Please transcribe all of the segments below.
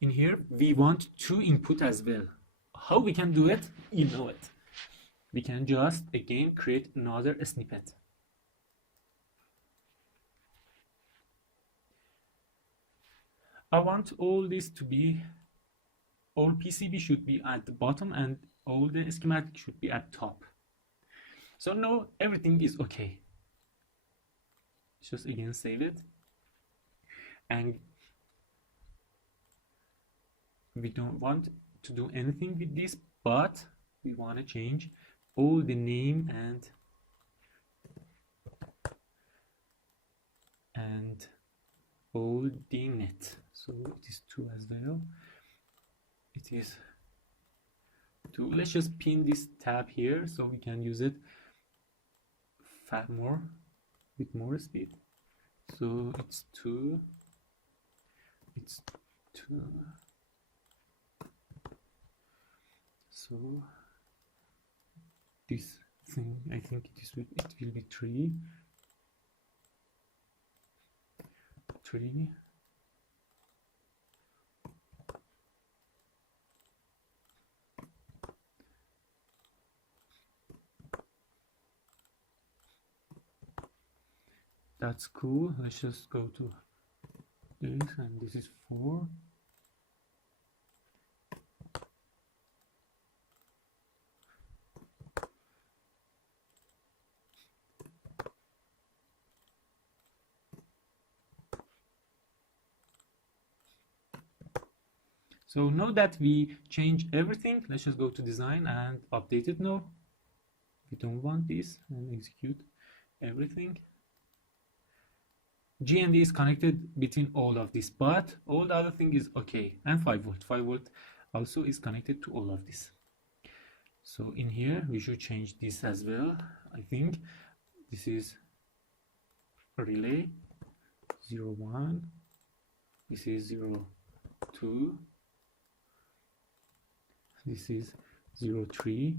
In here, we want two input as well. How we can do it? You know it. We can just again create another snippet. I want all this to be, all PCB should be at the bottom and all the schematic should be at top. So now everything is okay. Just again save it. And we don't want to do anything with this, but we want to change all the name and all the net. So it is 2 as well. It is 2. Let's just pin this tab here so we can use it with more speed. So it's 2. It's 2. So this thing, I think it will be 3. 3. That's cool. Let's just go to this, and this is 4. So now that we change everything, let's just go to design and update it now. We don't want this, and execute everything. GND is connected between all of this, but all the other thing is okay. And 5 volt. 5 volt also is connected to all of this. So in here we should change this as well. I think this is relay 01. This is 02. This is 03.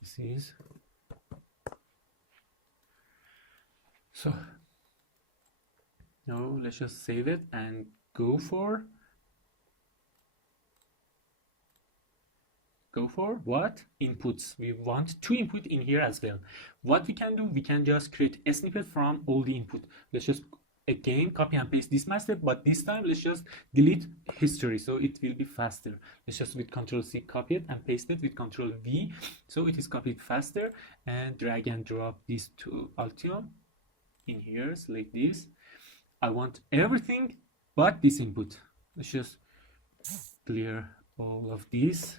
This is so. Now let's just save it and go for what? Inputs. We want 2 input in here as well. What we can do, we can just create a snippet from all the input. Let's just again copy and paste this master, but this time let's just delete history so it will be faster. Let's just with Ctrl+C copy it and paste it with Ctrl+V so it is copied faster, and drag and drop this to Altium in here, select this. I want everything but this input. Let's just clear all of these.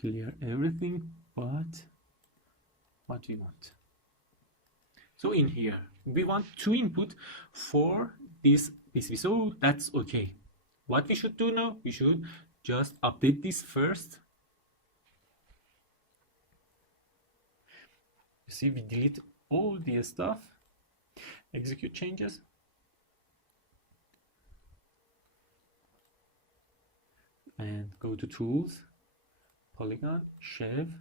Clear everything but what we want. So in here we want 2 input for this PCB, so that's okay. What we should do now, we should just update this first. You see, we delete all the stuff, execute changes, and go to tools, polygon, shave,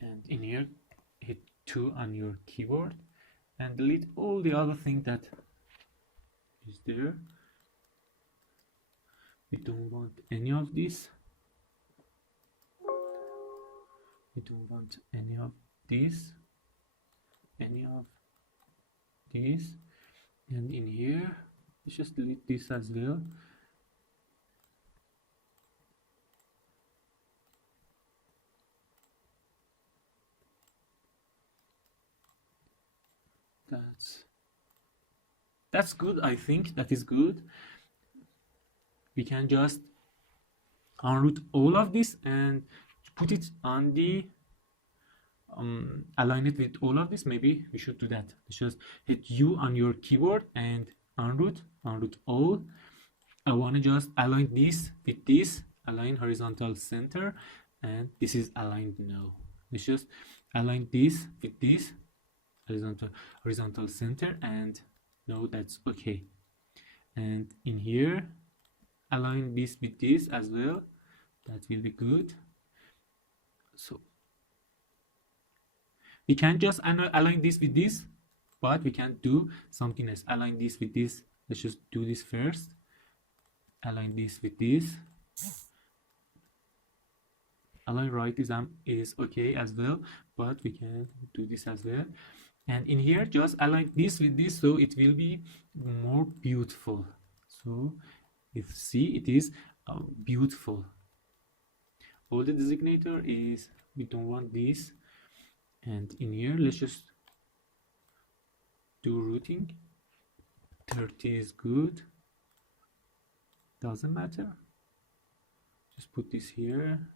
and in here hit 2 on your keyboard and delete all the other thing that is there. We don't want any of this. We don't want any of this, any of this, and in here let's just delete this as well. That's good. I think that is good. We can just unroot all of this and put it on the align it with all of this. Maybe we should do that. Let's just hit U on your keyboard and unroot all. I want to just align this with this, align horizontal center, and this is aligned now. Let's just align this with this, horizontal center, and no, that's okay. And in here align this with this as well, that will be good. So we can just align this with this, but we can do something else. Align this with this. Let's just do this first. Align this with this. Align right is okay as well, but we can do this as well. And in here, just align this with this, so it will be more beautiful. So if see, it is beautiful. All the designator is, we don't want this. And in here, let's just do routing. 30 is good. Doesn't matter. Just put this here.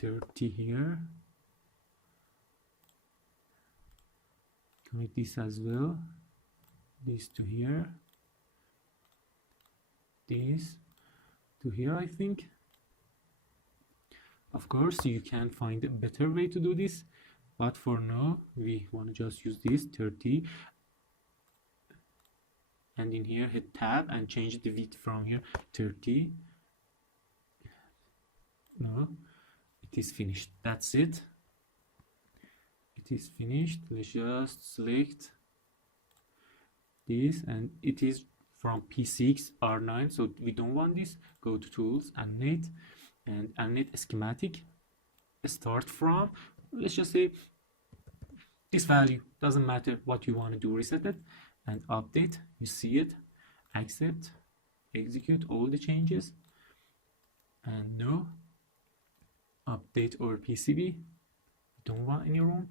30 here. Commit this as well. This to here. This to here, I think. Of course, you can find a better way to do this, but for now, we want to just use this 30. And in here, hit tab and change the width from here 30. No, it is finished. That's it. It is finished. Let's just select this, and it is from P6 R9, so we don't want this. Go to tools, animate, and animate a schematic. Start from, let's just say this value, doesn't matter what you want to do. Reset it and update. You see it. Accept, execute all the changes, and no. Update our PCB. Don't want any room.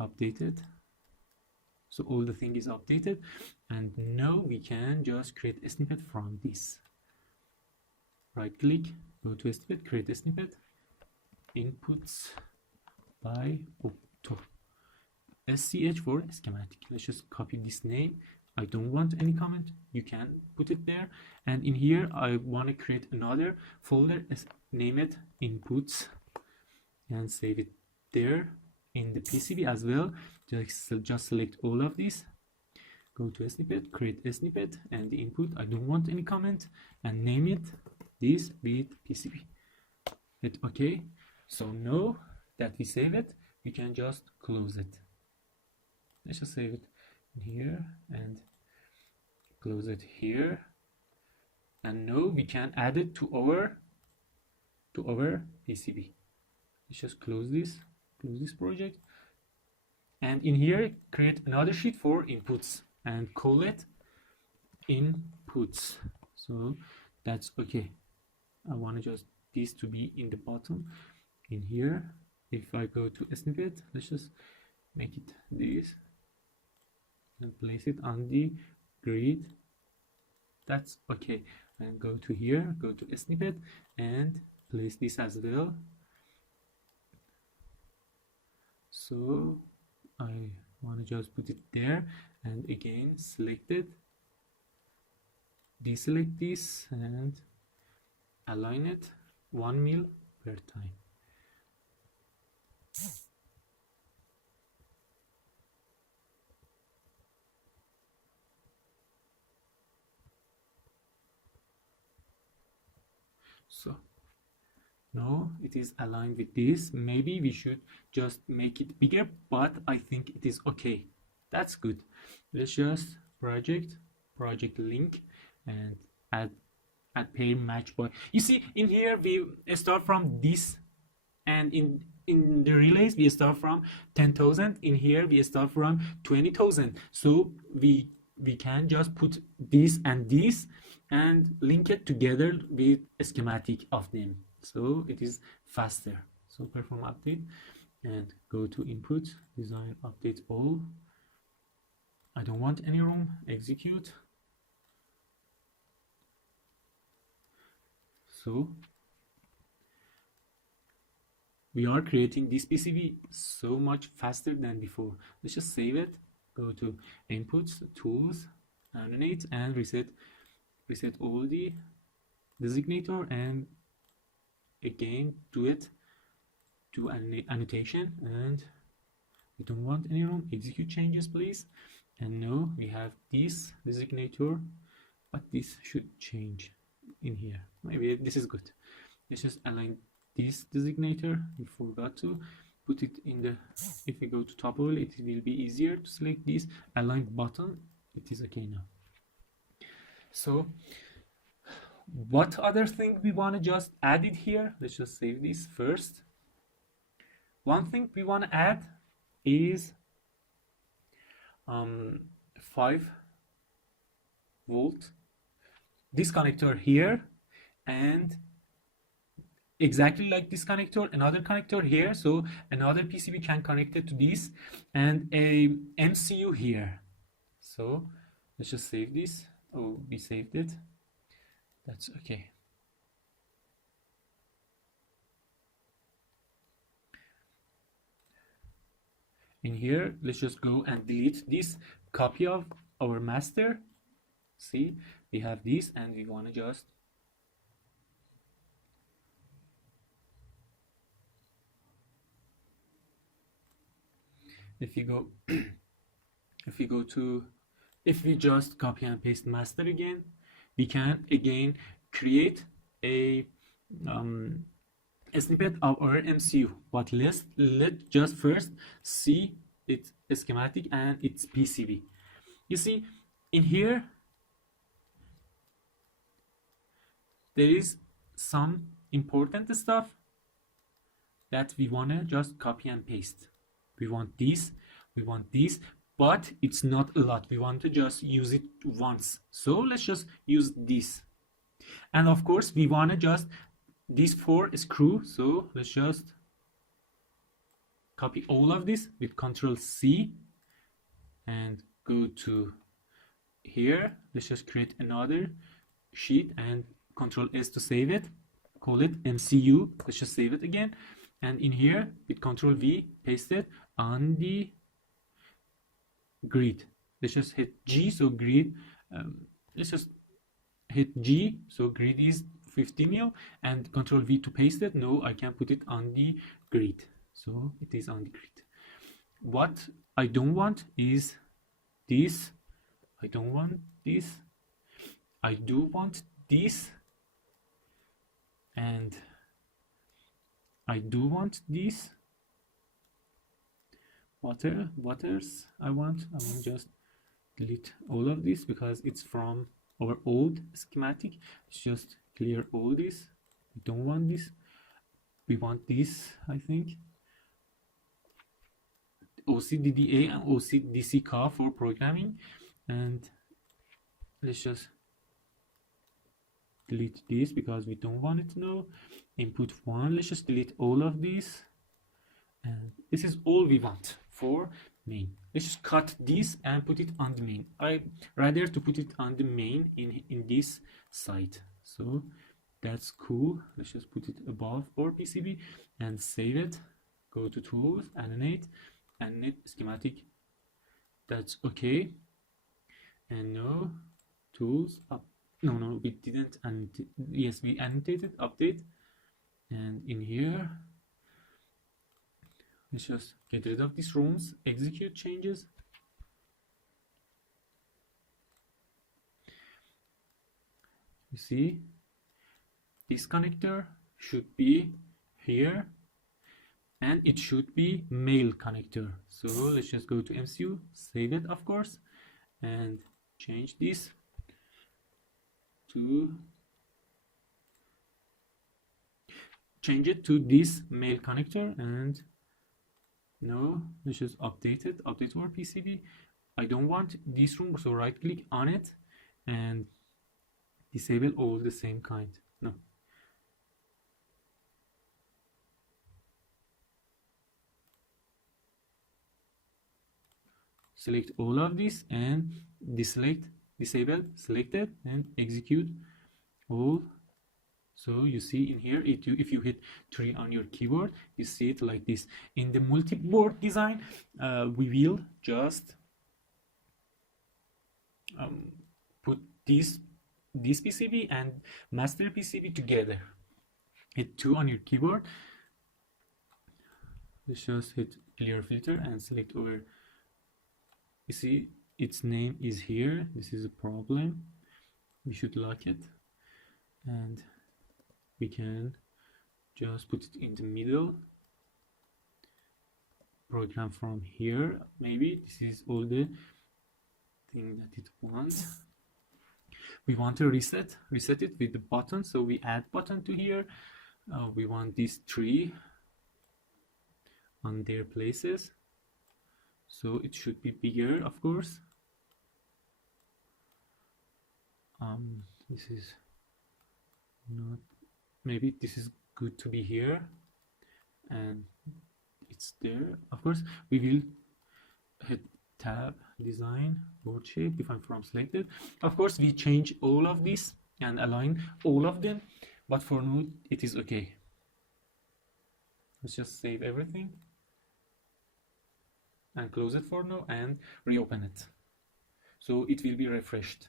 Update it. So all the thing is updated, and now we can just create a snippet from this. Right click, go to a snippet, create a snippet. Inputs by auto. SCH for schematic. Let's just copy this name. I don't want any comment. You can put it there. And in here, I want to create another folder. Name it inputs and save it there. In the PCB as well, just select all of this, go to a snippet, create a snippet, and the input, I don't want any comment, and name it this with PCB. Hit OK. So now that we save it, we can just close it. Let's just save it here and close it here, and now we can add it to our PCB. Let's just close this project, and in here create another sheet for inputs and call it inputs. So that's okay. I want to just this to be in the bottom. In here, if I go to a snippet, let's just make it this and place it on the grid. That's okay. And go to here, go to a snippet and place this as well. So I want to just put it there, and again select it, deselect this and align it 1 mil per time. So now it is aligned with this. Maybe we should just make it bigger, but I think it is okay. That's good. Let's just project link and add pair match by. You see, in here we start from this, and in the relays we start from 10,000. In here we start from 20,000. So we can just put this and this and link it together with a schematic of them. So it is faster. So perform update and go to input, design, update all. I don't want any room. Execute. So we are creating this PCB so much faster than before. Let's just save it. Go to inputs, tools, animate, and reset all the designator, and again do it to annotation, and we don't want any room. Execute changes please. And now we have this designator, but this should change in here. Maybe this is good. Let's just align this designator. We forgot to, put it in the, if we go to topple, it will be easier to select this aligned button. It is okay now. So what other thing we want to just add it here? Let's just save this first. One thing we want to add is 5-volt, this connector here, and exactly like this connector, another connector here, so another PCB can connect it to this, and a MCU here. So let's just save this. Oh, we saved it. That's okay. In here, let's just go and delete this copy of our master. See, we have this, and we want to just if we just copy and paste master again, we can again create a snippet of our MCU, but let's just first see its schematic and its PCB. You see, in here there is some important stuff that we want to just copy and paste. We want this, but it's not a lot. We want to just use it once. So let's just use this. And of course, we want to just these 4 screw. So let's just copy all of this with Control C and go to here. Let's just create another sheet and Control S to save it. Call it MCU. Let's just save it again. And in here with Control V, paste it on the grid. Let's just hit G, so grid. Let's just hit G, so grid is 50 mil, and Control V to paste it. No, I can put it on the grid, so it is on the grid. What I don't want is this. I don't want this. I do want this, and I do want this. What else I want just delete all of this because it's from our old schematic. Let's just clear all this. We don't want this. We want this, I think. OCDDA and OCDCK for programming. And let's just delete this because we don't want it to know. Input 1, let's just delete all of this. And this is all we want for main. Let's just cut this and put it on the main. I rather to put it on the main in this side. So that's cool. Let's just put it above our PCB and save it. Go to tools, animate schematic. That's okay. And no tools up. No, we didn't annotate. Yes, we annotated update. And in here, let's just get rid of these rooms, execute changes. You see, this connector should be here, and it should be male connector. So let's just go to MCU, save it, of course, and change this to this male connector. And no, let's just update it, update our PCB. I don't want this room, so right click on it and disable all the same kind. No, select all of this and disable selected and execute all. So you see in here, if you hit 3 on your keyboard, you see it like this. In the multi-board design, we will just put this PCB and master PCB together. Hit 2 on your keyboard. Let's just hit clear filter and select over. You see its name is here. This is a problem. We should lock it, and we can just put it in the middle. program from here. Maybe this is all the thing that it wants. We want to reset it with the button, so we add button to here. We want these three on their places, so it should be bigger, of course. This is not, maybe this is good to be here, and it's there. Of course, we will hit tab, design, board shape, define from selected. Of course, we change all of this and align all of them, but for now it is okay. Let's just save everything and close it for now and reopen it, so it will be refreshed.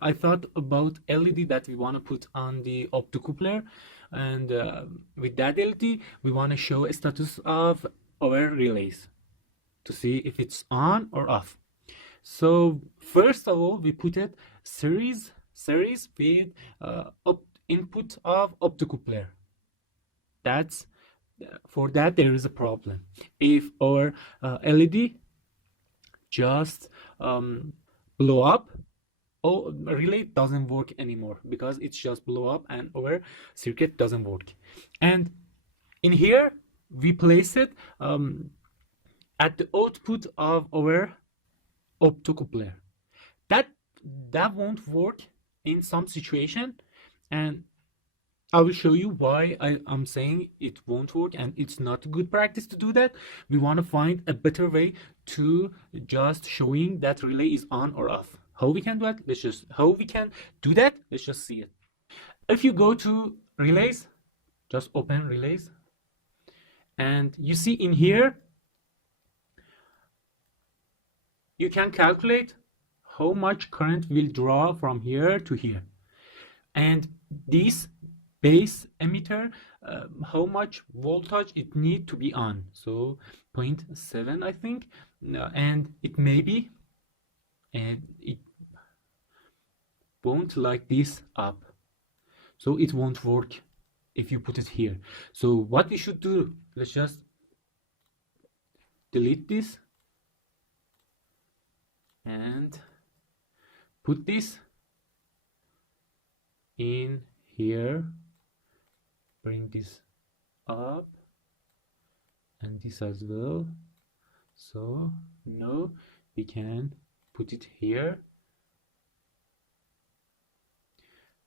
I thought about LED that we want to put on the optocoupler, and with that LED we want to show a status of our relays to see if it's on or off. So first of all, we put it series with input of optocoupler. That's for that there is a problem. If our LED just blow up, relay doesn't work anymore because it's just blow up and our circuit doesn't work. And in here we place it at the output of our optocoupler. That won't work in some situation, and I will show you why I'm saying it won't work, and it's not a good practice to do that. We want to find a better way to just showing that relay is on or off. How we can do that? Let's just see it. If you go to relays, just open relays, and you see in here you can calculate how much current will draw from here to here, and this base emitter, how much voltage it need to be on, so 0.7 I think, and it may be, and it won't like this up, so it won't work if you put it here. So what we should do, let's just delete this and put this in here, bring this up and this as well. So now we can put it here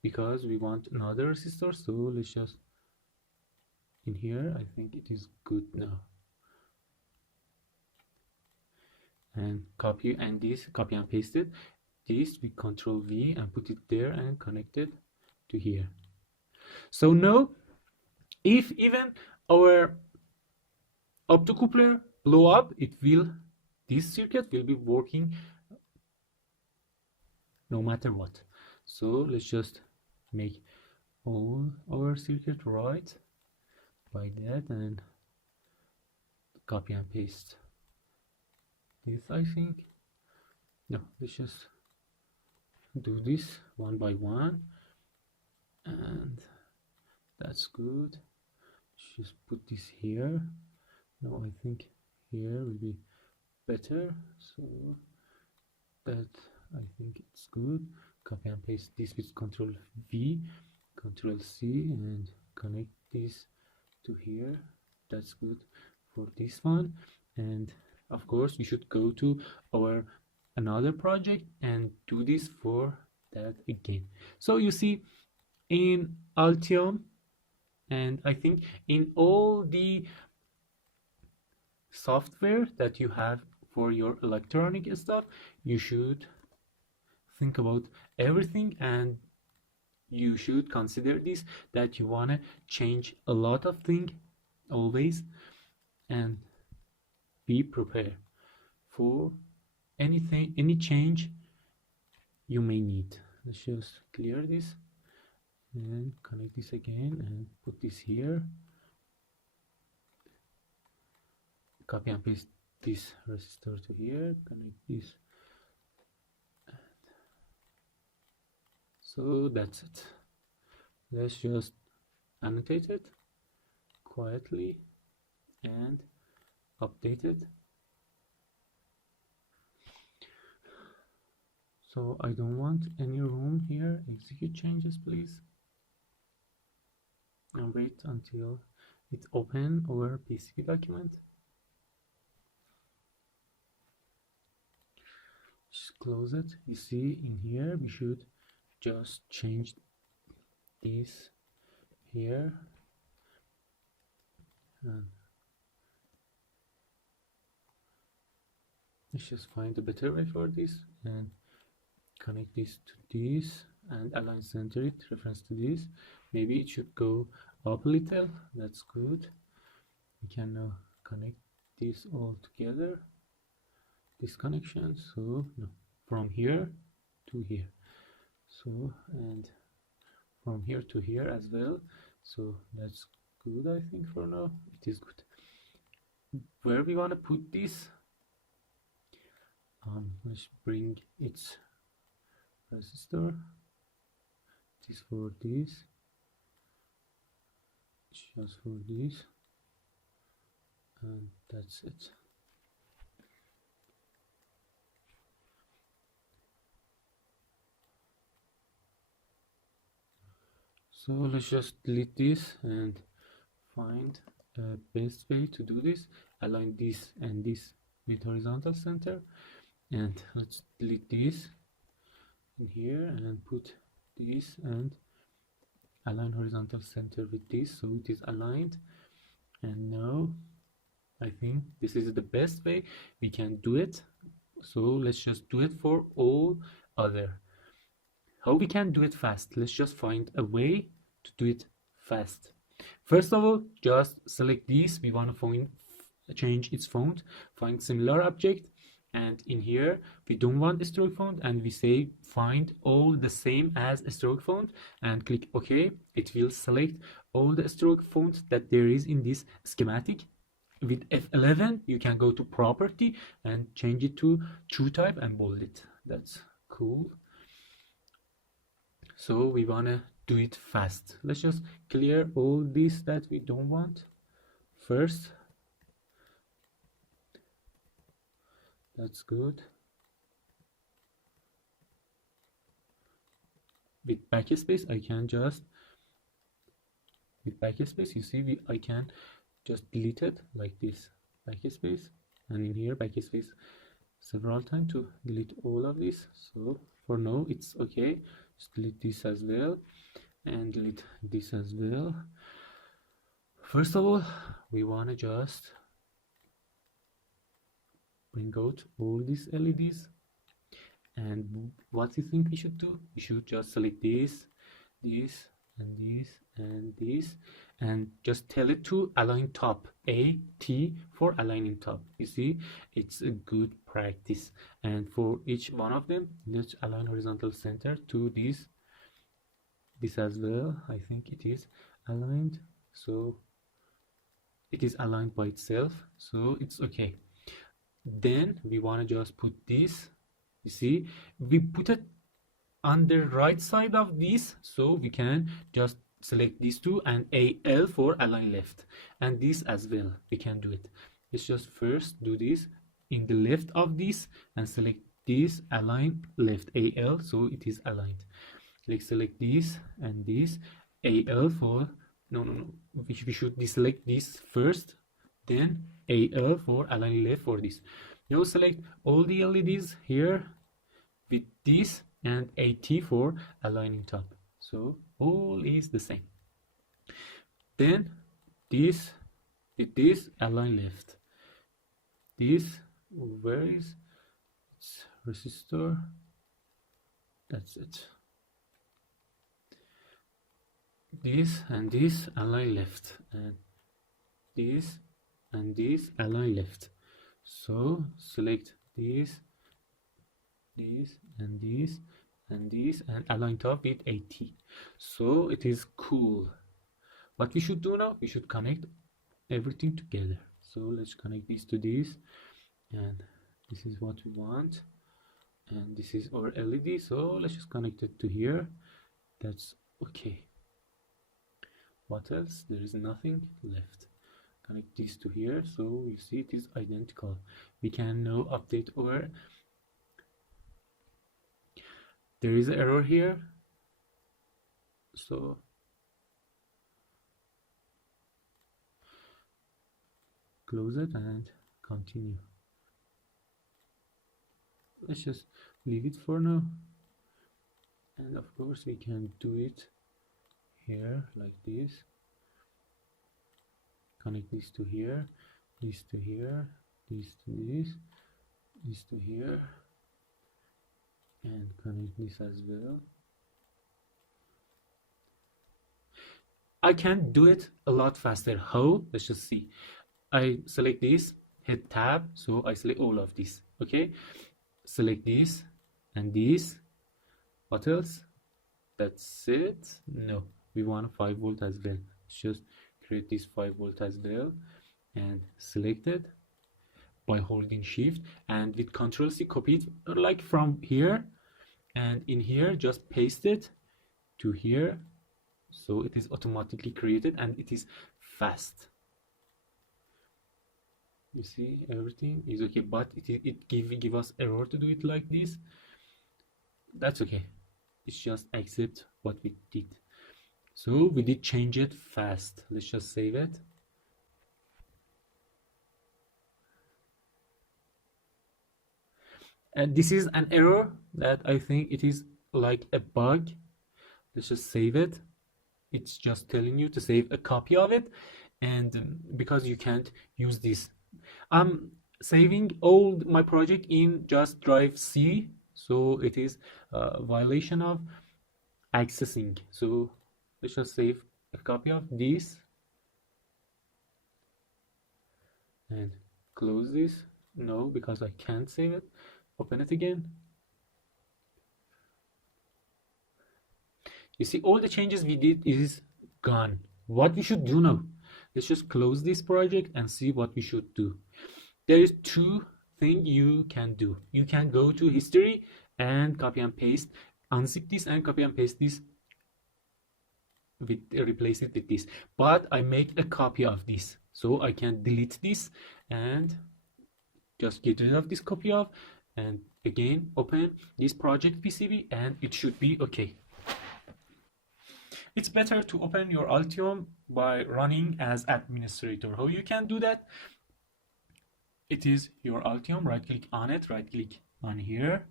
because we want another resistor. So let's just in here, I think it is good now, and copy and paste it. This we Control V and put it there and connect it to here. So now if even our optocoupler blow up, this circuit will be working no matter what. So let's just make all our circuit right by that and copy and paste this. I think no, let's just do this one by one, and that's good. Just put this here. No, I think here will be better, so that I think it's good. Copy and paste this with Control V, Control C, and connect this to here. That's good for this one. And of course we should go to our another project and do this for that again. So you see in Altium, and I think in all the software that you have for your electronic stuff, you should think about everything, and you should consider this, that you want to change a lot of things always, and be prepared for anything, any change you may need. Let's just clear this and connect this again and put this here. Copy and paste this resistor to here, connect this. So that's it. Let's just annotate it quietly and updated. So I don't want any room here. Execute changes, please. And wait until it open our PCB document. Just close it. You see in here we should just change this here, and let's just find a better way for this and connect this to this and align center it reference to this. Maybe it should go up a little. That's good. We can now connect this all together, this connection. So no, from here to here, so, and from here to here as well. So that's good. I think for now it is good. Where we want to put this, let's bring its resistor. This for this, just for this, and that's it. So let's just delete this and find a best way to do this. Align this and this with horizontal center, and let's delete this in here and put this and align horizontal center with this, so it is aligned. And now I think this is the best way we can do it. So let's just do it for all other. How we can do it fast? Let's just find a way to do it fast. First of all, just select this. We want to change its font, find similar object, and in here we don't want a stroke font, and we say find all the same as a stroke font and click OK. It will select all the stroke fonts that there is in this schematic. With F11 you can go to property and change it to true type and bold it. That's cool. So we want to do it fast. Let's just clear all this that we don't want first. That's good. With backspace I can just, with backspace you see I can just delete it like this, backspace, and in here backspace several times to delete all of this. So for now it's okay. Just delete this as well and delete this as well. First of all, we want to just bring out all these LEDs, and what do you think we should do? We should just select this, this, and this, and this, and just tell it to align top, AT for aligning top. You see, it's a good practice. And for each one of them, let's align horizontal center to this as well. I think it is aligned, so it is aligned by itself, so it's okay. Then we want to just put this, you see, we put it on the right side of this, so we can just select these two and AL for align left, and this as well we can do it. Let's just first do this in the left of this and select this, align left, AL, so it is aligned. Let's select this and this, AL for, no, we should deselect this first, then AL for align left for this. Now select all the LEDs here with this and AT for aligning top, so all is the same. Then this with this align left, this, where is its resistor? That's it. This and this align left, and this and this align left. So select this, this, and this, and this, and align top with AT. So it is cool. What we should do now, we should connect everything together. So let's connect this to this, and this is what we want, and this is our LED. So let's just connect it to here. That's okay. What else? There is nothing left. connect this to here, so you see it is identical. We can now update over. There is an error here, so close it and continue. Let's just leave it for now, and of course we can do it here like this. Connect this to here, this to here, this to this, this to here, and connect this as well. I can do it a lot faster. How? Let's just see. I select this, hit tab, so I select all of this. Okay, select this and this. What else? That's it. No, we want 5 volt as well. Let's just create this 5 volt as well and select it by holding shift, and with Control C copy it like from here, and in here just paste it to here, so it is automatically created and it is fast. You see, everything is okay, but it give us error to do it like this. That's okay, it's just accept what we did. So we did change it fast. Let's just save it. And this is an error that I think it is like a bug. Let's just save it. It's just telling you to save a copy of it, and because you can't use this, I'm saving all my project in just drive C, so it is a violation of accessing. So let's just save a copy of this and close this. No, because I can't save it. Open it again. You see, all the changes we did is gone. What we should do now? Let's just close this project and see what we should do. There is 2 things you can do. You can go to history and copy and paste, unzip this and copy and paste this, with replace it with this. But I make a copy of this, so I can delete this and just get rid of this copy of, and again open this project PCB, and it should be okay. It's better to open your Altium by running as administrator. How you can do that? It is your Altium, right click on it, right click on here,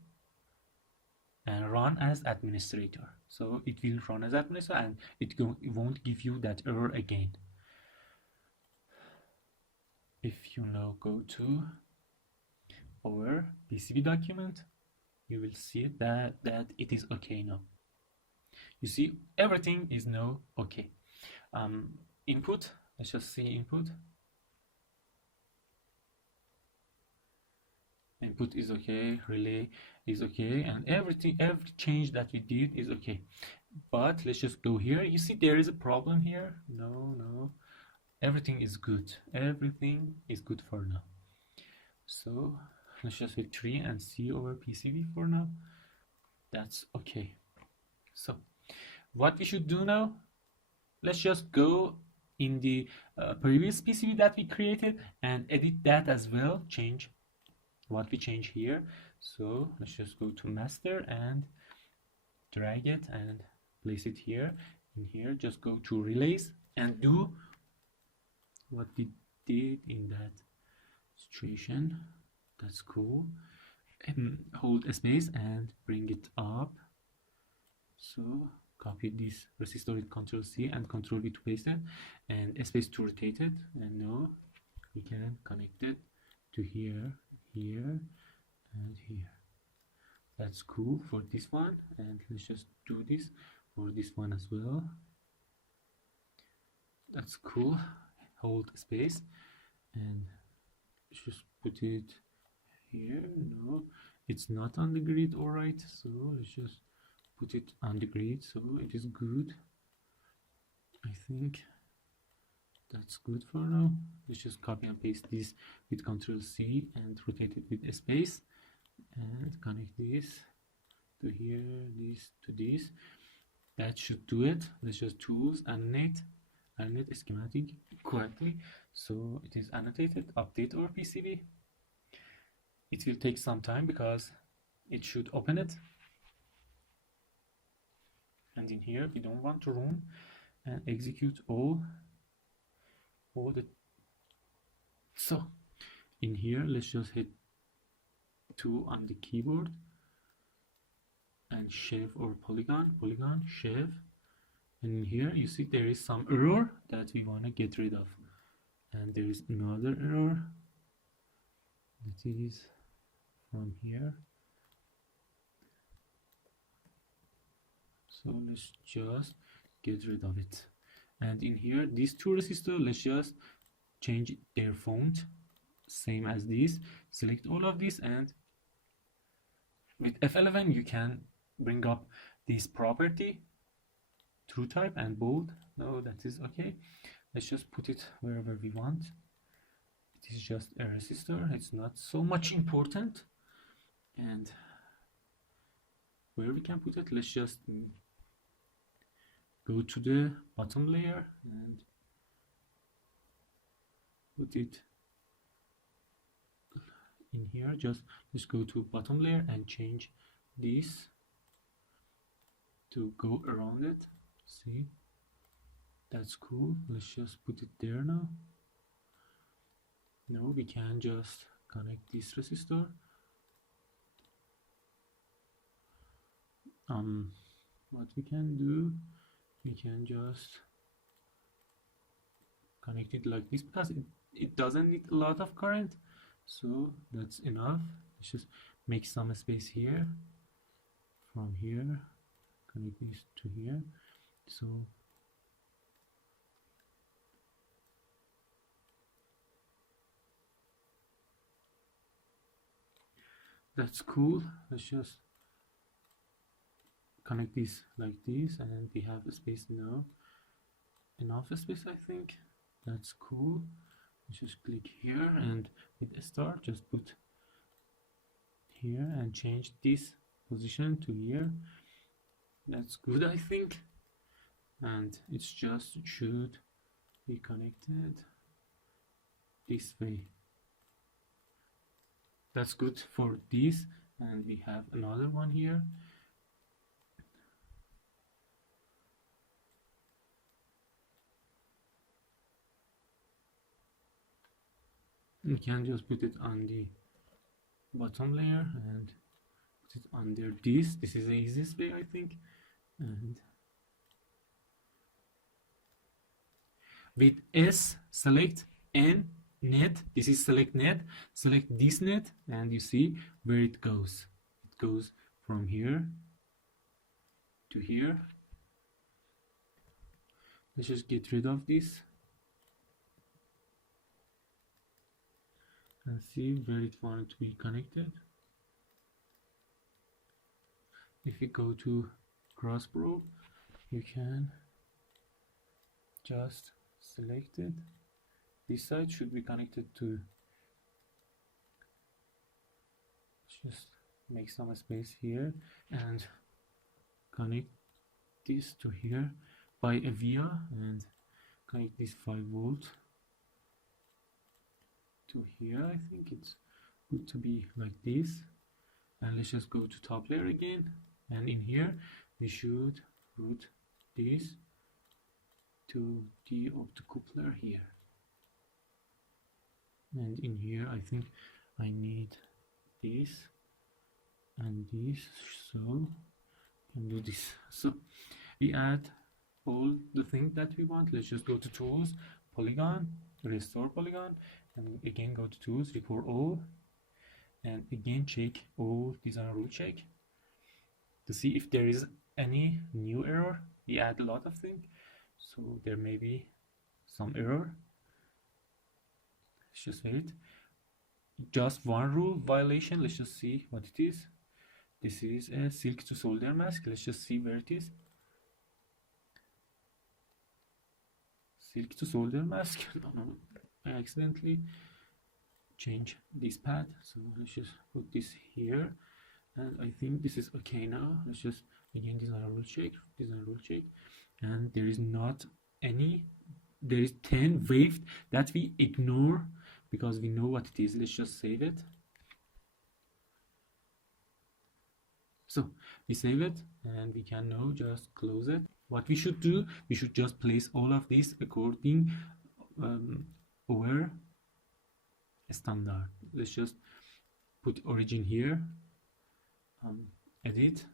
and run as administrator. So it will run as administrator, and it won't give you that error again. If you now go to our PCB document, you will see that it is okay now. You see, everything is now okay. Input, let's just see input. Input is okay, relay is okay, and everything, every change that we did is okay. But let's just go here. You see there is a problem here. No, everything is good. Everything is good for now. So let's just hit 3 and see our PCB for now. That's okay. So what we should do now, let's just go in the previous PCB that we created and edit that as well, change what we change here. So let's just go to master and drag it and place it here. In here, just go to relays and do what we did in that situation. That's cool. Hold a space and bring it up. So copy this resistor with Control C and Control V to paste it, and a space to rotate it. And now we can connect it to here, here, and here. That's cool for this one, and let's just do this for this one as well. That's cool. Hold space and just put it here. No, it's not on the grid. All right, so let's just put it on the grid, so it is good. I think that's good for now. Let's just copy and paste this with Control C and rotate it with a space, and connect this to here, this to this. That should do it. Let's just tools, animate, I read the schematic correctly, so it is annotated. Update our PCB. It will take some time because it should open it, and in here we don't want to run and execute all the. So in here, let's just hit 2 on the keyboard and shave or polygon, shave. And in here you see there is some error that we want to get rid of, and there is another error that is from here. So let's just get rid of it. And in here, these two resistors, let's just change their font, same as this. Select all of this, and with F11 you can bring up this property, true type and bold. No, that is okay. Let's just put it wherever we want. It is just a resistor, it's not so much important. And where we can put it, let's just go to the bottom layer and put it in here. Just let's go to bottom layer and change this to go around it. See, that's cool. Let's just put it there now. No, we can just connect this resistor. What we can do, we can just connect it like this because it doesn't need a lot of current, so that's enough. Let's just make some space here. From here, connect this to here. So that's cool. Let's just connect this like this, and we have a space now, enough space, I think. That's cool. Let's just click here, and with a star just put here and change this position to here. That's good, I think. And it's just should be connected this way. That's good for this. And we have another one here. We can just put it on the bottom layer and put it under this. This is the easiest way, I think. And with S, select N, net. This is select net. Select this net, and you see where it goes. It goes from here to here. Let's just get rid of this and see where it wanted to be connected. If you go to cross probe, you can just select it. This side should be connected to, just make some space here and connect this to here by a via, and connect this 5 volt to here. I think it's good to be like this. And let's just go to top layer again, and in here we should route this to the optocoupler here. And in here I think I need this and this, so I can do this. So we add all the things that we want. Let's just go to tools, polygon, restore polygon, and again go to tools, record all, and again check all design rule check to see if there is any new error. We add a lot of things, so there may be some error. Let's just wait. Just one rule violation. Let's just see what it is. This is a silk to solder mask. Let's just see where it is. Silk to solder mask. No, I accidentally changed this path, so let's just put this here, and I think this is okay now. Let's just again design rule check, and there is not any there is 10 waved that we ignore because we know what it is. Let's just save it. So we save it and we can now just close it. What we should do, we should just place all of these according our standard. Let's just put origin here, edit,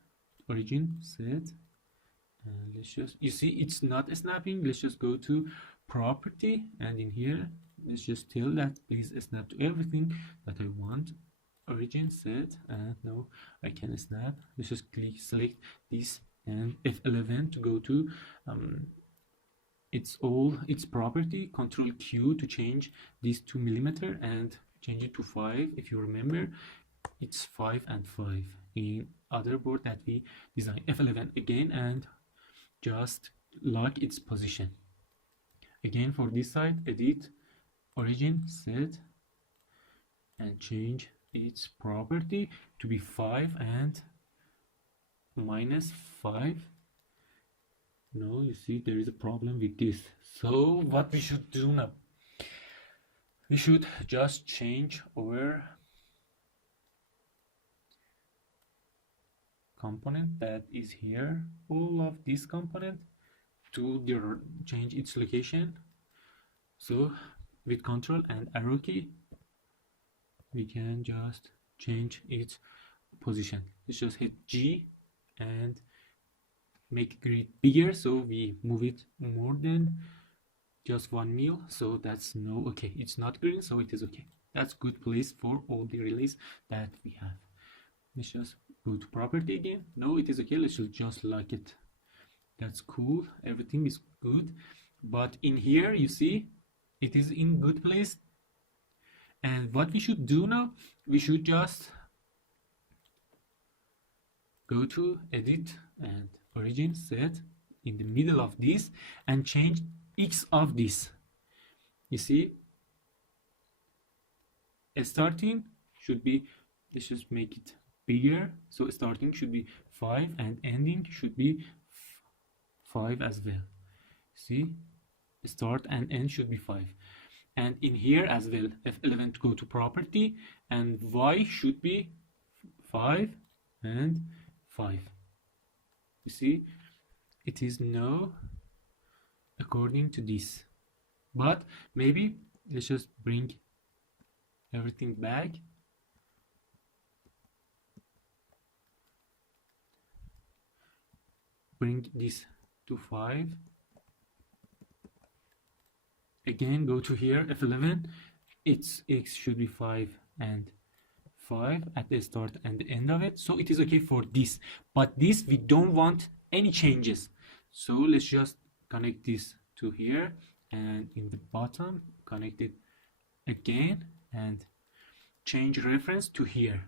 origin, set, and let's just, you see it's not snapping. Let's just go to property, and in here let's just tell that please snap to everything that I want. Origin, set, and now I can snap. Let's just select this and F11 to go to its property, Control Q to change this to millimeter and change it to 5. If you remember, it's 5 and 5 in other board that we design. F11 again and just lock its position. Again for this side, edit, origin, set, and change its property to be 5 and -5. No, you see there is a problem with this. So what we should do now, we should just change our component that is here, all of this component, to change its location. So with Control and arrow key we can just change its position. Let's just hit G and make grid bigger, so we move it more than just 1 mil. So that's no okay, it's not green, so it is okay. That's good place for all the relays that we have. Let's just go to property again. No, it is okay. Let's just lock it. That's cool, everything is good. But in here you see it is in good place. And what we should do now, we should just go to edit and origin, set in the middle of this and change X of this. You see, starting should be, let's just make it bigger. So starting should be 5 and ending should be 5 as well. See, start and end should be 5. And in here as well, F11 to go to property, and Y should be 5 and 5. You see, it is now according to this. But maybe let's just bring everything back. Bring this to 5. Again, go to here, F11, its X should be 5 and 5 at the start and the end of it. So it is okay for this, but this we don't want any changes. So let's just connect this to here, and in the bottom connect it again and change reference to here.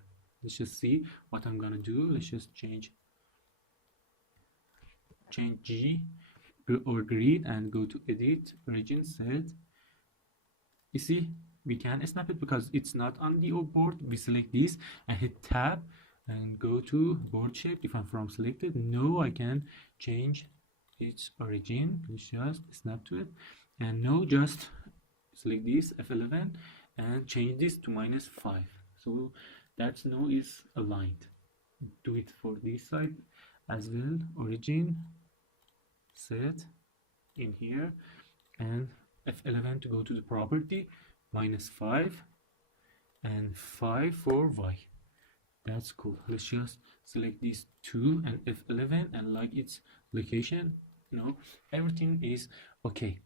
Let's just see what I'm gonna do. Let's just change G or grid and go to edit, origin, set. You see, we can snap it because it's not on the board. We select this and hit tab and go to board shape, different from selected. No, I can change its origin. Let's just snap to it, and now just select this F11 and change this to -5. So that's now is aligned. Do it for this side as well. Origin, set in here, and F11 to go to the property, -5 and 5 for Y. That's cool. Let's just select these two and F11 and like its location. No, everything is okay.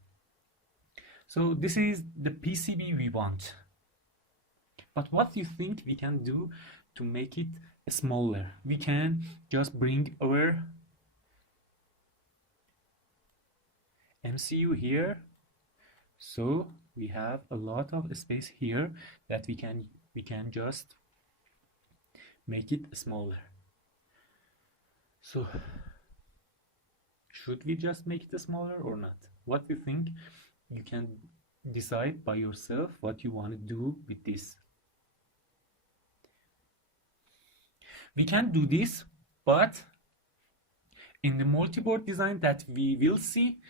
So this is the PCB we want. But what do you think we can do to make it smaller? We can just bring our MCU here, so we have a lot of space here that we can just make it smaller. So should we just make it smaller or not? What do you think? You can decide by yourself what you want to do with this. We can do this, but in the multi-board design that we will see,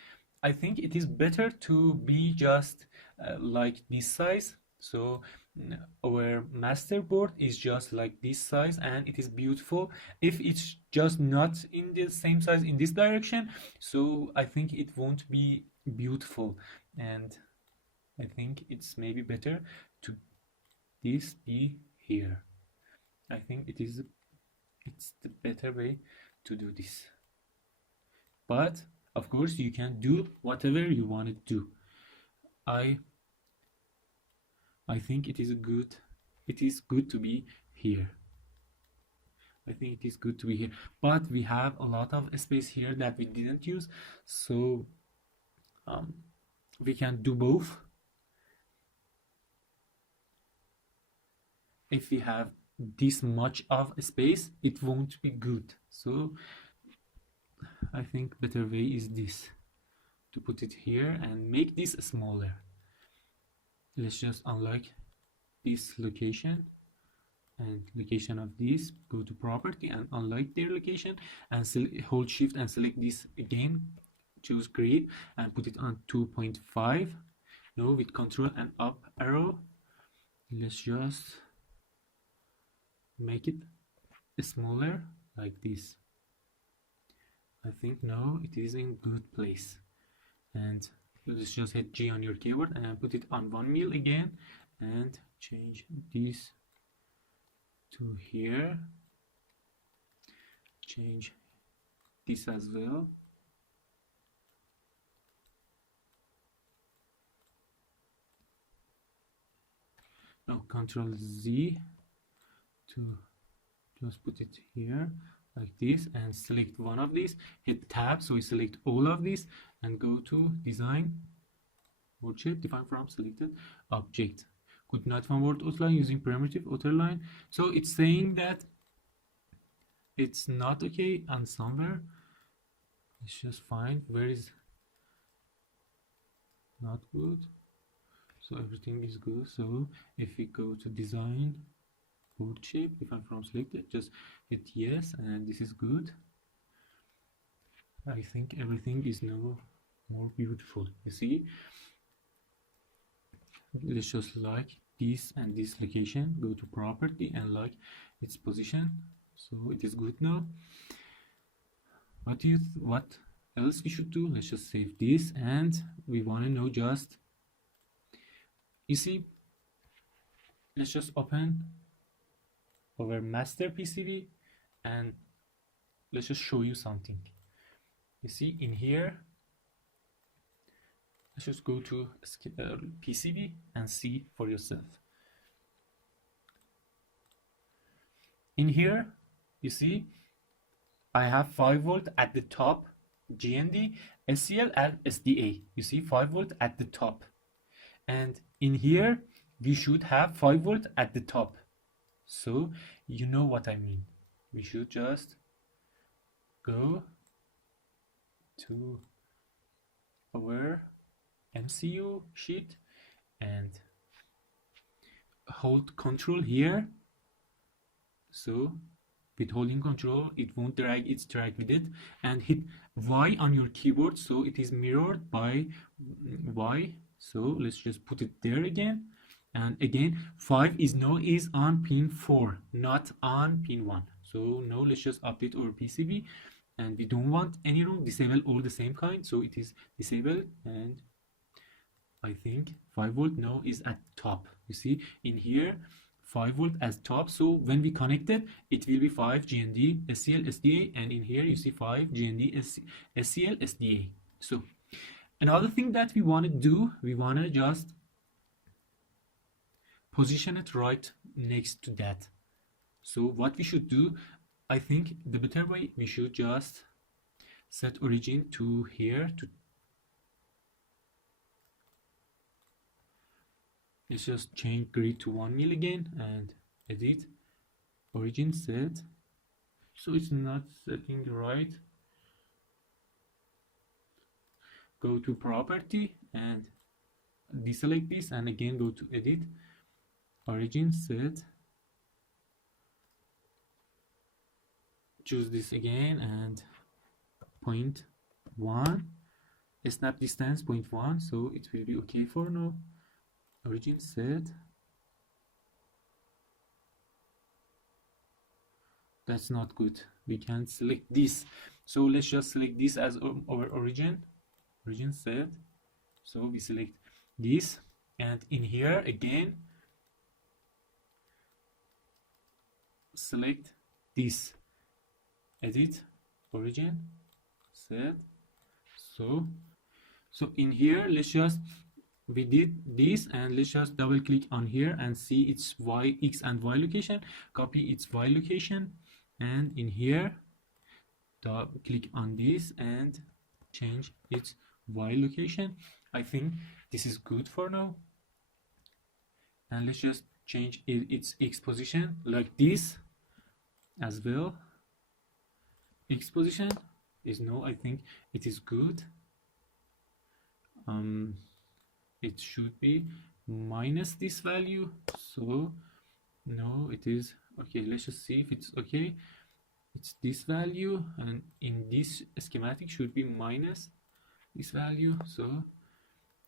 I think it is better to be just like this size. So our master board is just like this size and it is beautiful. If it's just not in the same size in this direction, so I think it won't be beautiful, and I think it's maybe better to this be here. I think it's the better way to do this. But of course you can do whatever you want to do. I think it is good to be here. I think it is good to be here, but we have a lot of space here that we didn't use, so we can do both. If we have this much of space, it won't be good. So I think better way is this, to put it here and make this smaller. Let's just unlock this location and location of this, go to property and unlock their location, and hold shift and select this again, choose grid and put it on 2.5. now with control and up arrow, let's just make it smaller like this. I think now it is in good place, and let's just hit G on your keyboard and put it on 1 mil again and change this to here, change this as well. Now Control Z to just put it here like this and select one of these, hit tab so we select all of these and go to design, word shape, define from selected object. Could not find word outline using primitive outerline. So it's saying that it's not okay and somewhere. Let's just find where is not good. So everything is good. So if we go to design, word shape, define from selected, just hit yes, and this is good. I think everything is now more beautiful. You see, let's just like this and this location, go to property and like its position, so it is good now. What else we should do? Let's just save this, and we want to know just, you see, let's just open our master PCB and let's just show you something. You see in here, let's just go to PCB and see for yourself. In here, you see, I have 5 volt at the top, GND, SCL and SDA. You see 5 volt at the top. And in here, we should have 5 volt at the top. So you know what I mean. We should just go to our MCU sheet and hold control here. So with holding control, it won't drag, it's drag with it, and hit Y on your keyboard so it is mirrored by Y. So let's just put it there again, and again 5 is on pin 4, not on pin 1. So now let's just update our PCB, and we don't want any room, disable all the same kind, so it is disabled, and I think 5 volt now is at top. You see in here 5 volt as top, so when we connect it, it will be 5 GND SCL SDA, and in here you see 5 GND SCL SDA. So another thing that we want to do, we want to just position it right next to that. So what we should do, I think the better way, we should just set origin to here. Let's just change grid to 1 mil again and edit origin set. So it's not setting right. Go to property and deselect this, and again go to edit origin set. Choose this again and 0.1 snap distance 0.1, so it will be okay for now. Origin set. That's not good. We can select this, so let's just select this as our origin set. So we select this, and in here again select this, edit origin set. So in here let's just, we did this, and let's just double click on here and see its x and y location, copy its y location, and in here double click on this and change its y location. I think this is good for now, and let's just change its x position like this as well. X position is no, I think it is good. It should be minus this value, so no, it is okay. Let's just see if it's okay. It's this value, and in this schematic should be minus this value. So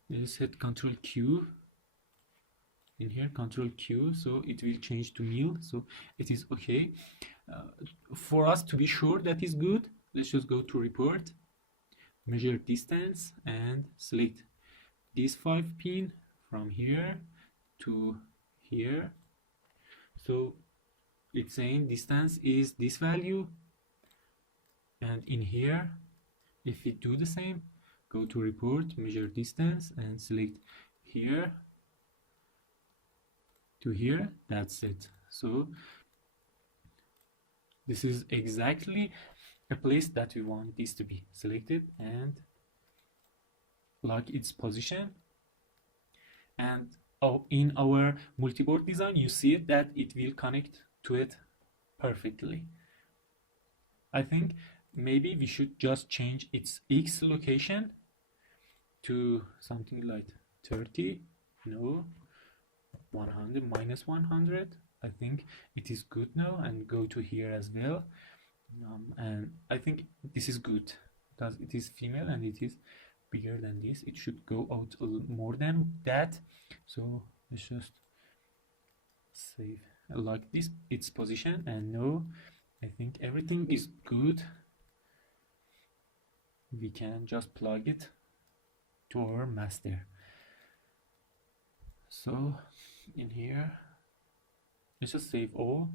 let's hit Control Q in here, Control Q, so it will change to nil, so it is okay. For us to be sure that is good, let's just go to report, measure distance, and select this 5 pin from here to here. So it's saying distance is this value, and in here if we do the same, go to report, measure distance, and select here to here. That's it. So this is exactly a place that we want this to be selected, and lock its position. And in our multiboard design you see that it will connect to it perfectly. I think maybe we should just change its X location to something like 30, no, 100, minus 100. I think it is good now, and go to here as well. And I think this is good because it is female and it is bigger than this. It should go out a little more than that. So let's just save like this its position, and no, I think everything is good. We can just plug it to our master. So in here let's just save all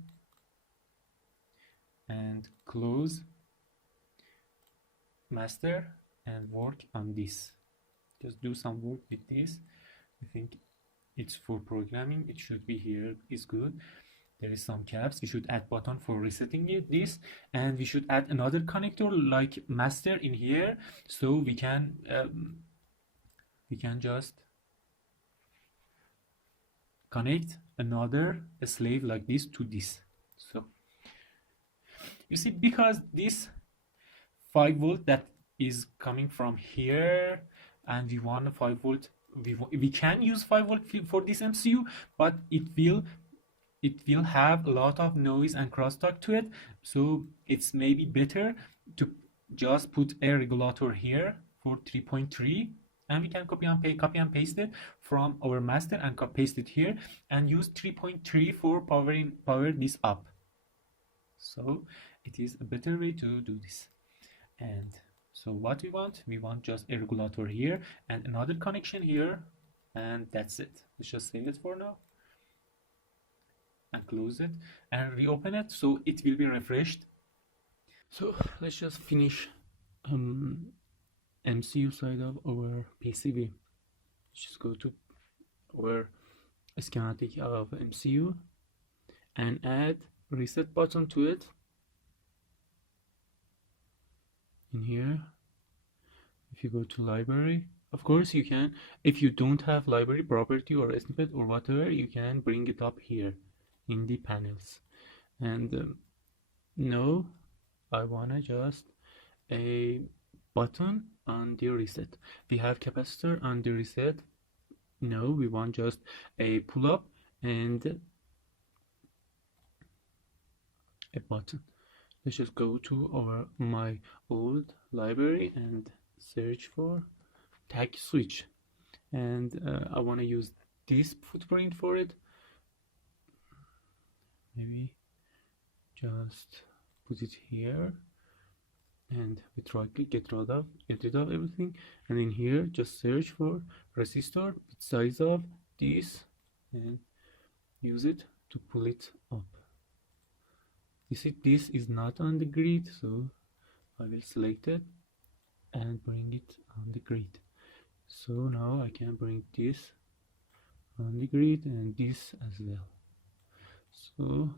and close master and work on this. Just do some work with this. I think it's for programming, it should be here, is good. There is some caps. We should add button for resetting this, and we should add another connector like master in here, so we can just connect another slave like this to this. So you see, because this 5 volt that is coming from here, and we want a 5 volt, we can use 5 volt for this MCU, but it will have a lot of noise and crosstalk to it. So it's maybe better to just put a regulator here for 3.3, and we can copy and paste it from our master and paste it here, and use 3.3 for power this up. So it is a better way to do this. And so what we want just a regulator here and another connection here, and that's it. Let's just save it for now and close it and reopen it, so it will be refreshed. So let's just finish MCU side of our PCB. Let's just go to our schematic of MCU and add reset button to it. In here, if you go to library, of course you can, if you don't have library property or snippet or whatever, you can bring it up here in the panels. And no, I wanna just a button on the reset. We have capacitor on the reset. No, we want just a pull up and a button. Let's just go to my old library and search for tag switch, and I want to use this footprint for it. Maybe just put it here, and with right click get rid of everything, and in here just search for resistor with size of this and use it to pull it up. You see this is not on the grid, so I will select it and bring it on the grid. So now I can bring this on the grid and this as well. So,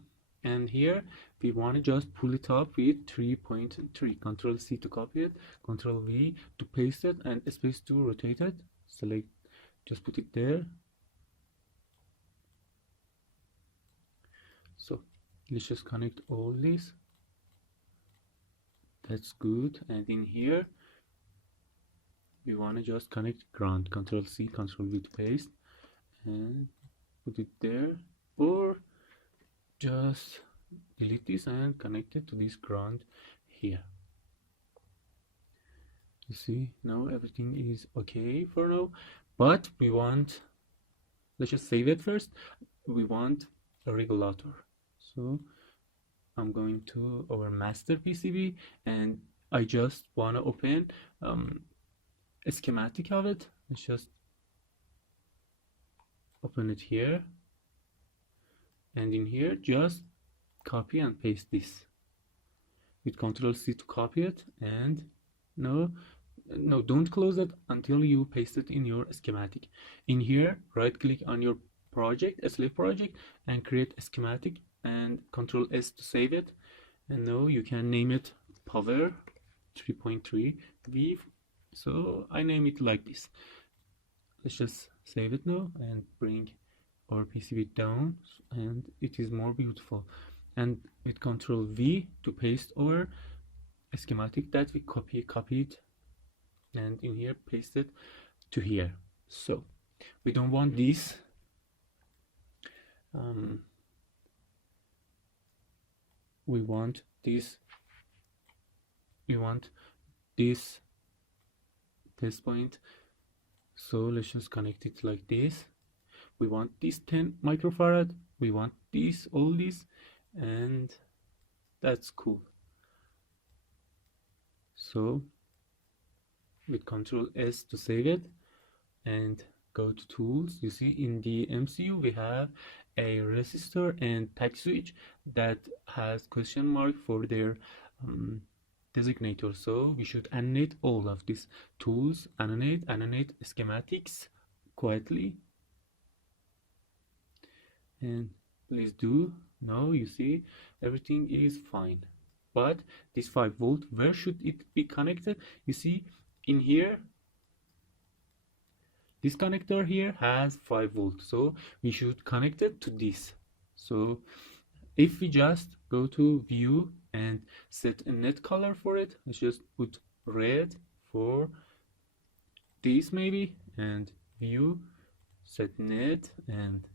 and here we want to just pull it up with 3.3. Control C to copy it, Control V to paste it, and space to rotate it. Select, just put it there. So let's just connect all this. That's good. And in here we want to just connect ground. Control C, Control V to paste and put it there, or just delete this and connect it to this ground here. You see, now everything is okay for now, but we want, let's just save it first. We want a regulator. So I'm going to our master PCB, and I just want to open a schematic of it. Let's just open it here, and in here just copy and paste this with Control C to copy it, and no, don't close it until you paste it in your schematic. In here right click on your project, a slave project, and create a schematic, and Control S to save it. And now you can name it power 3.3 V. So I name it like this. Let's just save it now and bring our PCB down, and it is more beautiful. And with Control V to paste our schematic that we copied, and in here paste it to here. So we don't want this. We want this. We want this test point. So let's just connect it like this. We want this 10 microfarad. We want this, all this, and that's cool. So with Control S to save it and go to tools, you see in the MCU we have a resistor and tag switch that has question mark for their designator. So we should animate all of these tools, animate schematics quietly, and please do. Now you see everything is fine, but this 5 volt, where should it be connected? You see in here this connector here has 5 volts, so we should connect it to this. So if we just go to view and set a net color for it, let's just put red for this maybe, and view, set net, and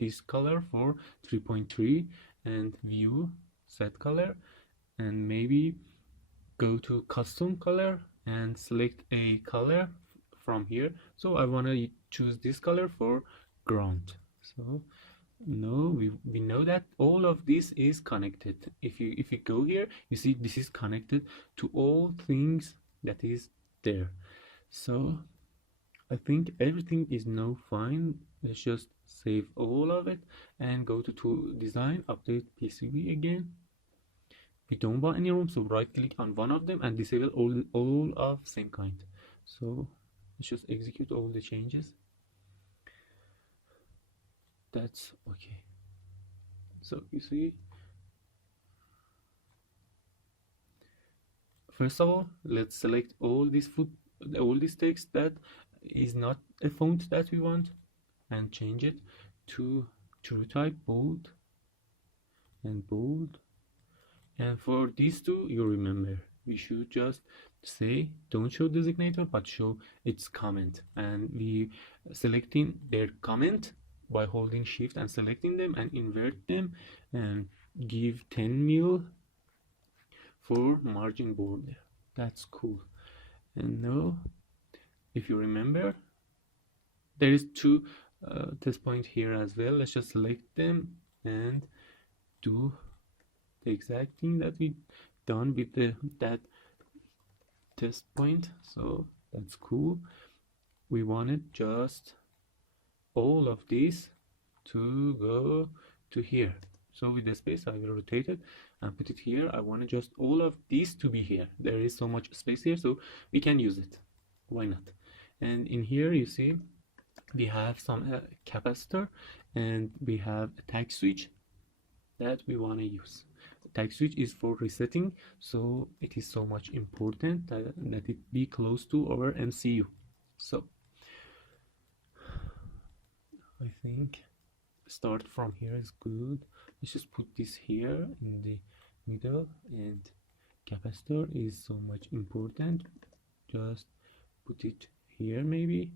this color for 3.3, and view, set color, and maybe go to custom color and select a color from here. So I want to choose this color for ground. So no, we know that all of this is connected. If you go here, you see this is connected to all things that is there. So I think everything is now fine. Let's just save all of it and go to tool design, update PCB again. We don't want any room, so right click on one of them and disable all of same kind. So let's just execute all the changes. That's okay. So you see, first of all, let's select all this text that is not a font that we want, and change it to true type, bold and bold. And for these two, you remember we should just say don't show designator but show its comment, and we selecting their comment by holding shift and selecting them, and invert them and give 10 mil for margin border. That's cool. And now if you remember, there is two test point here as well. Let's just select them and do the exact thing that we done with that test point. So that's cool. We wanted just all of these to go to here. So with the space, I will rotate it and put it here. I want just all of these to be here. There is so much space here, so we can use it. Why not? And in here, you see, we have some capacitor, and we have a tag switch that we want to use. The tag switch is for resetting, so it is so much important that it be close to our MCU. So I think start from here is good. Let's just put this here in the middle, and capacitor is so much important. Just put it here maybe,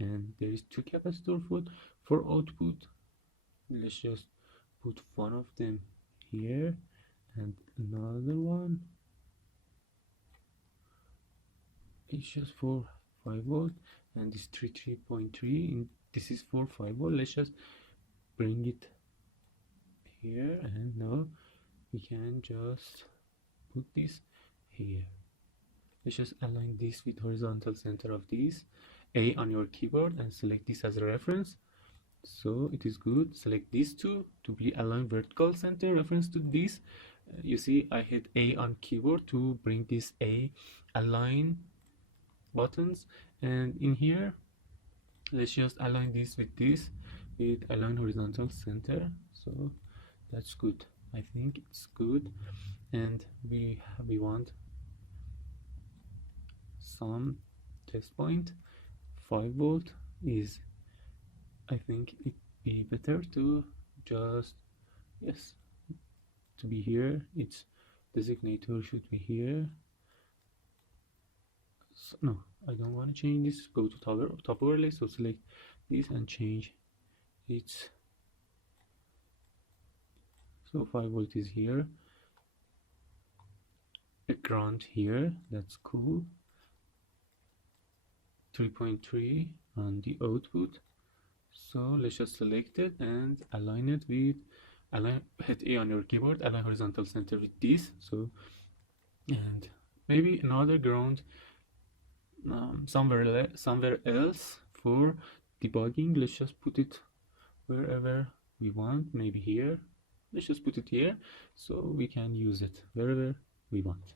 and there is two capacitor for output. Let's just put one of them here and another one. It's just for 5 volt, and this 3.3, this is for 5 volt. Let's just bring it here, and now we can just put this here. Let's just align this with horizontal center of this. A on your keyboard and select this as a reference. So it is good. Select these two to be aligned vertical center reference to this. You see, I hit A on keyboard to bring this A align buttons, and in here let's just align this with align horizontal center. So that's good. I think it's good. And we want some test point. 5 volt is, I think it be better to just, yes, to be here. Its designator should be here. So, no, I don't want to change this. Go to top overlay, so select this and change its. So 5 volt is here, a ground here, that's cool. 3.3 on the output. So let's just select it and align it with, hit A on your keyboard, align horizontal center with this. So, and maybe another ground somewhere else for debugging. Let's just put it wherever we want. Maybe here. Let's just put it here, so we can use it wherever we want.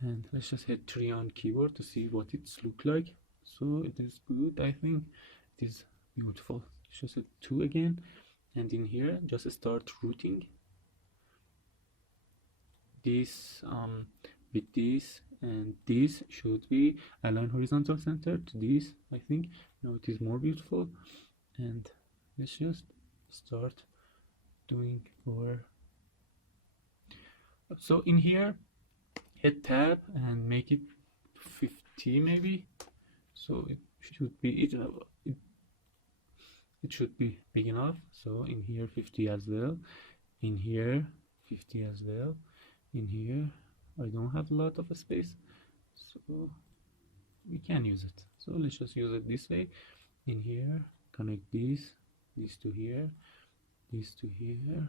And let's just hit 3 on keyboard to see what it's look like. So it is good. I think it is beautiful. Let's just hit 2 again, and in here just start routing this with this, and this should be align horizontal center to this. I think now it is more beautiful. And let's just start doing our. So in here, hit tab and make it 50 maybe. So it should be it should be big enough. So in here 50 as well, in here 50 as well, in here I don't have a lot of space, so we can use it. So let's just use it this way. In here, connect this to here, this to here.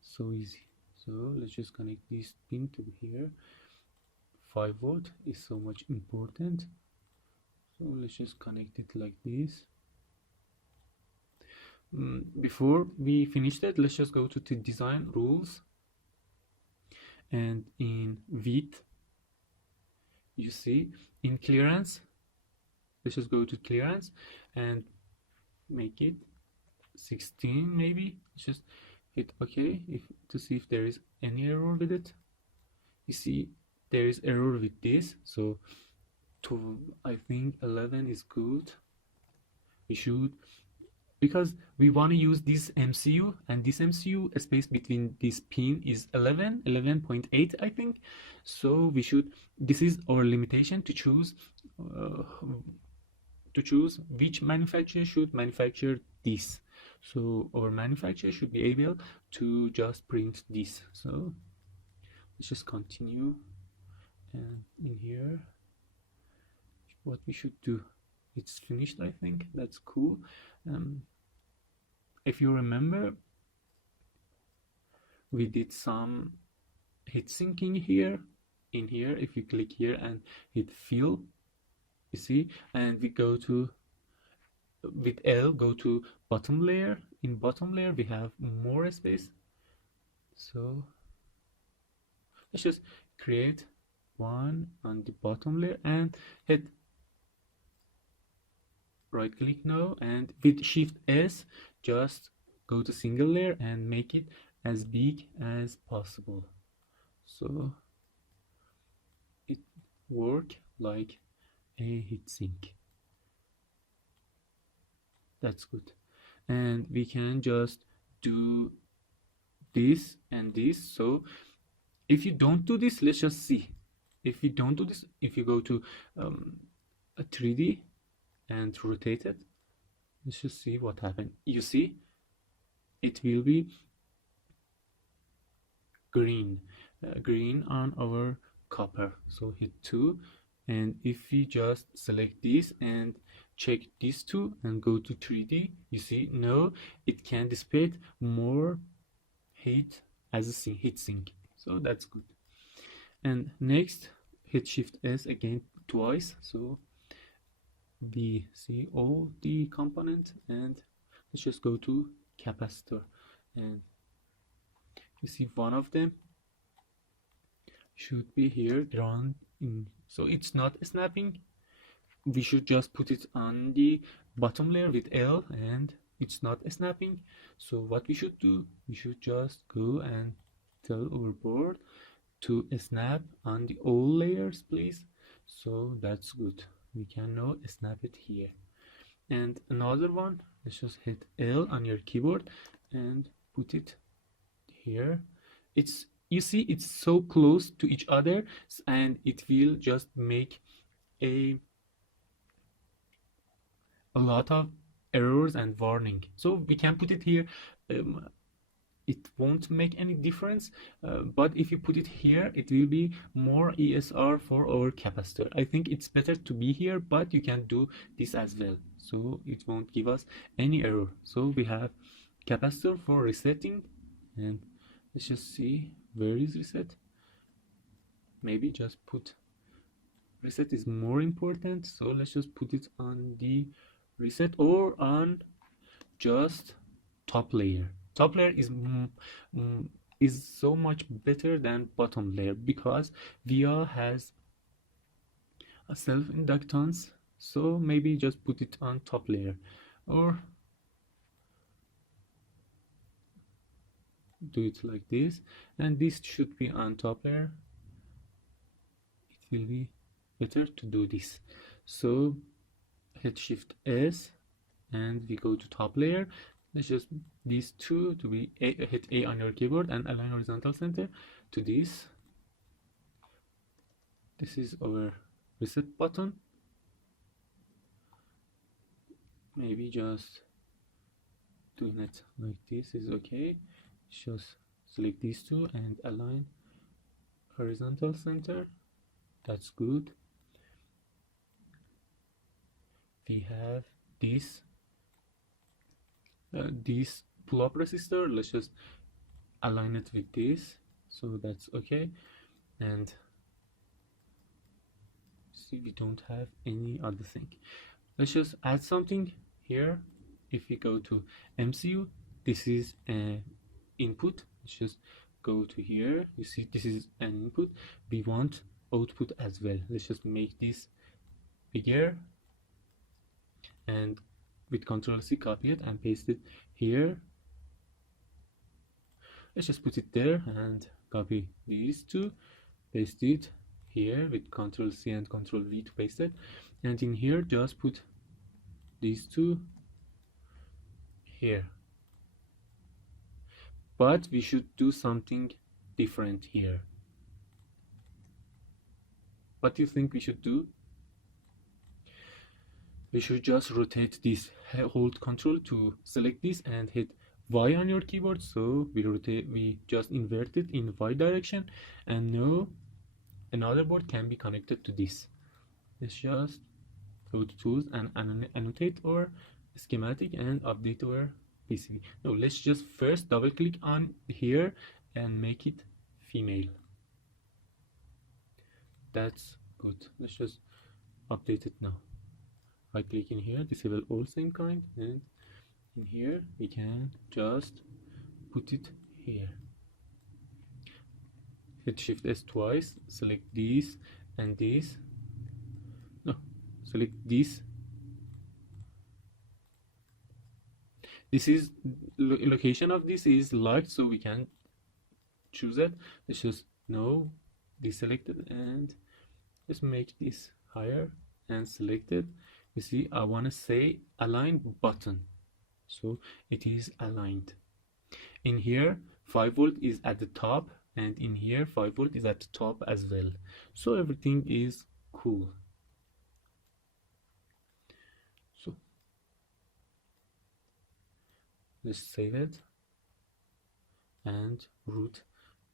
So easy. So let's just connect this pin to here. 5 volt is so much important. So let's just connect it like this. Before we finish that, let's just go to the design rules, and in width, you see, in clearance, let's just go to clearance and make it 16 maybe. Let's just hit OK to see if there is any error with it. You see there is error with this, so I think 11 is good. We should, because we want to use this MCU, and this MCU space between this pin is 11.8 I think. So we should, this is our limitation to choose which manufacturer should manufacture this. So our manufacturer should be able to just print this. So let's just continue, and in here what we should do. It's finished, I think. That's cool. If you remember, we did some heat sinking here. In here, if you click here and hit fill, you see, and we go to, with L, go to bottom layer. In bottom layer we have more space, so let's just create one on the bottom layer and hit right click now, and with shift S just go to single layer and make it as big as possible, so it work like a heatsink. That's good. And we can just do this and this. So if you don't do this, let's just see. If you don't do this, if you go to a 3D and rotate it, let's just see what happened. You see, it will be green, green on our copper. So hit 2, and if we just select this and check these two and go to 3D, you see, no, it can dissipate more heat as a heat sink. So that's good. And next, hit shift S again twice, so we see all the component, and let's just go to capacitor, and you see one of them should be here drawn in, so it's not snapping. We should just put it on the bottom layer with L, and it's not snapping. So what we should do, we should just go and tell our board to snap on the all layers, please. So that's good, we can now snap it here. And another one, let's just hit L on your keyboard and put it here. It's, you see, it's so close to each other, and it will just make a lot of errors and warning. So we can put it here. It won't make any difference, but if you put it here, it will be more ESR for our capacitor. I think it's better to be here, but you can do this as well, so it won't give us any error. So we have capacitor for resetting, and let's just see, where is reset? Maybe just put reset is more important, so let's just put it on the reset or on just top layer. Top layer is so much better than bottom layer because VIA has a self-inductance, so maybe just put it on top layer, or do it like this, and this should be on top layer. It will be better to do this. So hit shift S and we go to top layer. Let's just these two to be hit A on your keyboard and align horizontal center to this. This is our reset button. Maybe just doing it like this is okay. Just select these two and align horizontal center. That's good. We have this pull-up resistor. Let's just align it with this, so that's okay. And see, we don't have any other thing. Let's just add something here. If we go to MCU, this is an input. Let's just go to here. You see, this is an input. We want output as well. Let's just make this bigger, and with Ctrl+C copy it and paste it here. Let's just put it there and copy these two, paste it here with Ctrl+C and Ctrl+V to paste it, and in here just put these two here. But we should do something different here. What do you think we should do? We should just rotate this, hold Control to select this and hit Y on your keyboard. So we just invert it in Y direction, and now another board can be connected to this. Let's just go to tools and annotate our schematic and update our PCB. No, let's just first double click on here and make it female. That's good. Let's just update it now. Right click in here, disable all same kind, and in here we can just put it here. Hit Shift S twice, select these and these. No, select this. This is location of this is locked, so we can choose it. Let's just no, deselected, and let's make this higher and selected. You see, I want to say align button, so it is aligned. In here 5V is at the top, and in here 5V is at the top as well, so everything is cool. So let's save it and root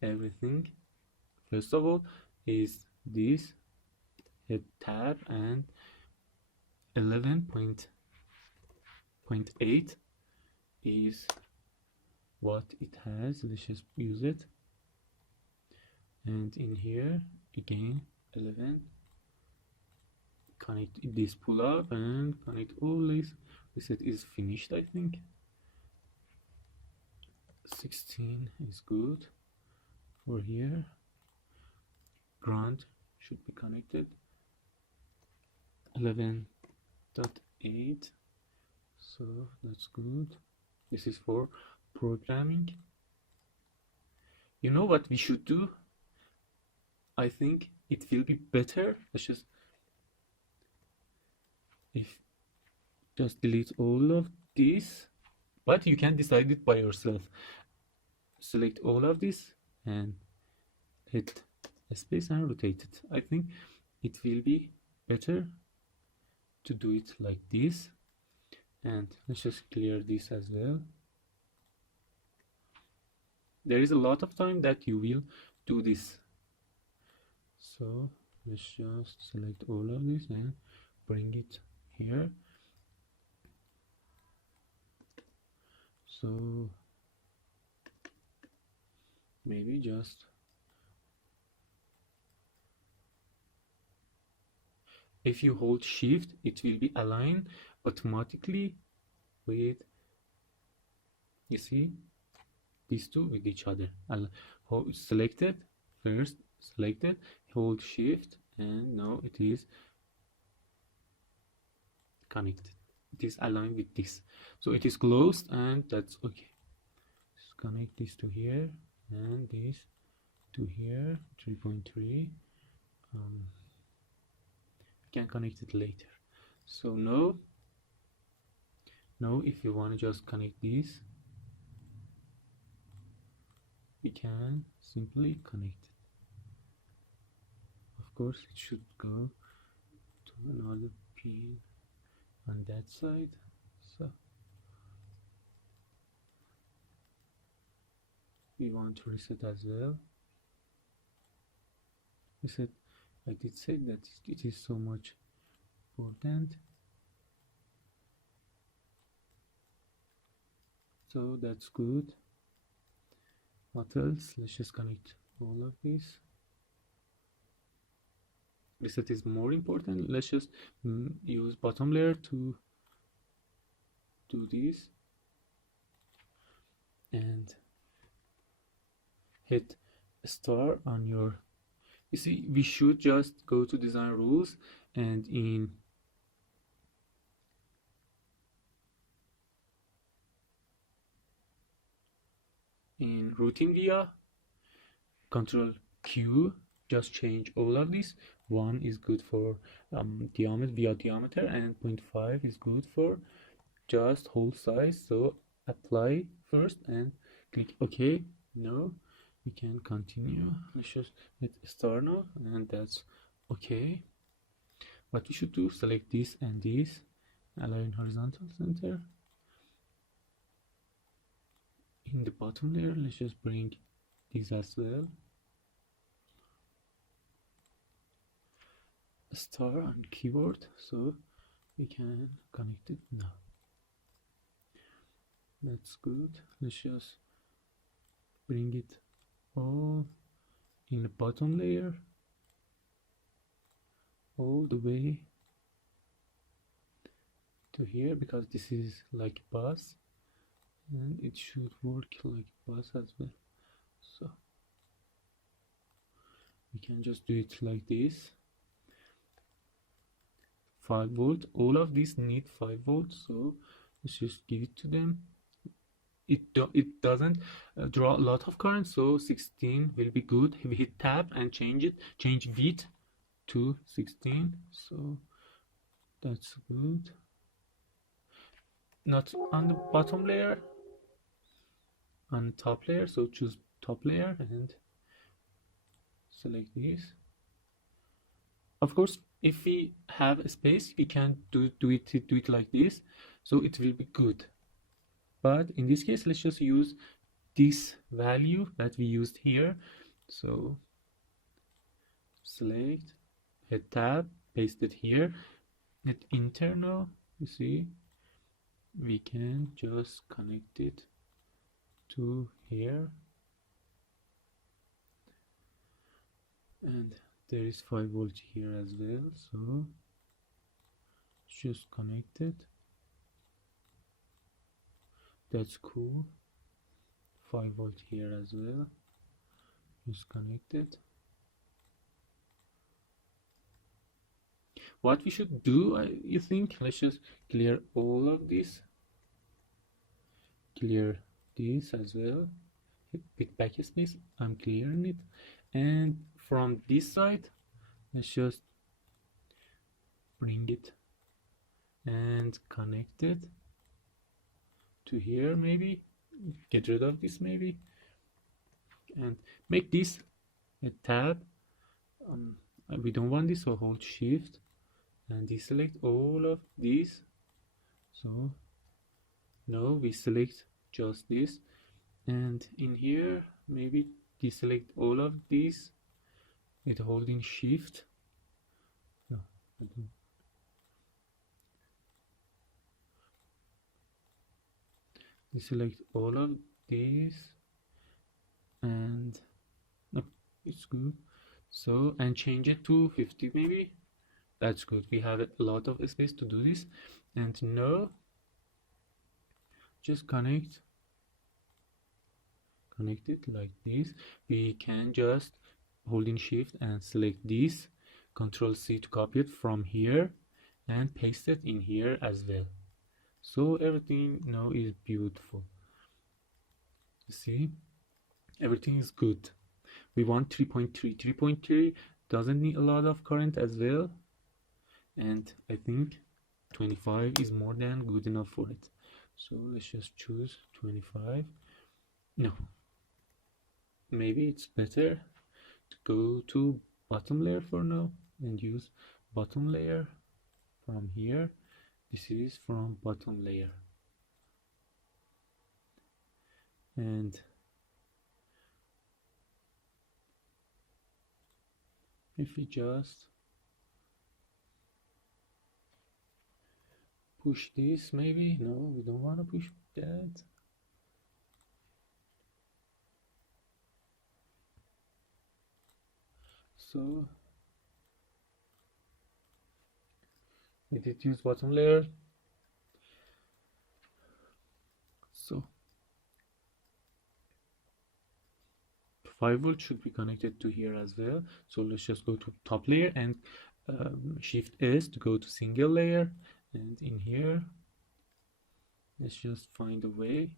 everything. First of all is this, hit tab, and 11.8 is what it has. Let's just use it, and in here again 11, connect this pull up and connect all this. Reset is finished. I think 16 is good for here. Ground should be connected. 11.8, so that's good. This is for programming. You know what we should do? I think it will be better. Let's just delete all of this, but you can decide it by yourself. Select all of this and hit space and rotate it. I think it will be better to do it like this, and let's just clear this as well. There is a lot of time that you will do this, so let's just select all of this and bring it here. So maybe just if you hold shift, it will be aligned automatically with, you see, these two with each other. I'll hold selected first, selected, hold shift, and now it is connected. It is aligned with this, so it is closed, and that's okay. Just connect this to here and this to here, 3.3. Can connect it later. So now if you want to just connect these, we can simply connect it. Of course it should go to another pin on that side, so we want to reset as well. Reset, I did say that it is so much important, so that's good. What else? Let's just connect all of this. Reset is more important. Let's just use bottom layer to do this and hit star on your, you see, we should just go to design rules, and in routing via Control Q, just change all of this. 1 is good for diameter, and 0.5 is good for just whole size. So apply first and click OK. Now we can continue. Let's just hit start now, and that's okay. What we should do, select this and this, align horizontal center. In the bottom layer, let's just bring these as well. Star on keyboard, so We can connect it now. That's good. Let's just bring it all in the bottom layer all the way to here, because this is like a bus and it should work like a bus as well. So we can just do it like this. 5 volt, all of these need 5 volts, so let's just give it to them. It doesn't draw a lot of current, so 16 will be good. We hit tab and change width to 16, so that's good. Not on the bottom layer, on top layer, so choose top layer and select this. Of course, if we have a space, we can do it like this, so it will be good. But in this case, let's just use this value that we used here. So select, hit tab, paste it here. At internal, you see, we can just connect it to here, and there is 5 volts here as well, so just connect it. That's cool. 5 volt here as well, just connect it. What we should do, you think, let's just clear all of this, clear this as well with backspace. I'm clearing it, and from this side let's just bring it and connect it to here, maybe get rid of this maybe, and make this a tab. We don't want this, so hold shift and deselect all of these. So no, we select just this, and in here maybe deselect all of these with holding shift. No, I don't. Deselect all of these, and no, it's good. So, and change it to 50 maybe. That's good. We have a lot of space to do this. And no, just connect it like this. We can just holding shift and select this, Control C to copy it from here and paste it in here as well. So everything now is beautiful. You see, everything is good. We want 3.3. 3.3 doesn't need a lot of current as well, and I think 25 is more than good enough for it. So let's just choose 25. No, maybe it's better to go to bottom layer for now and use bottom layer from here. This is from bottom layer, and if we just push this, maybe, no, we don't want to push that. So we did use bottom layer. So 5 volt should be connected to here as well. So let's just go to top layer and shift S to go to single layer, and in here let's just find a way.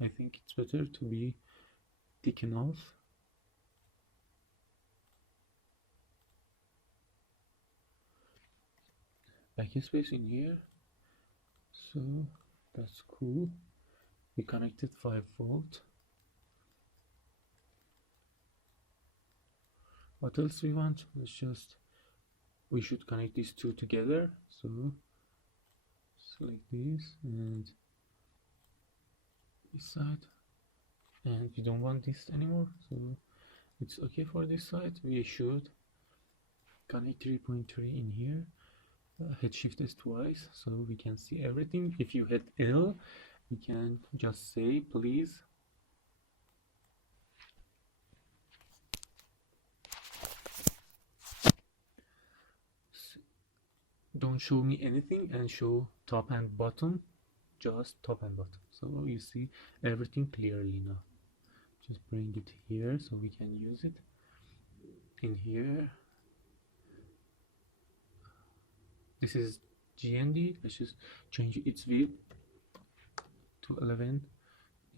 I think it's better to be thick enough. Backspace in here, so that's cool. We connected 5 volt. What else we want? We should connect these two together. So select this and this side, and we don't want this anymore, so it's okay for this side. We should Connect 3.3 in here. Hit shift S twice so we can see everything. If you hit L, we can just say please don't show me anything and show top and bottom, just top and bottom, so you see everything clearly now. Just bring it here so we can use it in here. This is GND. Let's just change its width to 11.8.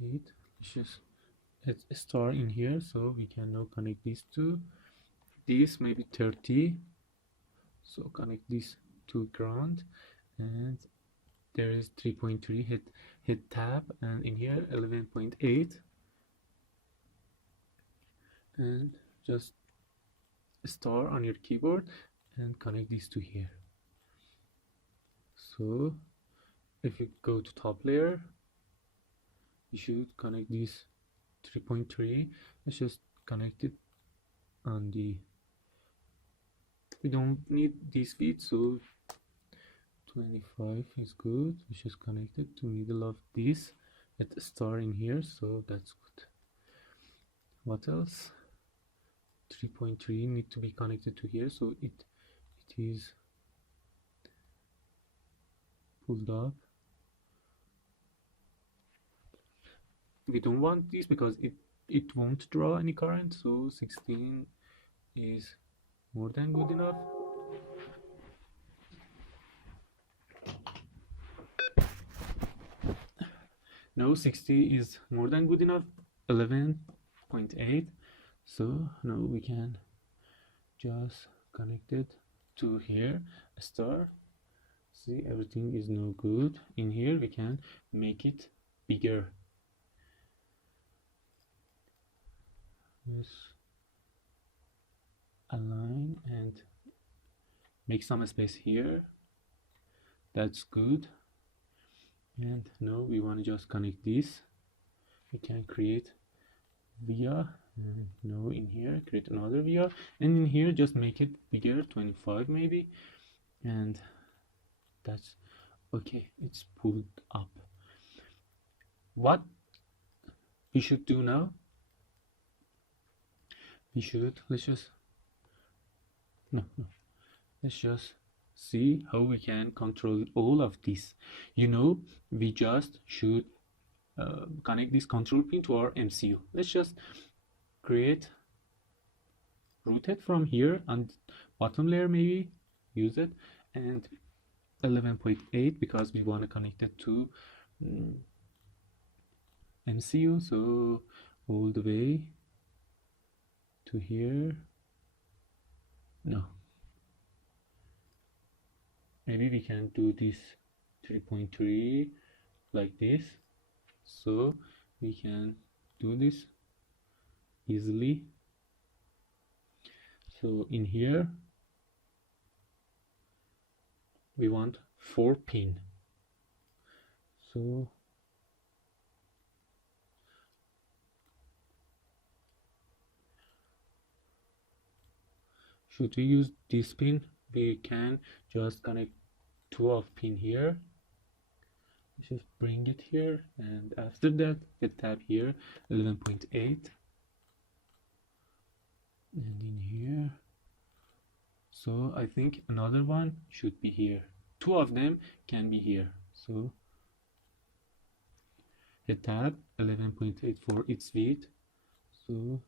Let's just add a star in here so we can now connect these two. This maybe 30, so connect this to ground, and there is 3.3. Hit tab, and in here 11.8, and just a star on your keyboard and connect these to here. So if you go to top layer, you should connect this 3.3. Let's just connect it on the, we don't need this width, so 25 is good. We just connect it to middle of this, at a star in here, so that's good. What else? 3.3 need to be connected to here, so it is pulled up. We don't want this because it won't draw any current, so 16 is more than good enough. No, 60 is more than good enough. 11.8. So now we can just connect it to here, a star. See, everything is now good. In here we can make it bigger. Just align and make some space here. That's good. And now we want to just connect this. We can create via, and now in here create another via, and in here just make it bigger, 25 maybe, and that's okay. It's pulled up. What we should do now, we should, let's just let's just see how we can control all of this. You know, we just should connect this control pin to our MCU. Let's just create routed from here on bottom layer, maybe use it, and 11.8 because we want to connect it to MCU, so all the way to here. No, maybe we can do this 3.3 like this, so we can do this easily. So in here we want 4 pin, so should we use this pin? We can just connect 12 pin here. Just bring it here, and after that hit tab here, 11.8, and in here. So I think another one should be here. 2 of them can be here. So hit tab, 11.8 for its width. So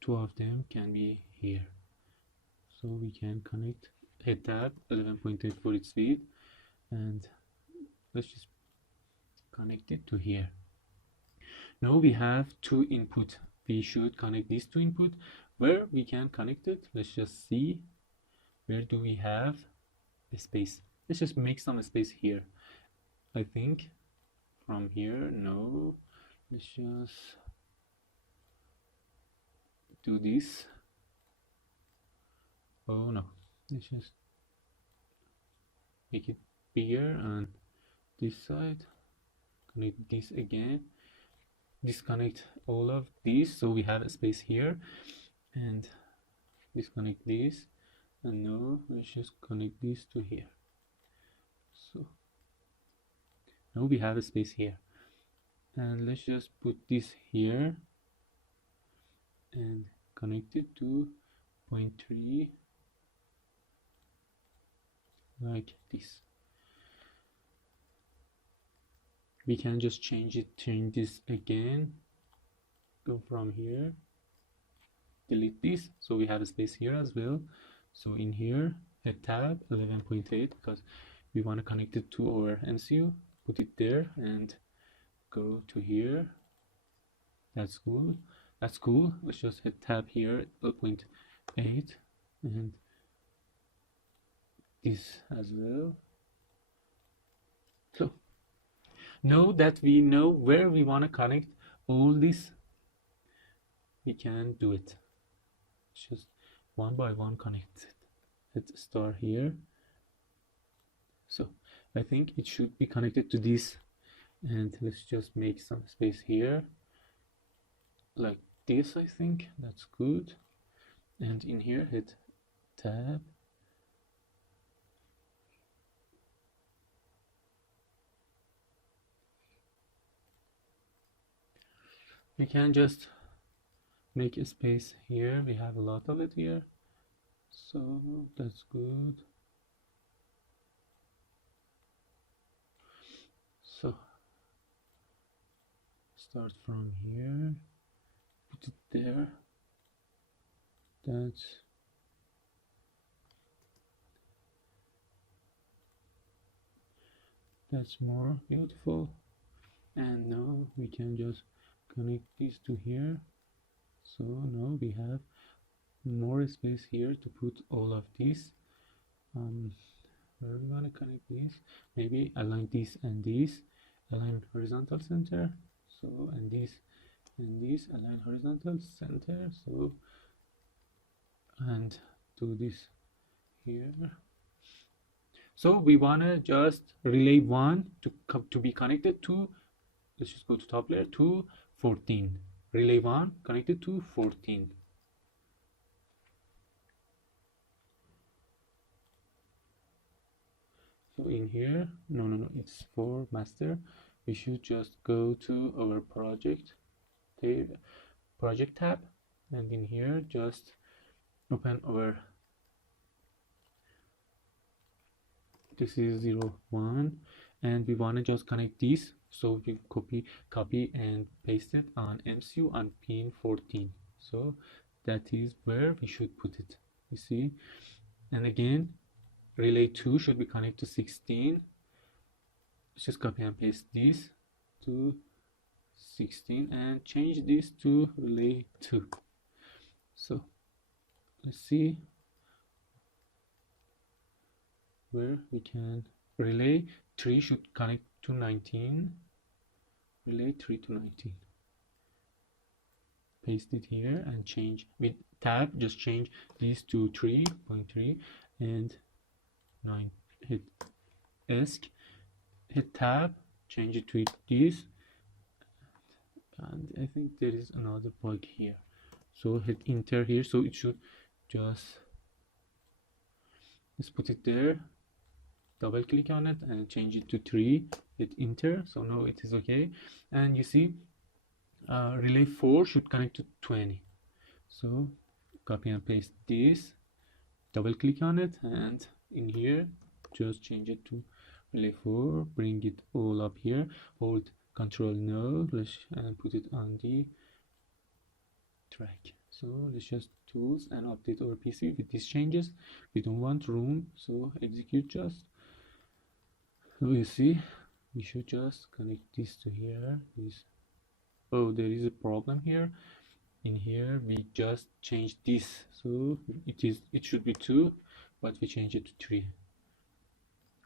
two of them can be here. So we can connect, hit tab, 11.8 for its width, and let's just connect it to here. Now we have 2 input. We should connect these 2 input. Where we can connect it, let's just see. Where do we have a space? Let's just make some space here. I think from here, no. Let's just do this. Oh no, let's just make it bigger on this side. Connect this again. disconnect all of these so we have a space here, and disconnect this, and now let's just connect this to here. So now we have a space here, and let's just put this here and connect it to 0.3 like this. We can just change this again, go from here, delete this, so we have a space here as well. So in here, hit tab 11.8 because we want to connect it to our MCU, put it there and go to here. That's cool. Let's just hit tab here 12.8 and this as well. So now that we know where we want to connect all this, we can do it. Just one by one connect it. Hit start here. So I think it should be connected to this, and let's just make some space here like this. I think that's good. And in here hit tab. We can just make a space here. We have a lot of it here, so that's good. So start from here, put it there. That's more beautiful. And now we can just connect these to here. So now we have more space here to put all of these. Where we want to connect these? Maybe align this and this, align horizontal center. So and this align horizontal center. So and do this here. So we want to just relay 1 to be connected to, let's just go to top layer, to 14. Relay 1 connected to 14. So in here, no, it's for master. We should just go to our project tab, and in here just open our, this is 0, 1, and we want to just connect this. So we copy and paste it on MCU on pin 14. So that is where we should put it, you see. And again, relay 2 should be connected to 16. Let's just copy and paste this to 16 and change this to relay 2. So let's see where we can. Relay 3 should connect to 19. Relay 3 to 19. Paste it here and change with tab, just change these to 3.3 and 9. Hit ESC, hit tab, change it to this, and I think there is another bug here. So hit enter here, so it should just, let's put it there, double click on it and change it to 3, hit enter. So now it is okay. And you see relay 4 should connect to 20. So copy and paste this, double click on it, and in here just change it to relay 4, bring it all up here, hold control now, and put it on the track. So let's just tools and update our PC with these changes. We don't want room, so execute just. So you see, we should just connect this to here. Oh, there is a problem here. In here we just changed this, so it should be 2, but we change it to 3.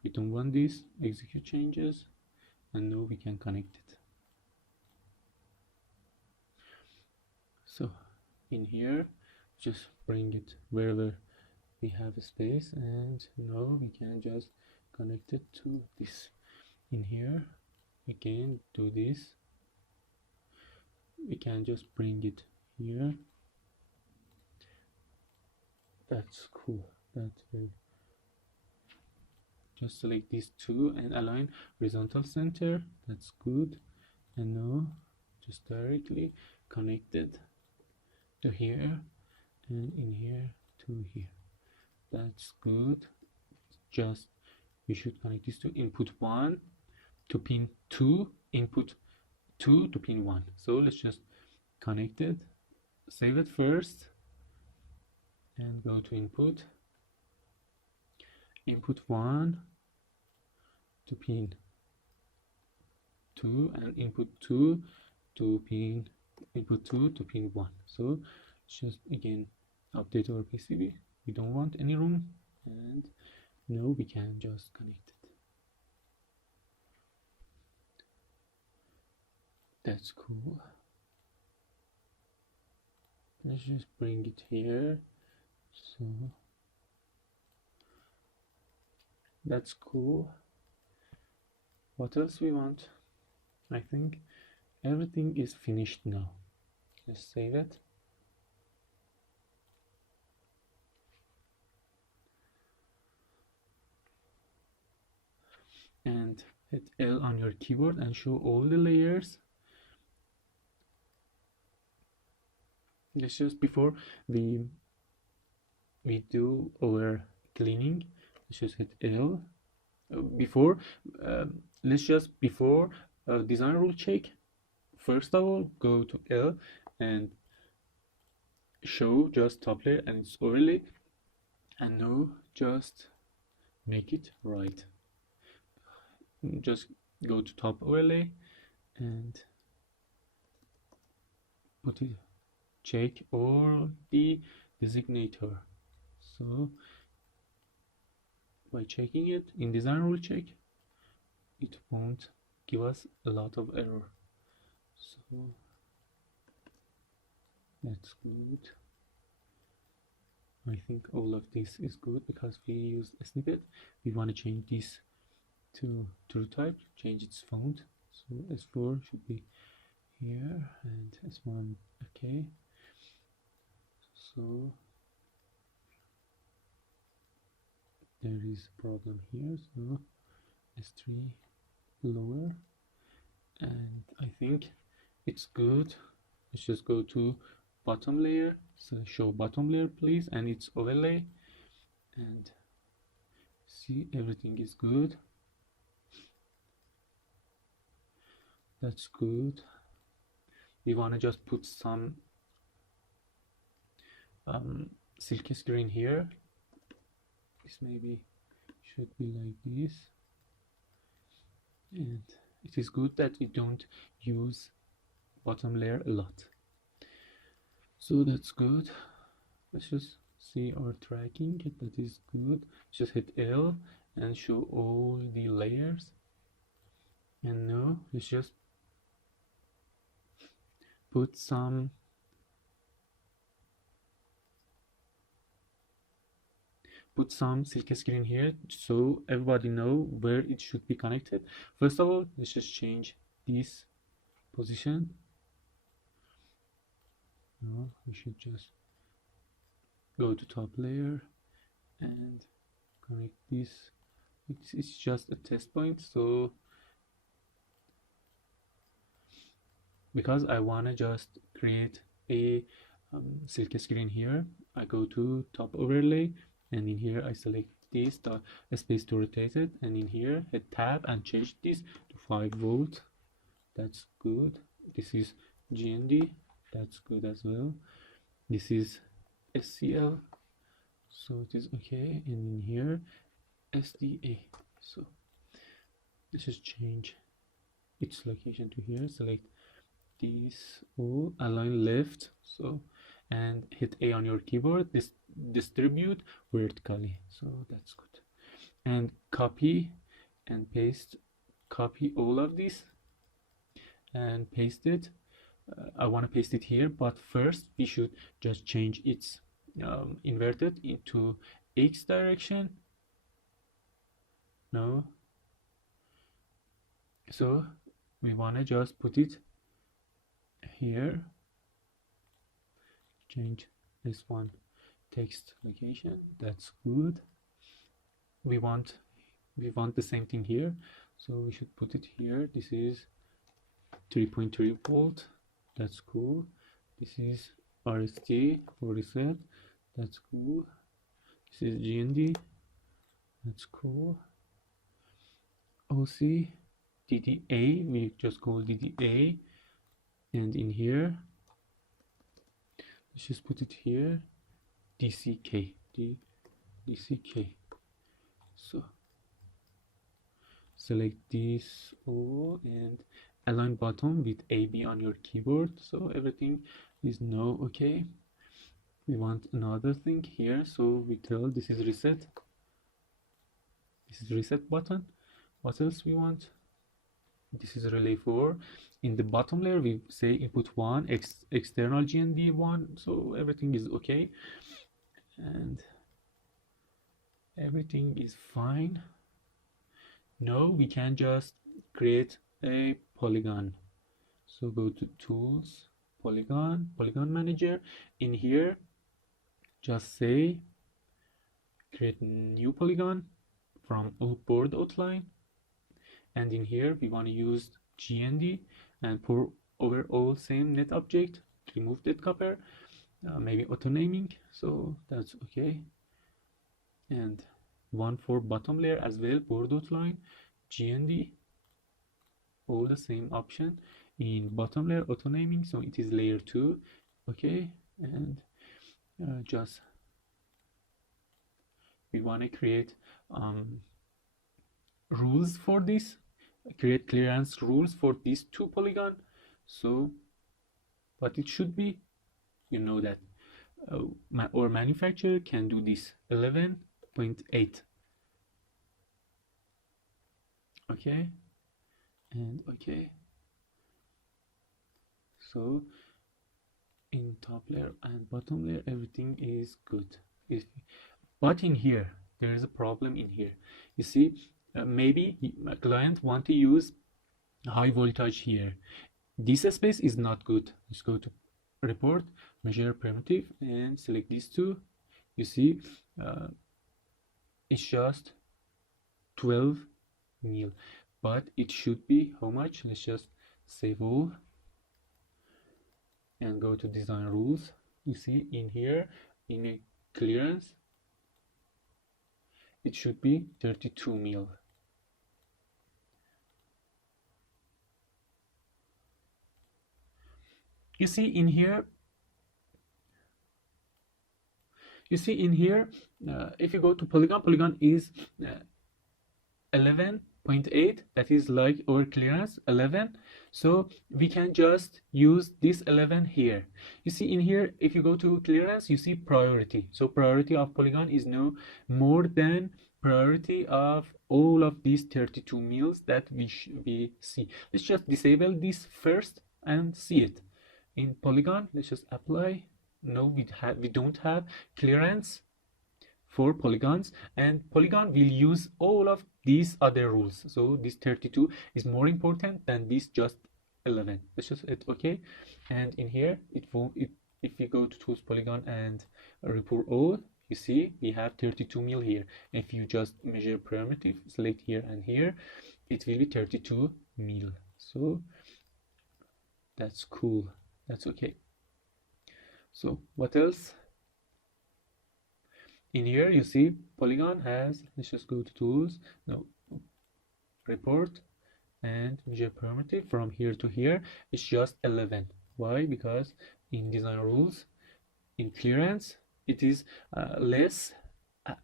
We don't want this. Execute changes, and now we can connect it. So in here, just bring it wherever we have a space, and now we can just connect it to this. In here again, do this, we can just bring it here. That's cool. That's very. Just select these two and align horizontal center. That's good. And now just directly connected to here and in here to here. That's good. Just we should connect this to input 1 to pin 2, input 2 to pin 1. So let's just connect it, save it first, and go to input 1 to pin 2 and input 2 to pin 1. So just again update our PCB. We don't want any room, and now we can just connect it. That's cool. Let's just bring it here. So that's cool. What else we want? I think everything is finished now. Let's save it. And hit L on your keyboard and show all the layers. Let's just before we do our cleaning, let's just hit L. Before design rule check, first of all go to L and show just top layer and its overlay, and now just make it right. Just go to top overlay and put it, check all the designator. So by checking it in design rule check, it won't give us a lot of error. So that's good. I think all of this is good because we use a snippet. We want to change this to true type, change its font. So S4 should be here and S1 okay. So there is a problem here, so S3 lower, and I think it's good. Let's just go to bottom layer, so show bottom layer please, and its overlay, and see everything is good. That's good. We want to just put some silky screen here. This maybe should be like this, and it is good that we don't use bottom layer a lot. So that's good. Let's just see our tracking. That is good. Just hit L and show all the layers, and now let's just put some silky screen here so everybody know where it should be connected. First of all, let's just change this position. No, we should just go to top layer and connect this. It's just a test point, so because I want to just create a silky screen here, I go to top overlay, and in here I select this, the space to rotate it, and in here hit tab and change this to 5 volt. That's good. This is GND. That's good as well. This is SCL, so it is okay. And in here SDA. So let's just change its location to here. Select this all, align left, so, and hit A on your keyboard. This distribute vertically, so that's good. And copy and paste, copy all of this and paste it. I want to paste it here, but first we should just change its inverted into X direction. No, so we want to just put it here, change this one text location. That's good. We want the same thing here, so we should put it here. This is 3.3 volt. That's cool. This is RST for reset. That's cool. This is GND. That's cool. OC DDA, we just call DDA, and in here let's just put it here, DCK, DCK. So select this all and align bottom with AB on your keyboard, so everything is now okay. We want another thing here, so we tell this is reset. This is reset button. What else we want? This is relay 4. In the bottom layer we say input 1, external GND 1, so everything is okay and everything is fine. Now we can just create a polygon. So go to tools, polygon manager. In here just say create new polygon from board outline, and in here we want to use GND and pour over all same net object, remove that copper, maybe auto naming, so that's okay. And one for bottom layer as well, board outline, GND, all the same option. In bottom layer auto naming, so it is layer 2, okay. And just we want to create rules for this, create clearance rules for these two polygon. So what it should be, you know that our manufacturer can do this 11.8, okay, and okay. So in top layer and bottom layer everything is good. But in here there is a problem. In here you see, maybe a client want to use high voltage here. This space is not good. Let's go to report, measure primitive, and select these two. You see, it's just 12 mil, but it should be how much? Let's just save all and go to design rules. You see in here, in a clearance, it should be 32 mil. You see in here, if you go to polygon is 11.8, that is like our clearance 11, so we can just use this 11 here. You see in here, if you go to clearance, you see priority, so priority of polygon is no more than priority of all of these 32 mils that we see. Let's just disable this first and see it in polygon. Let's just apply. No, we don't have clearance for polygons, and polygon will use all of these other rules, so this 32 is more important than this just 11. Let's just hit okay, and in here it won't, if you go to tools, polygon, and report all, you see we have 32 mil here. If you just measure primitive, select here and here, it will be 32 mil. So that's cool, that's okay. So what else? In here you see polygon has, let's just go to tools, no, report, and measure primitive from here to here, it's just 11. Why? Because in design rules, in clearance, it is less,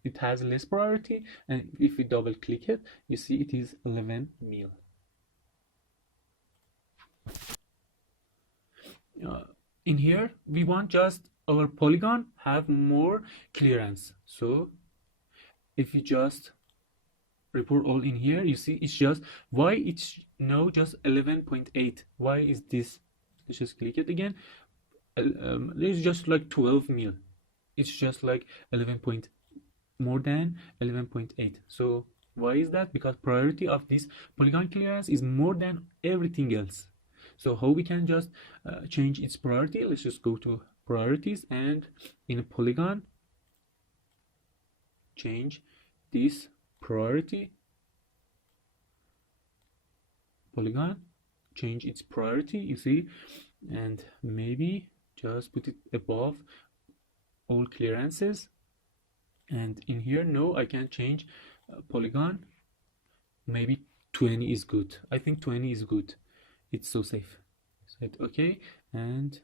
it has less priority, and if we double click it, you see it is 11 mil. In here we want just our polygon have more clearance, so if you just report all in here, you see it's just, why it's now just 11.8, why is this? Let's just click it again. There's just like 12 mil, it's just like 11 point more than 11.8. so why is that? Because priority of this polygon clearance is more than everything else. So how we can just change its priority? Let's just go to priorities, and in a polygon change this priority. Polygon, change its priority, you see, and maybe just put it above all clearances. And in here, no, I can't change polygon. Maybe 20 is good. I think 20 is good. It's so safe. Set OK, and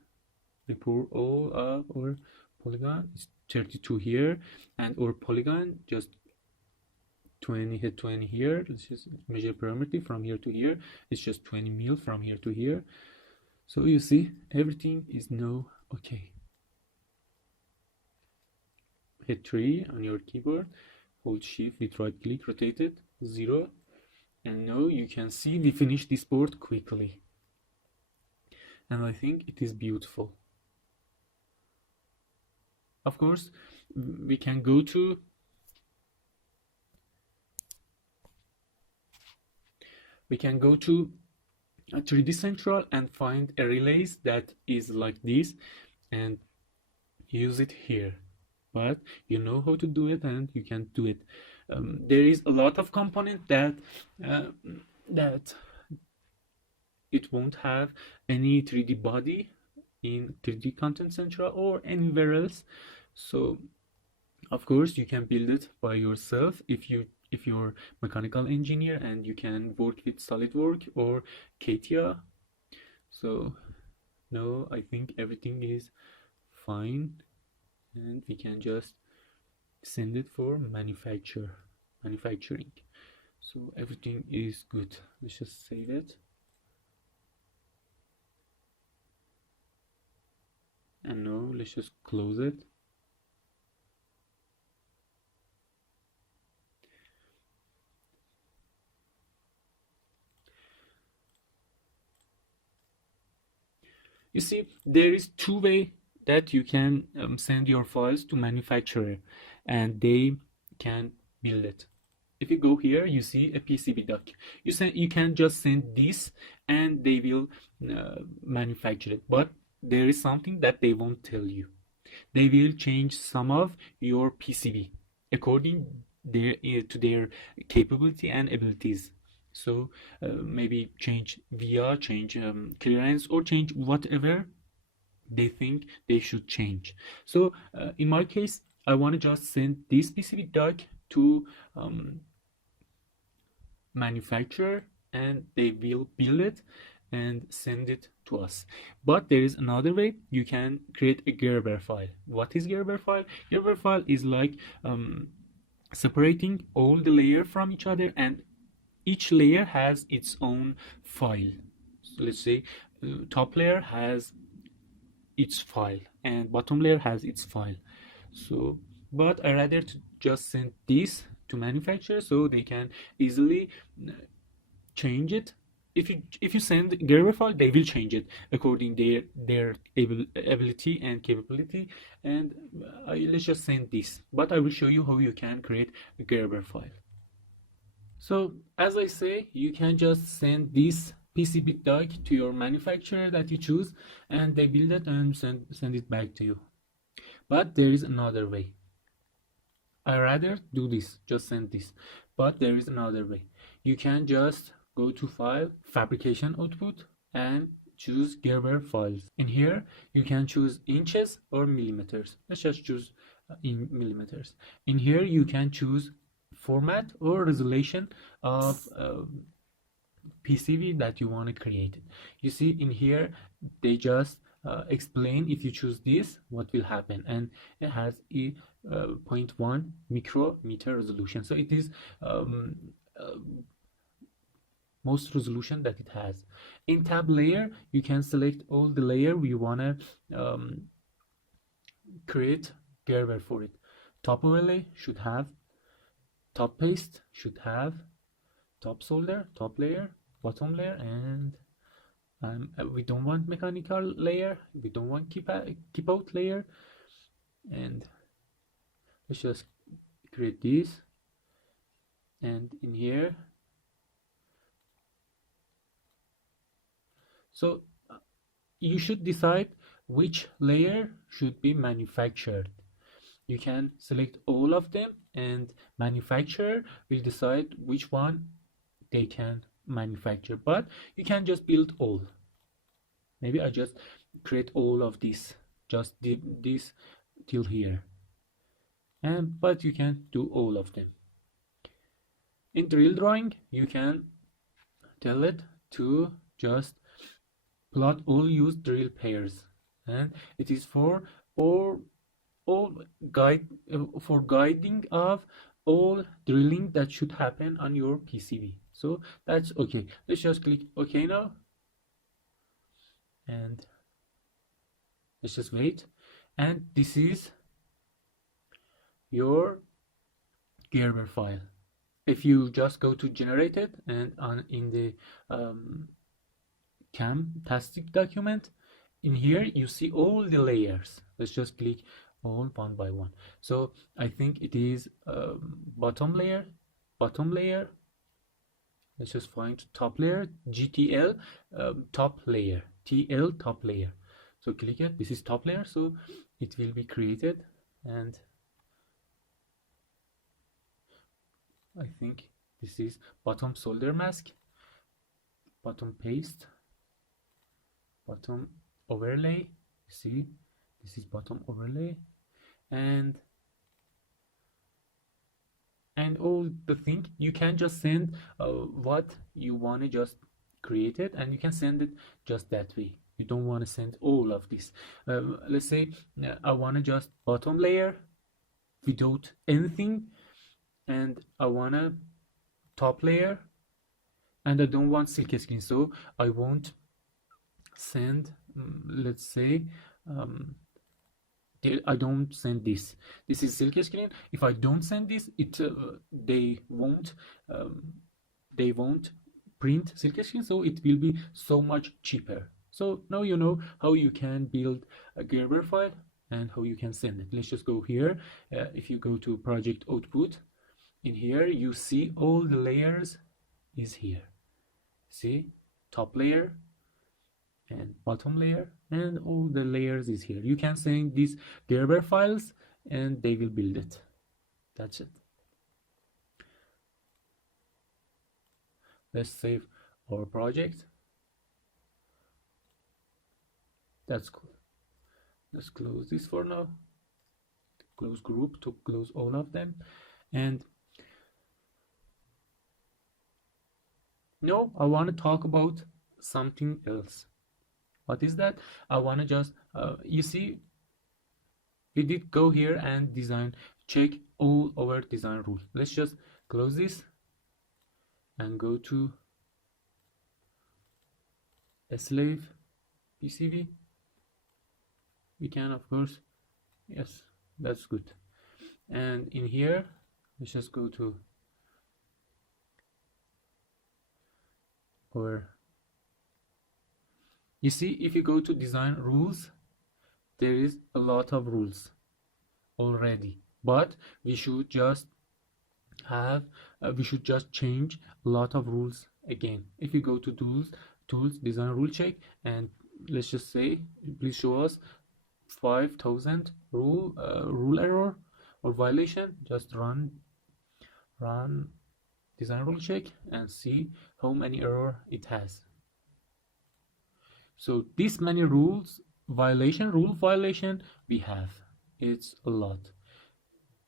we pour all of our polygon. It's 32 here, and our polygon just 20, hit 20 here. Let's just measure parameter from here to here. It's just 20 mil from here to here. So you see, everything is now okay. Hit 3 on your keyboard, hold shift with right click, rotate it 0, and now you can see we finished this board quickly, and I think it is beautiful. Of course, we can go to a 3D Central and find a relays that is like this and use it here. But you know how to do it, and you can do it. There is a lot of component that it won't have any 3D body in 3D Content Central or anywhere else. So of course you can build it by yourself if you're mechanical engineer and you can work with SolidWorks or CATIA. So now I think everything is fine, and we can just send it for manufacturing. So everything is good. Let's just save it, and now let's just close it. You see, there is two ways that you can send your files to manufacturer, and they can build it. If you go here, you see a PCB doc. You can just send this, and they will manufacture it. But there is something that they won't tell you. They will change some of your PCB according to their capability and abilities. So maybe change via, change clearance, or change whatever they think they should change. So in my case, I want to just send this PCB doc to manufacturer, and they will build it and send it to us. But there is another way. You can create a Gerber file. What is Gerber file? Gerber file is like separating all the layer from each other, and each layer has its own file. So let's say top layer has its file and bottom layer has its file. So but I rather to just send this to manufacturer so they can easily change it. If you send Gerber file, they will change it according their ability and capability, and let's just send this. But I will show you how you can create a Gerber file. So as I say, you can just send this PCB doc to your manufacturer that you choose, and they build it and send it back to you. But there is another way. I rather do this, just send this. But there is another way. You can just go to File, Fabrication Output, and choose Gerber files. In here, you can choose inches or millimeters. Let's just choose in millimeters. In here, you can choose format or resolution of PCB that you want to create. You see in here, they just explain if you choose this, what will happen, and it has a 0.1 micrometer resolution. So it is most resolution that it has. In tab layer, you can select all the layer we want to create Gerber for it. Top overlay should have, top paste should have, top solder, top layer, bottom layer, and we don't want mechanical layer, we don't want keep out layer, and let's just create this. And in here, So you should decide which layer should be manufactured. You can select all of them, and manufacturer will decide which one they can manufacture, but you can just build all. Maybe I just create all of this, just this till here, and but you can do all of them. In drill drawing, you can tell it to just plot all used drill pairs, and it is for all guide for guiding of all drilling that should happen on your PCB. So that's okay. Let's just click OK now, and let's just wait. And this is your Gerber file. If you just go to generated and in the tastic document, in here you see all the layers. Let's just click all one by one. So I think it is bottom layer. Let's just find top layer, GTL top layer, TL top layer. So click it. This is top layer, so it will be created, and I think this is bottom solder mask, bottom paste, bottom overlay. See, this is bottom overlay, and all the thing. You can just send what you want to just create it, and you can send it just that way. You don't want to send all of this. Let's say I want to just bottom layer without anything, and I want a top layer, and I don't want silk screen, so I won't send let's say I don't send this. This is silk screen. If I don't send this, it they won't print silk screen, so it will be so much cheaper. So now you know how you can build a Gerber file and how you can send it. Let's just go here. If you go to project output, in here you see all the layers is here. See, top layer and bottom layer, and all the layers is here. You can send these Gerber files and they will build it. That's it. Let's save our project. That's cool. Let's close this for now. Close group to close all of them. And now I want to talk about something else. What is that? I want to just you see, we did go here and design, check all our design rules. Let's just close this and go to a slave PCB. We can, of course, yes, that's good. And in here, let's just go to our, you see, if you go to design rules, there is a lot of rules already, but we should just have we should just change a lot of rules again. If you go to tools design rule check, and let's just say please show us 5000 rule error or violation, just run design rule check and see how many error it has. So this many rule violation we have, it's a lot.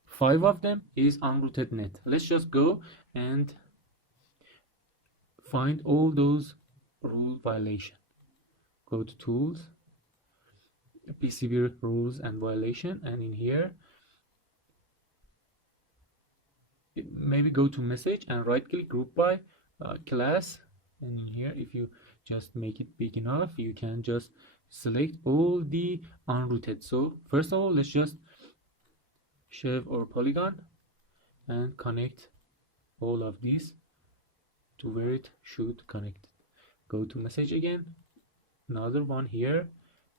5 of them is unrooted net. Let's just go and find all those rule violation. Go to tools, PCB rules and violation, and in here maybe go to message and right click group by class, and in here if you just make it big enough, you can just select all the unrooted. So first of all, let's just shave our polygon and connect all of these to where it should connect. Go to message again, another one here,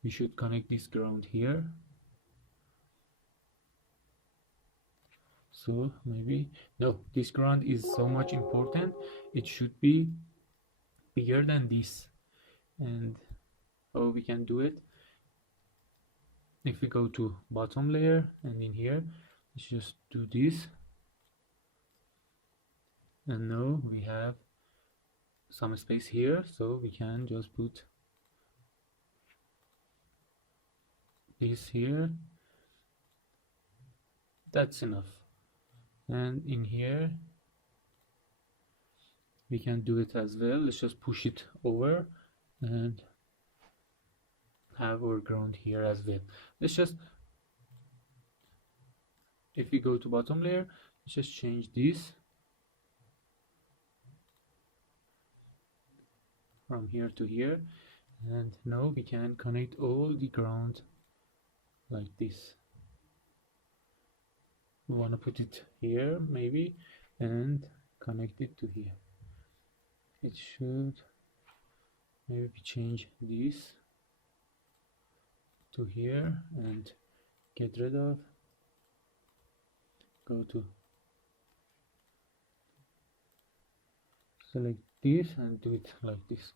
we should connect this ground here. So maybe no, this ground is so much important, it should be bigger than this, and how we can do it. If we go to bottom layer and in here, let's just do this, and now we have some space here, so we can just put this here. That's enough. And in here we can do it as well. Let's just push it over and have our ground here as well. Let's just, if we go to bottom layer, let's just change this from here to here, and now we can connect all the ground like this. We want to put it here maybe and connect it to here. It should, maybe change this to here and get rid of, go to select this and do it like this.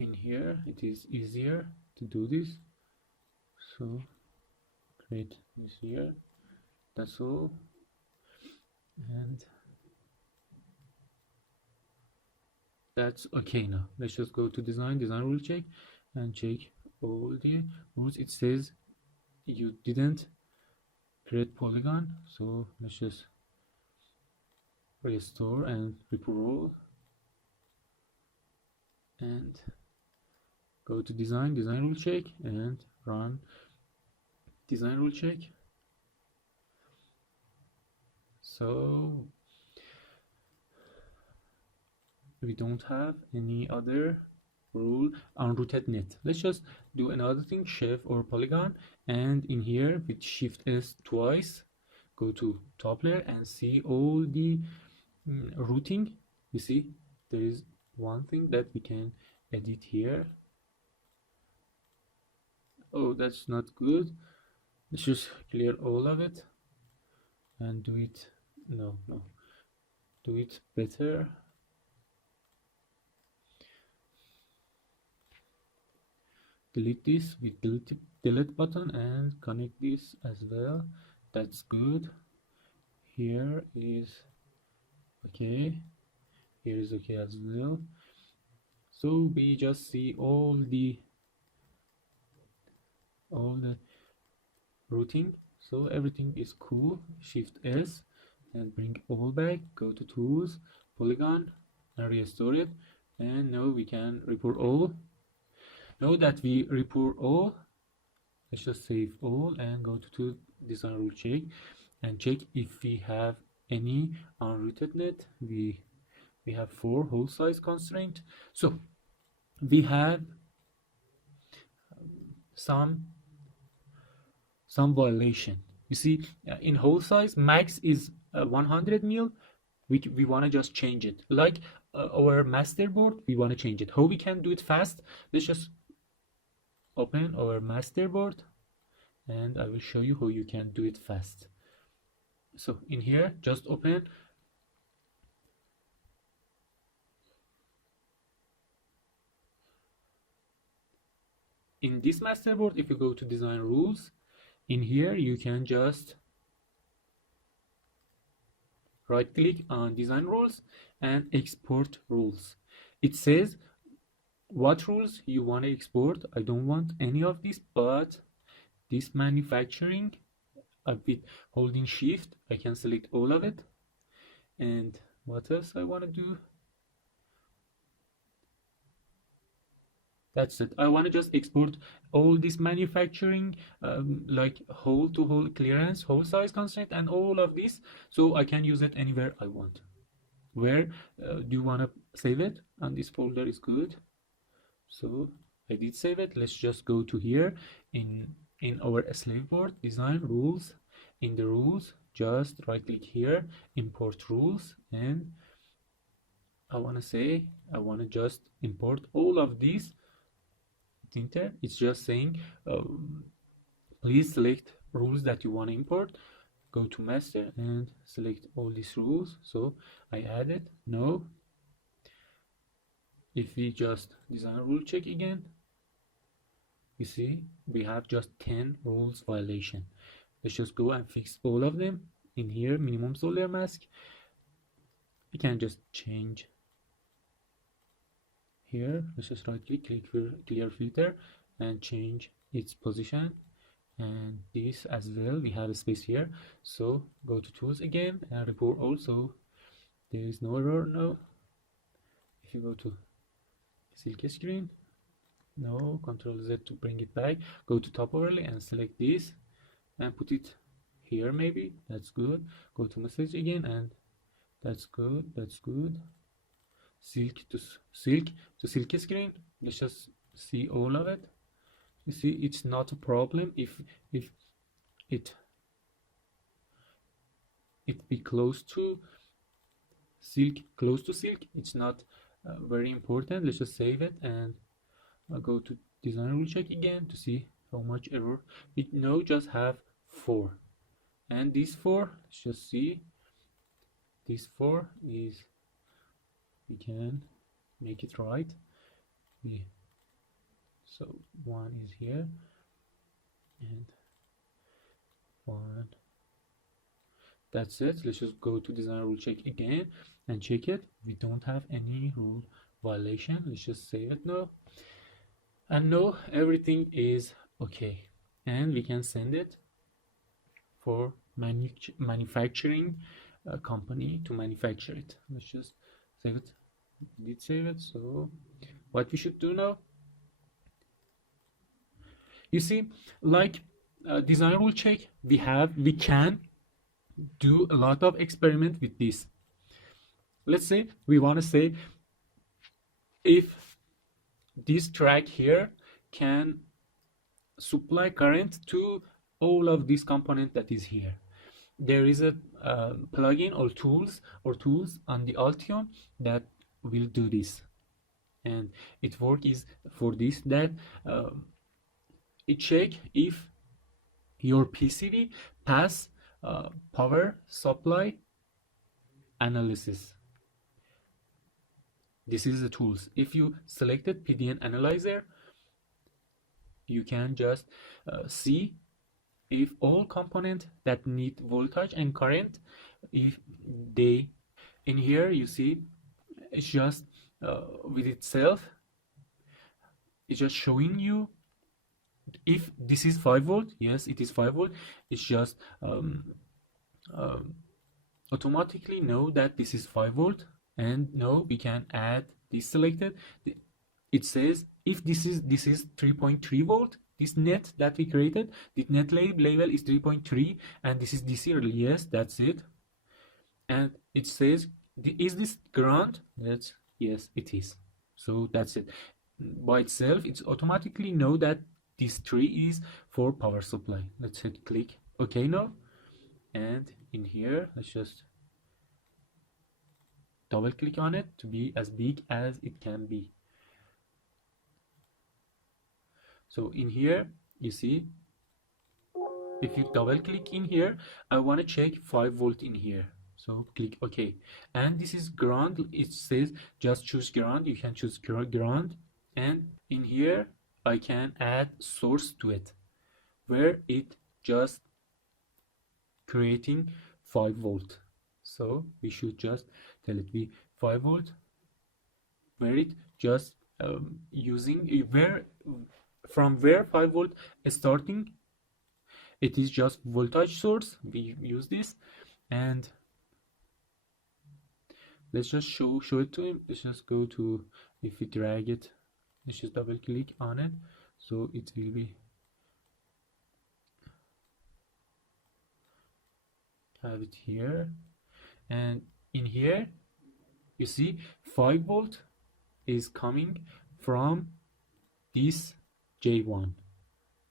In here it is easier to do this, so create this here, that's all. And that's okay. Now let's just go to design rule check and check all the rules. It says you didn't create polygon, so let's just restore and report all and go to design rule check and run design rule check. So we don't have any other rule unrooted net. Let's just do another thing, chef or polygon, and in here with shift S twice go to top layer and see all the routing. You see there is one thing that we can edit here. Oh, that's not good. Let's just clear all of it and do it, no, do it better. Delete this with delete button and connect this as well. That's good. Here is okay, here is okay as well. So we just see all the routing, so everything is cool. Shift S and bring all back, go to tools, polygon, and restore it. And now we can report all. Now that we report all, let's just save all and go to design rule check and check if we have any unrooted net. We have 4 hole size constraint, so we have some violation. You see, in hole size max is 100 mil. We want to just change it, like our master board, we want to change it. How we can do it fast? Let's just open our master board and I will show you how you can do it fast. So in here, just open in this master board. If you go to design rules, in here you can just right click on design rules and export rules. It says what rules you want to export. I don't want any of this, but this manufacturing, with holding shift I can select all of it. And what else I want to do? That's it. I want to just export all this manufacturing, like hole to hole clearance, hole size constraint, and all of this, so I can use it anywhere I want. Where do you want to save it? And this folder is good, so I did save it. Let's just go to here in our slave board, design rules. In the rules, just right click here, import rules, and I want to just import all of these. Enter, it's just saying please select rules that you want to import. Go to master and select all these rules, so I add it. Now if we just design rule check again, You see, we have just 10 rules violation. Let's just go and fix all of them. In here, minimum solder mask, we can just change here. Let's just right click, click for clear filter and change its position, and this as well. We have a space here, so go to tools again and report also. There is no error. No, if you go to silk screen, no, Control Z to bring it back, go to top overlay and select this and put it here. Maybe that's good. Go to message again, and that's good, that's good. Silk to silk screen. Let's just see all of it. You see, it's not a problem if it be close to silk, it's not very important. Let's just save it, and I'll go to design rule check again to see how much error. We now just have 4, and these 4, let's just see, this 4 is, we can make it right. So 1 is here, and 1, that's it. Let's just go to design rule check again and check it. We don't have any rule violation. Let's just save it now, and now everything is okay, and we can send it for manufacturing company to manufacture it. Let's just save it. We did save it. So what we should do now, you see, like design rule check, we can do a lot of experiment with this. Let's say we want to say if this track here can supply current to all of this component that is here. There is a plugin or tools on the Altium that will do this, and its work is for this, that it check if your PCB pass power supply analysis. This is the tools. If you selected PDN analyzer, you can just see if all components that need voltage and current, if they, in here you see it's just with itself, it's just showing you if this is 5 volt. Yes, it is 5 volt. It's just automatically know that this is 5 volt, and now we can add this selected. It says if this is 3.3 volt, this net that we created, the net label is 3.3, and this is DC. Yes, that's it. And it says, is this ground? That's yes, it is. So that's it. By itself, it's automatically know that this 3 is for power supply. Let's hit click OK now, and in here let's just double click on it to be as big as it can be. So in here you see, if you double click in here, I want to check 5 volt in here, so click OK. And this is ground. It says just choose ground. You can choose ground, and in here I can add source to it, where it just creating 5 volt. So we should just tell it be 5 volt, where it just using from where 5 volt is starting. It is just voltage source. We use this, and let's just show it to him. Let's just go to, if we drag it, let's just double click on it, so it will be have it here. And in here you see 5 volt is coming from this J1.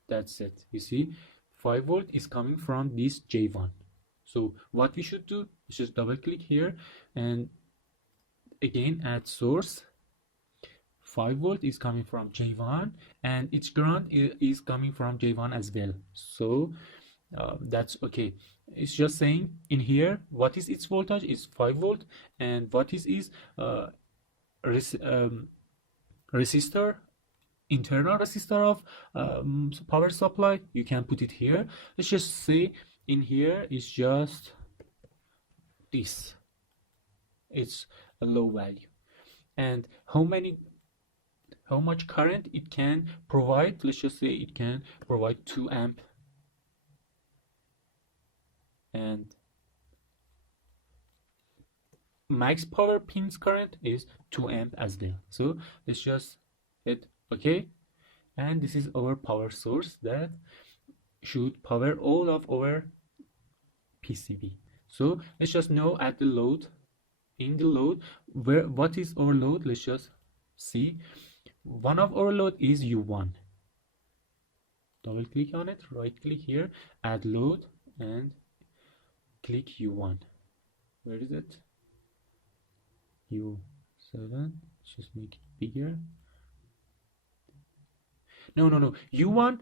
That's it. You see 5 volt is coming from this J1. So what we should do is just double click here and again add source. 5 volt is coming from J1, and its ground is coming from J1 as well. So that's okay. It's just saying in here what is its voltage is 5 volt, and what is resistor internal resistor of power supply, you can put it here. Let's just say in here is just this, it's a low value, and how much current it can provide. Let's just say it can provide 2 amp, and max power pins current is 2 amp as well. So let's just hit OK, and this is our power source that should power all of our PCB. So let's just know at the load, in the load, what is our load. Let's just see. One of our load is U1. Double click on it, right click here, add load, and click U1. Where is it? U7. Just make it bigger. No, U1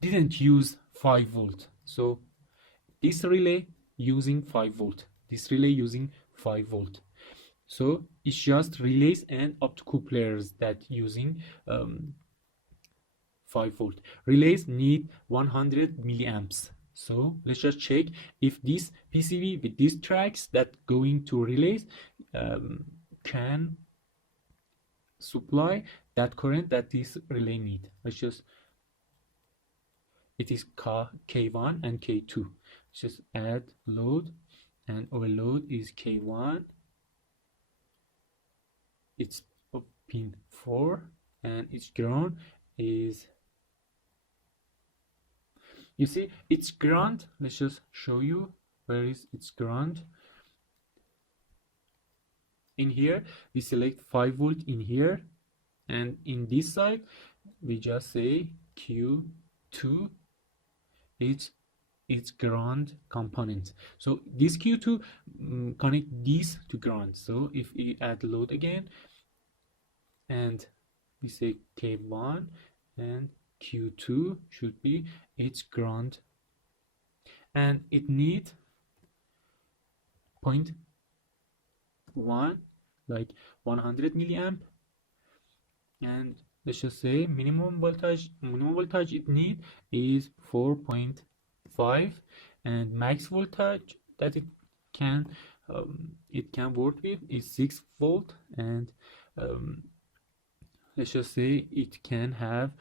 didn't use 5 volt. So this relay using 5 volt. This relay using 5 volt. So it's just relays and optocouplers that using 5 volt. Relays need 100 milliamps. So let's just check if this PCB with these tracks that going to relays can supply that current that this relay need. Let's just, it is K1 and K2. Let's just add load, and our load is K1. It's pin 4, and its ground is, you see its ground. Let's just show you where is its ground. In here we select 5 volt in here, and in this side we just say Q2, its ground component. So this Q2 connect these to ground. So if we add load again and we say K1, and Q2 should be its ground, and it need 0.1, like 100 milliamp, and let's just say minimum voltage it need is 4.5, and max voltage that it can work with is 6 volt, and let's just say it can have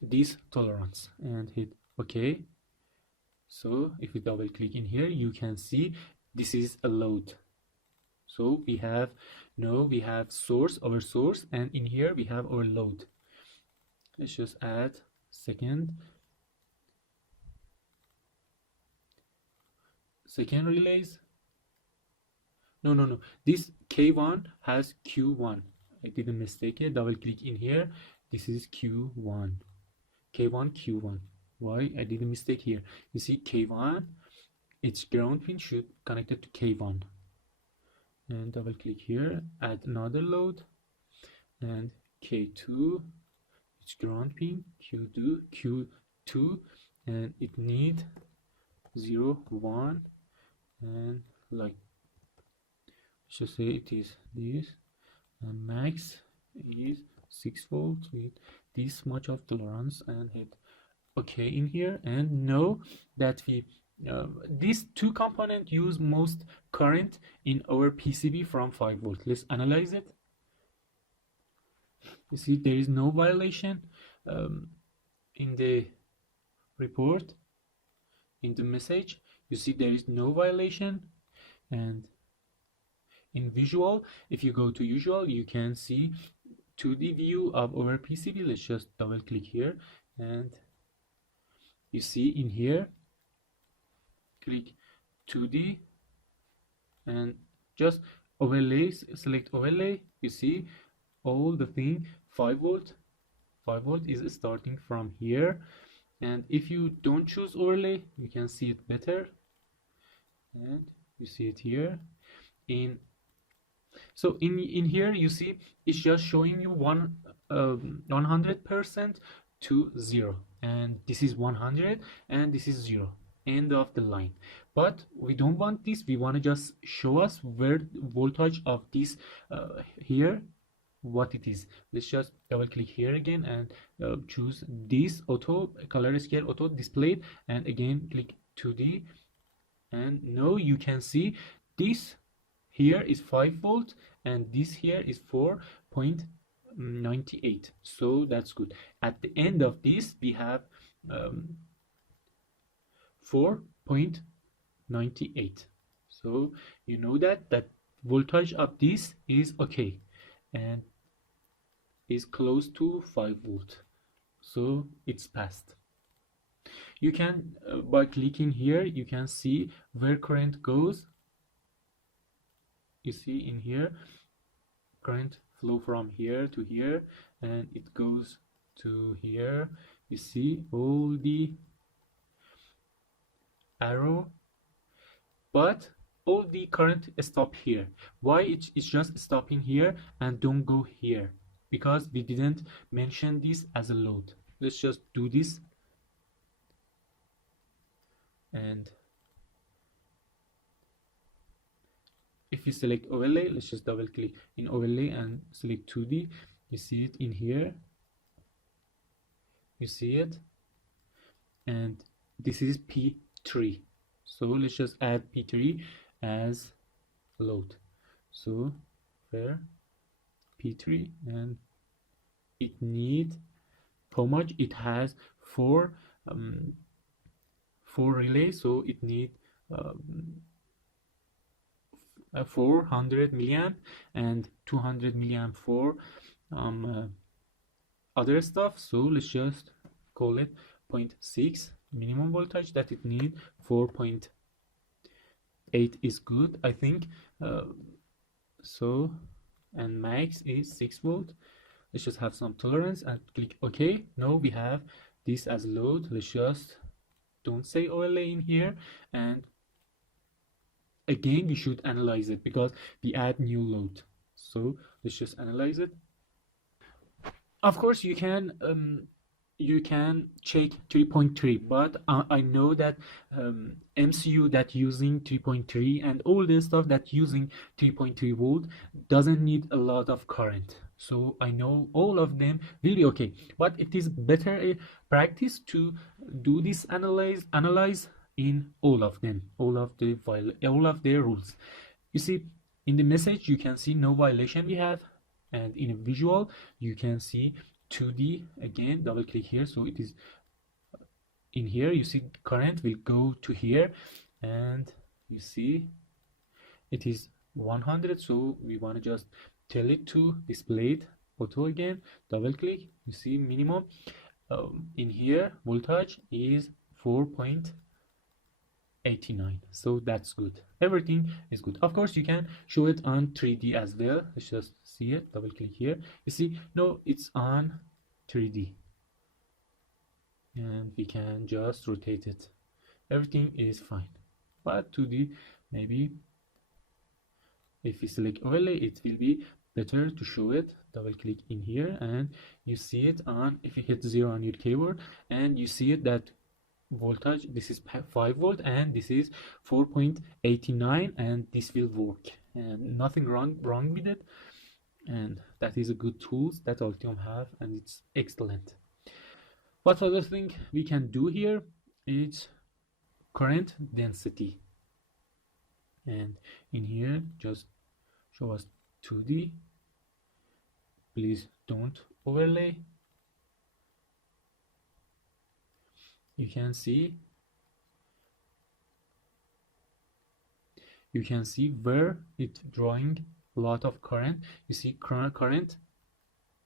this tolerance, and hit OK. So if we double click in here, you can see this is a load. So we have source, our source, and in here we have our load. Let's just add second relays. No, this K1 has Q1. I did a mistake here. Double click in here. This is Q1. K1 Q1. Why I did a mistake here? You see K1, its ground pin should connect it to K1. And double click here, add another load, and K2, its ground pin Q2, and it need 0, 1, and like, just say it is this, and max is 6 volts with this much of tolerance, and hit OK in here, and know that we these two components use most current in our PCB from 5 volt. Let's analyze it. You see there is no violation in the report, in the message. You see there is no violation, and in visual, if you go to usual, you can see 2D view of our PCB. Let's just double click here, and you see in here, click 2D and just overlay, select overlay. You see all the thing 5 volt is starting from here, and if you don't choose overlay, you can see it better, and you see it here. So in here you see it's just showing you 100% to 0, and this is 100 and this is 0, end of the line. But we don't want this. We want to just show us where the voltage of this here what it is. Let's just double click here again and choose this auto color scale auto displayed, and again click 2D, and now you can see this here is 5 volt and this here is 4.98, so that's good. At the end of this we have 4.98, so you know that voltage of this is okay and is close to 5 volt, so it's passed. You can by clicking here you can see where current goes. You see in here current flow from here to here and it goes to here. You see all the arrow, but all the current stop here. Why it's just stopping here and don't go here? Because we didn't mention this as a load. Let's just do this, and if you select overlay, let's just double click in overlay and select 2D. You see it in here, you see it, and this is P3, so let's just add P3 as load. So where P3, and it needs how much? It has four relays, so it needs 400 milliamp and 200 milliamp for other stuff. So let's just call it 0.6 minimum voltage that it needs. 4.8 is good, I think. So, and max is 6 volt. Let's just have some tolerance and click OK. Now we have this as load. Let's just don't say overlay in here, and again we should analyze it because we add new load. So let's just analyze it. Of course you can check 3.3, but I know that MCU that using 3.3 and all this stuff that using 3.3 volt doesn't need a lot of current, so I know all of them will be okay, but it is better a practice to do this analyze in all of them, all of their rules. You see in the message you can see no violation we have, and in a visual you can see 2D. Again double click here, so it is in here. You see current will go to here, and you see it is 100, so we want to just tell it to display it auto. Again double click, you see minimum in here voltage is 4.89, so that's good, everything is good. Of course you can show it on 3D as well. Let's just see it, double click here, you see no, it's on 3D, and we can just rotate it, everything is fine. But 2D, maybe if we select overlay it will be better to show it. Double click in here and you see it on, if you hit 0 on your keyboard, and you see it that voltage, this is 5 volt and this is 4.89, and this will work and nothing wrong with it, and that is a good tools that Altium have, and it's excellent. What other thing we can do here is current density, and in here just show us 2D, please don't overlay. You can see where it's drawing a lot of current. You see current,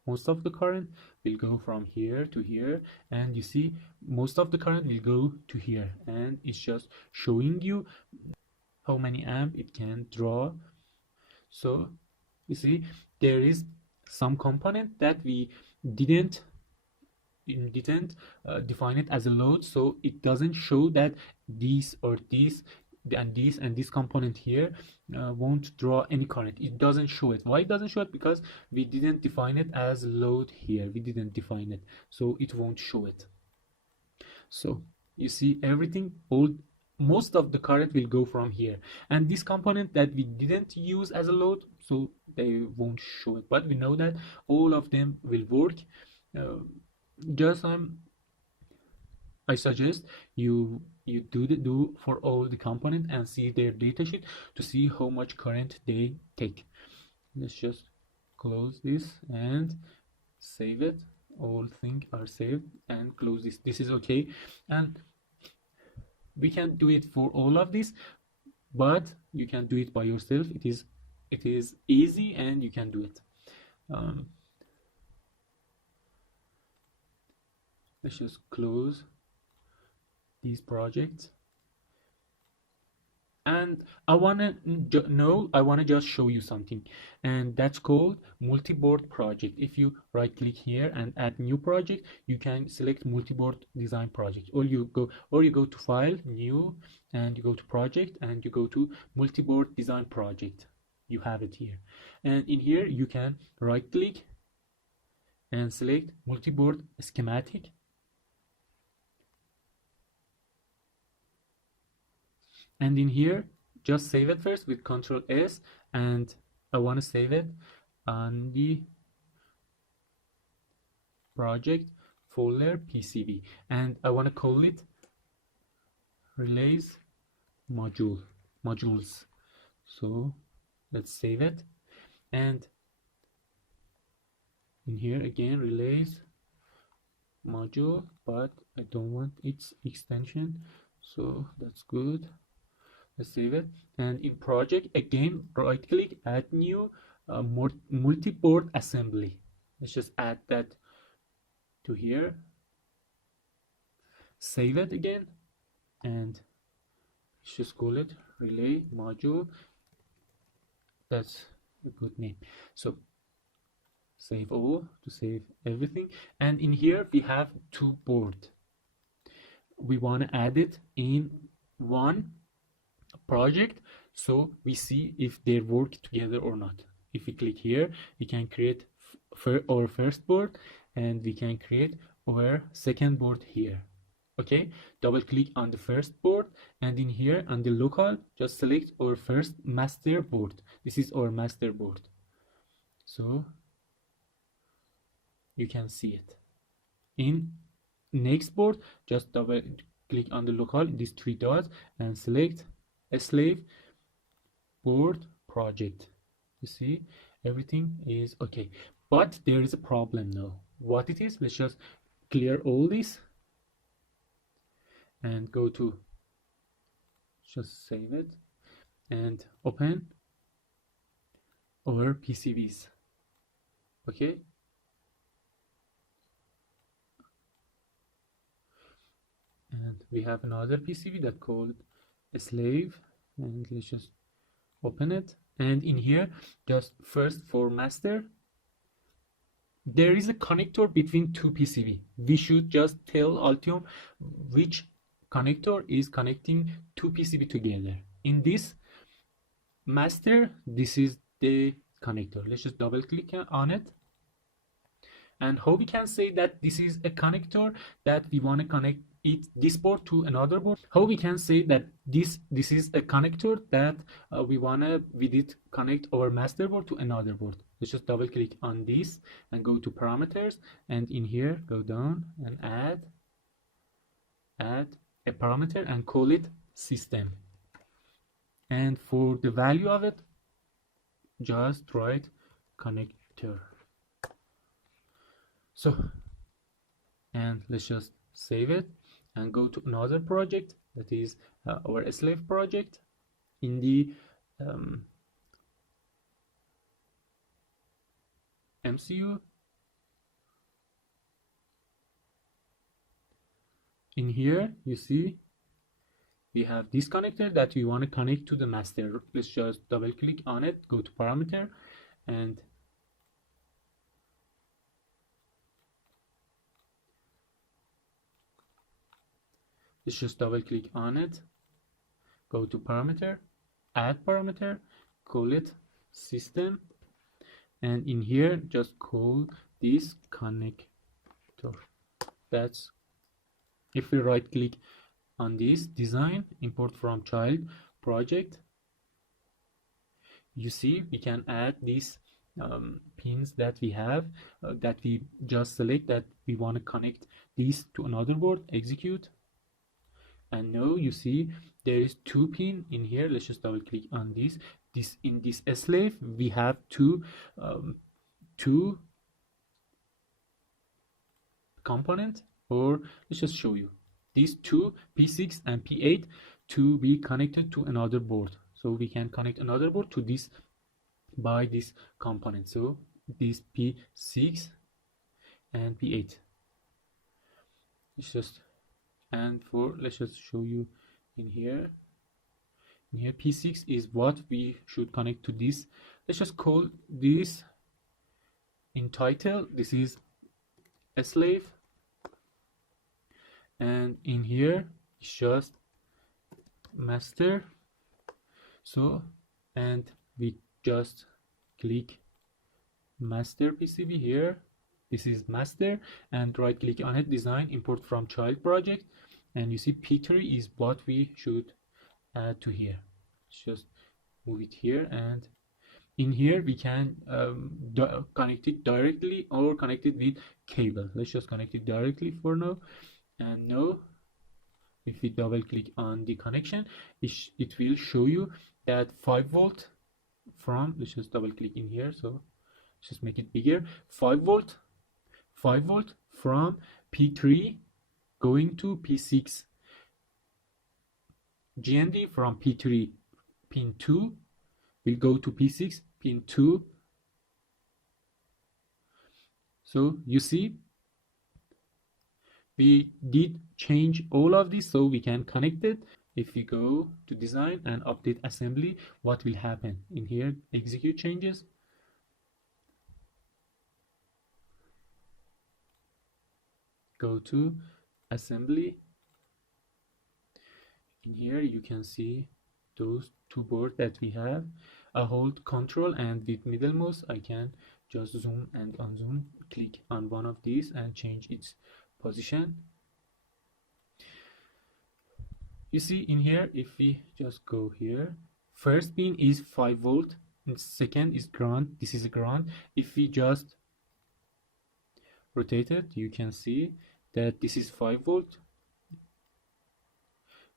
most of the current will go from here to here, and you see most of the current will go to here, and it's just showing you how many amp it can draw. So you see there is some component that we didn't define it as a load, so it doesn't show that these or this and this component here won't draw any current. It doesn't show it. Why it doesn't show it? Because we didn't define it as load here, we didn't define it, so it won't show it. So you see everything, all most of the current will go from here, and this component that we didn't use as a load, so they won't show it, but we know that all of them will work. uh, just I suggest you do for all the component and see their datasheet to see how much current they take. Let's just close this and save it. All things are saved, and close this. This is okay, and we can do it for all of this, but you can do it by yourself. It is easy and you can do it. Let's just close these projects, and I want to just show you something, and that's called multi-board project. If you right click here and add new project, you can select multi-board design project, or you go to file, new, and you go to project, and you go to multi-board design project. You have it here, and in here you can right click and select multi-board schematic, and in here just save it first with Ctrl S, and I want to save it on the project folder PCB, and I want to call it relays modules. So let's save it, and in here again relays module, but I don't want its extension, so that's good. Let's save it, and in project again right click, add new, multi-board assembly. Let's just add that to here, save it again, and let's just call it relay module. That's a good name. So save all to save everything, and in here we have two boards. We want to add it in one project so we see if they work together or not. If we click here, we can create our first board, and we can create our second board here. Okay, double click on the first board, and in here on the local just select our first master board. This is our master board, so you can see it. In next board just double click on the local, these three dots, and select a slave board project. You see everything is okay, but there is a problem now. What it is? Let's just clear all this and go to, just save it and open our PCBs. Okay, and we have another PCB that called a slave, and let's just open it, and in here just first for master there is a connector between two PCB. We should just tell Altium which connector is connecting two PCB together. In this master, this is the connector. Let's just double click on it, and how we can say that this is a connector that we want to connect this board to another board. How we can say that this is a connector that we did connect our master board to another board. Let's just double click on this and go to parameters, and in here go down and add a parameter and call it system, and for the value of it just write connector. So, and let's just save it and go to another project, that is our slave project. In the MCU, in here you see we have this connector that we want to connect to the master. Let's just double click on it, go to parameter, and let's just double click on it, go to parameter, add parameter, call it system, and in here just call this connector. That's, if we right click on this design, import from child project. You see we can add these pins that we have, that we just select that we want to connect these to another board. Execute, and now you see there is 2 pin in here. Let's just double click on this. In this slave we have two component, or let's just show you these two P6 and P8 to be connected to another board. So we can connect another board to this by this component. So this P6 and P8. It's just, and let's just show you in here. In here P6 is what we should connect to this. Let's just call this Untitled. This is a slave, and in here it's just master. So, and we just click master PCB here. This is master, and right click on it, design, import from child project, and you see P3 is what we should add to here. Let's just move it here, and in here we can connect it directly or connect it with cable. Let's just connect it directly for now. And now if we double click on the connection, it will show you that 5 volt from, let's just double click in here, so let's just make it bigger. 5 volt from P3 going to P6. GND from P3 pin 2 will go to P6 pin 2. So you see we did change all of this so we can connect it. If we go to design and update assembly, what will happen in here? Execute changes. Go to assembly. In here you can see those 2 boards that we have. I hold control, and with middle mouse I can just zoom and unzoom, click on one of these and change its position. You see in here, if we just go here, first pin is 5 volt and second is ground. This is ground. If we just rotate it, you can see that this is 5 volt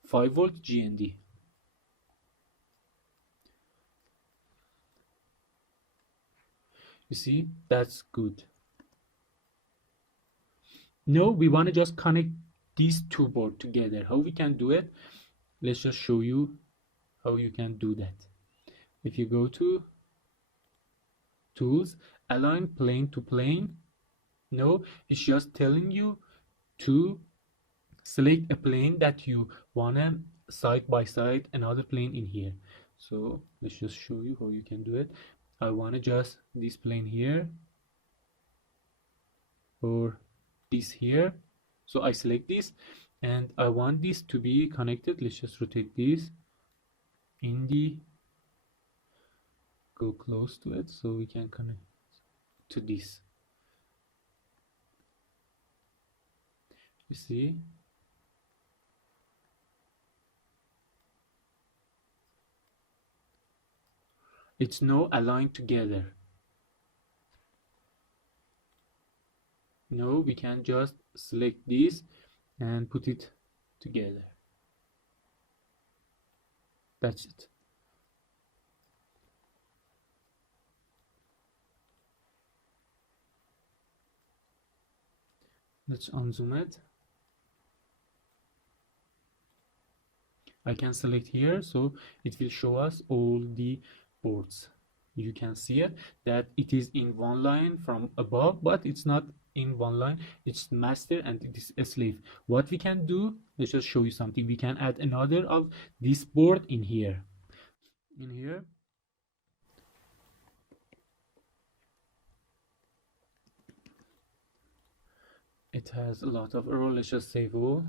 GND. You see, that's good. Now we want to just connect these 2 boards together. How we can do it? Let's just show you how you can do that. If you go to tools, align plane to plane, no, it's just telling you to select a plane that you wanna side by side another plane in here. So let's just show you how you can do it. I wanna just this plane here or this here. So I select this and I want this to be connected. Let's just rotate this in the, go close to it so we can connect to this. You see, it's now aligned together. Now we can just select this and put it together. That's it. Let's unzoom it. I can select here, so it will show us all the boards. You can see it that it is in one line from above, but it's not in one line. It's master and it is a slave. What we can do, let's just show you something. We can add another of this board in here. In here, it has a lot of error. Let's just save all.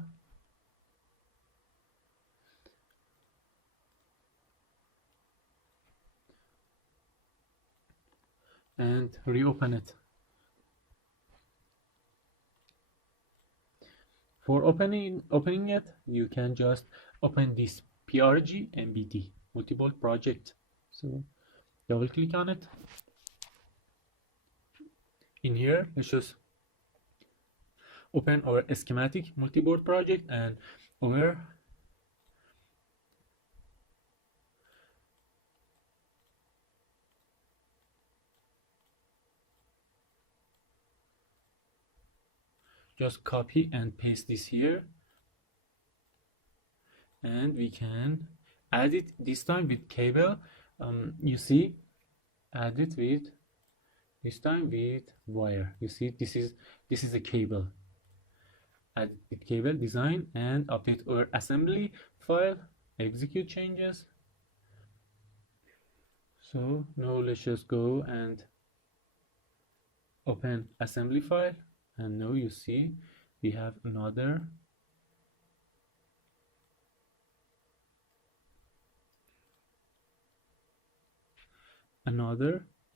And reopen it. For opening it, you can just open this PRG MBD multiboard project. So double click on it. In here, let's just open our schematic multiboard project, and over just copy and paste this here, and we can add it this time with cable. You see, add it with this time with wire. You see, this is a cable. Add it cable, design, and update our assembly file, execute changes. So now let's just go and open assembly file, and now you see we have another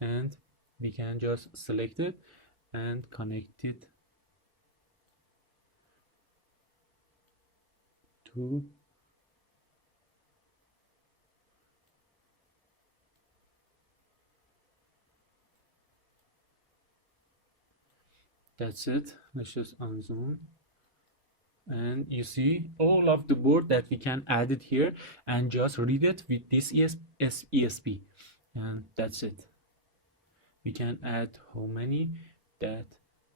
and we can just select it and connect it to that's it. Let's just unzoom, and you see all of the board that we can add it here and just read it with this ESP, and that's it. We can add how many that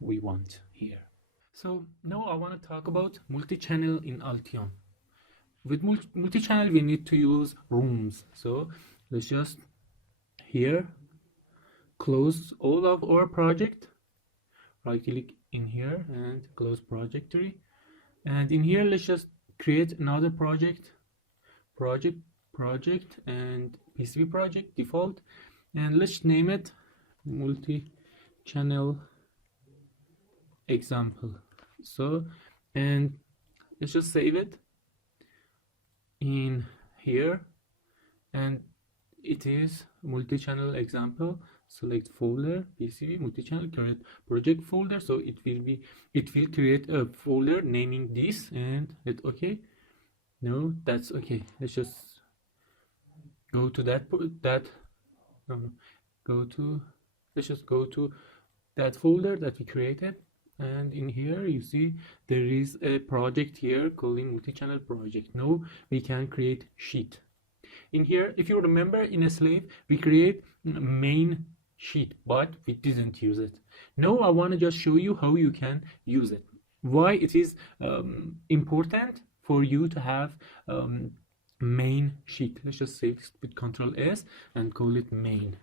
we want here. So now I want to talk about multi-channel in Altium. With multi-channel we need to use rooms. So let's just here close all of our project, right click in here and close project tree, and in here let's just create another project and PCB project default, and let's name it multi-channel example. So, and let's just save it in here, and it is multi-channel example. Select folder PCB multi-channel, create project folder. So it will create a folder naming this, and hit OK. No, that's okay. Let's just go to let's just go to that folder that we created, and in here you see there is a project here calling multi-channel project. Now we can create sheet. In here, if you remember, in a slave we create main sheet, but we didn't use it. Now I want to just show you how you can use it, why it is important for you to have main sheet. Let's just save it with Control S and call it main.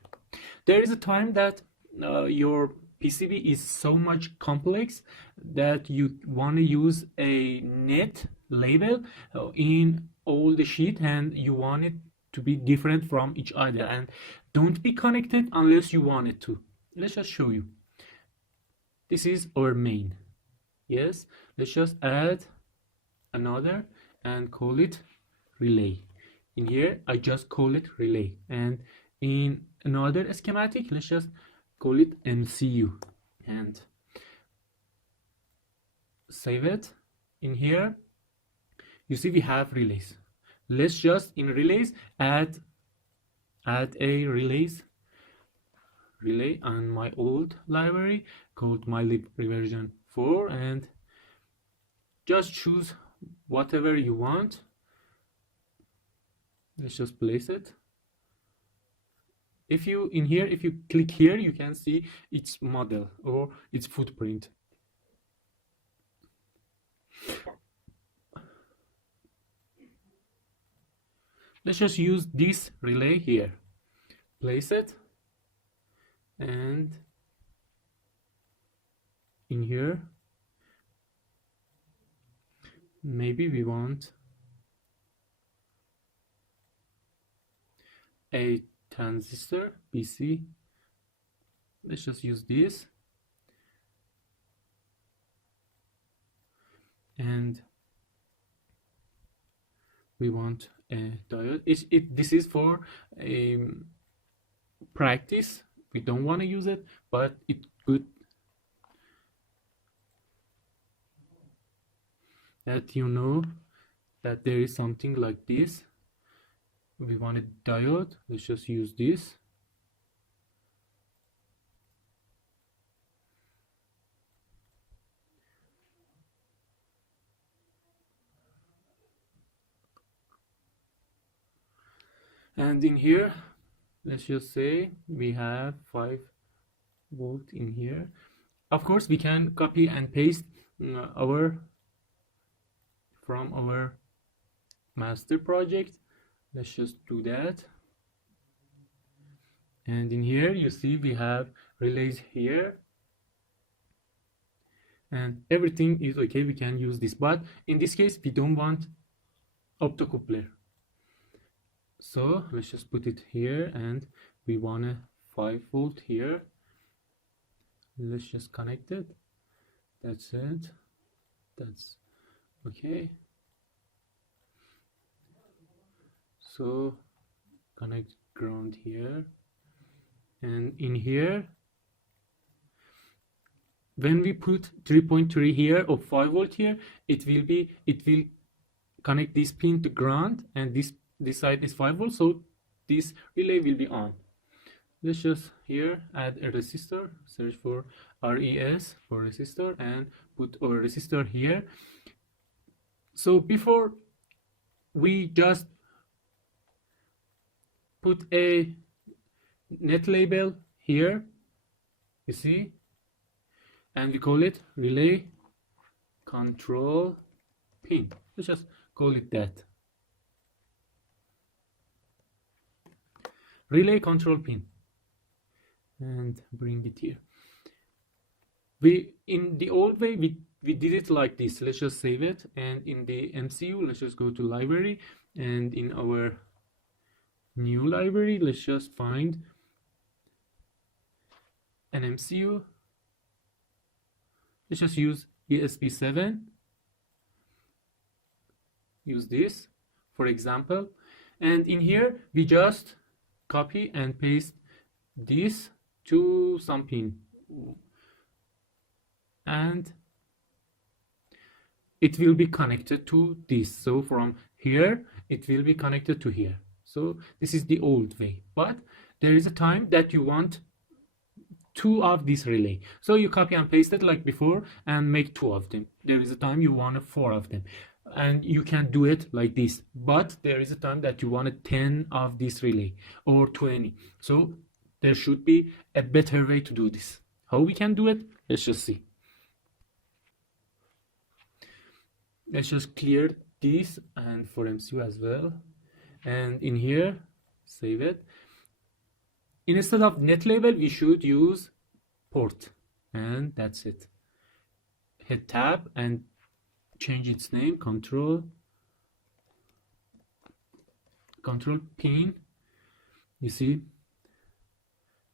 There is a time that your PCB is so much complex that you want to use a net label in all the sheet, and you want it to be different from each other and don't be connected unless you want it to. Let's just show you. This is our main. Yes, let's just add another and call it relay. In here I just call it relay, and in another schematic let's just call it MCU and save it. In here you see we have relays. Let's just in relays add a relay on my old library called mylib reversion 4, and just choose whatever you want. Let's just place it. If you click here, you can see its model or its footprint. Let's just use this relay here. Place it, and in here maybe we want a transistor PC. Let's just use this, and we want a diode. This is for practice. We don't want to use it, but it could. that you know that there is something like this. We want a diode. Let's just use this. And in here, let's just say we have 5 volt in here. Of course, we can copy and paste from our master project. Let's just do that. And in here, you see we have relays here. And everything is okay. We can use this. But in this case, we don't want optocoupler. So let's just put it here, and we want a 5 volt here. Let's just connect it. That's it. That's okay. So connect ground here, and in here, when we put 3.3 here or 5 volt here, it will connect this pin to ground, and this side is 5 volt, so this relay will be on. Let's just here add a resistor, search for RES for resistor, and put our resistor here. So before we just put a net label here, you see, and we call it relay control pin. Let's just call it that. Relay control pin, and bring it here. In the old way, we did it like this. Let's just save it, and in the MCU, let's just go to library, and in our new library, let's just find an MCU. Let's just use ESP7. Use this for example, and in here we just copy and paste this to some pin, and it will be connected to this. So from here it will be connected to here. So this is the old way, but there is a time that you want 2 of this relay, so you copy and paste it like before and make 2 of them. There is a time you want 4 of them, and you can do it like this, but there is a time that you want 10 of this relay or 20. So there should be a better way to do this. How we can do it? Let's just see. Let's just clear this, and for MCU as well, and in here save it. Instead of net label, we should use port, and that's it. Hit tab and change its name, control pin. You see,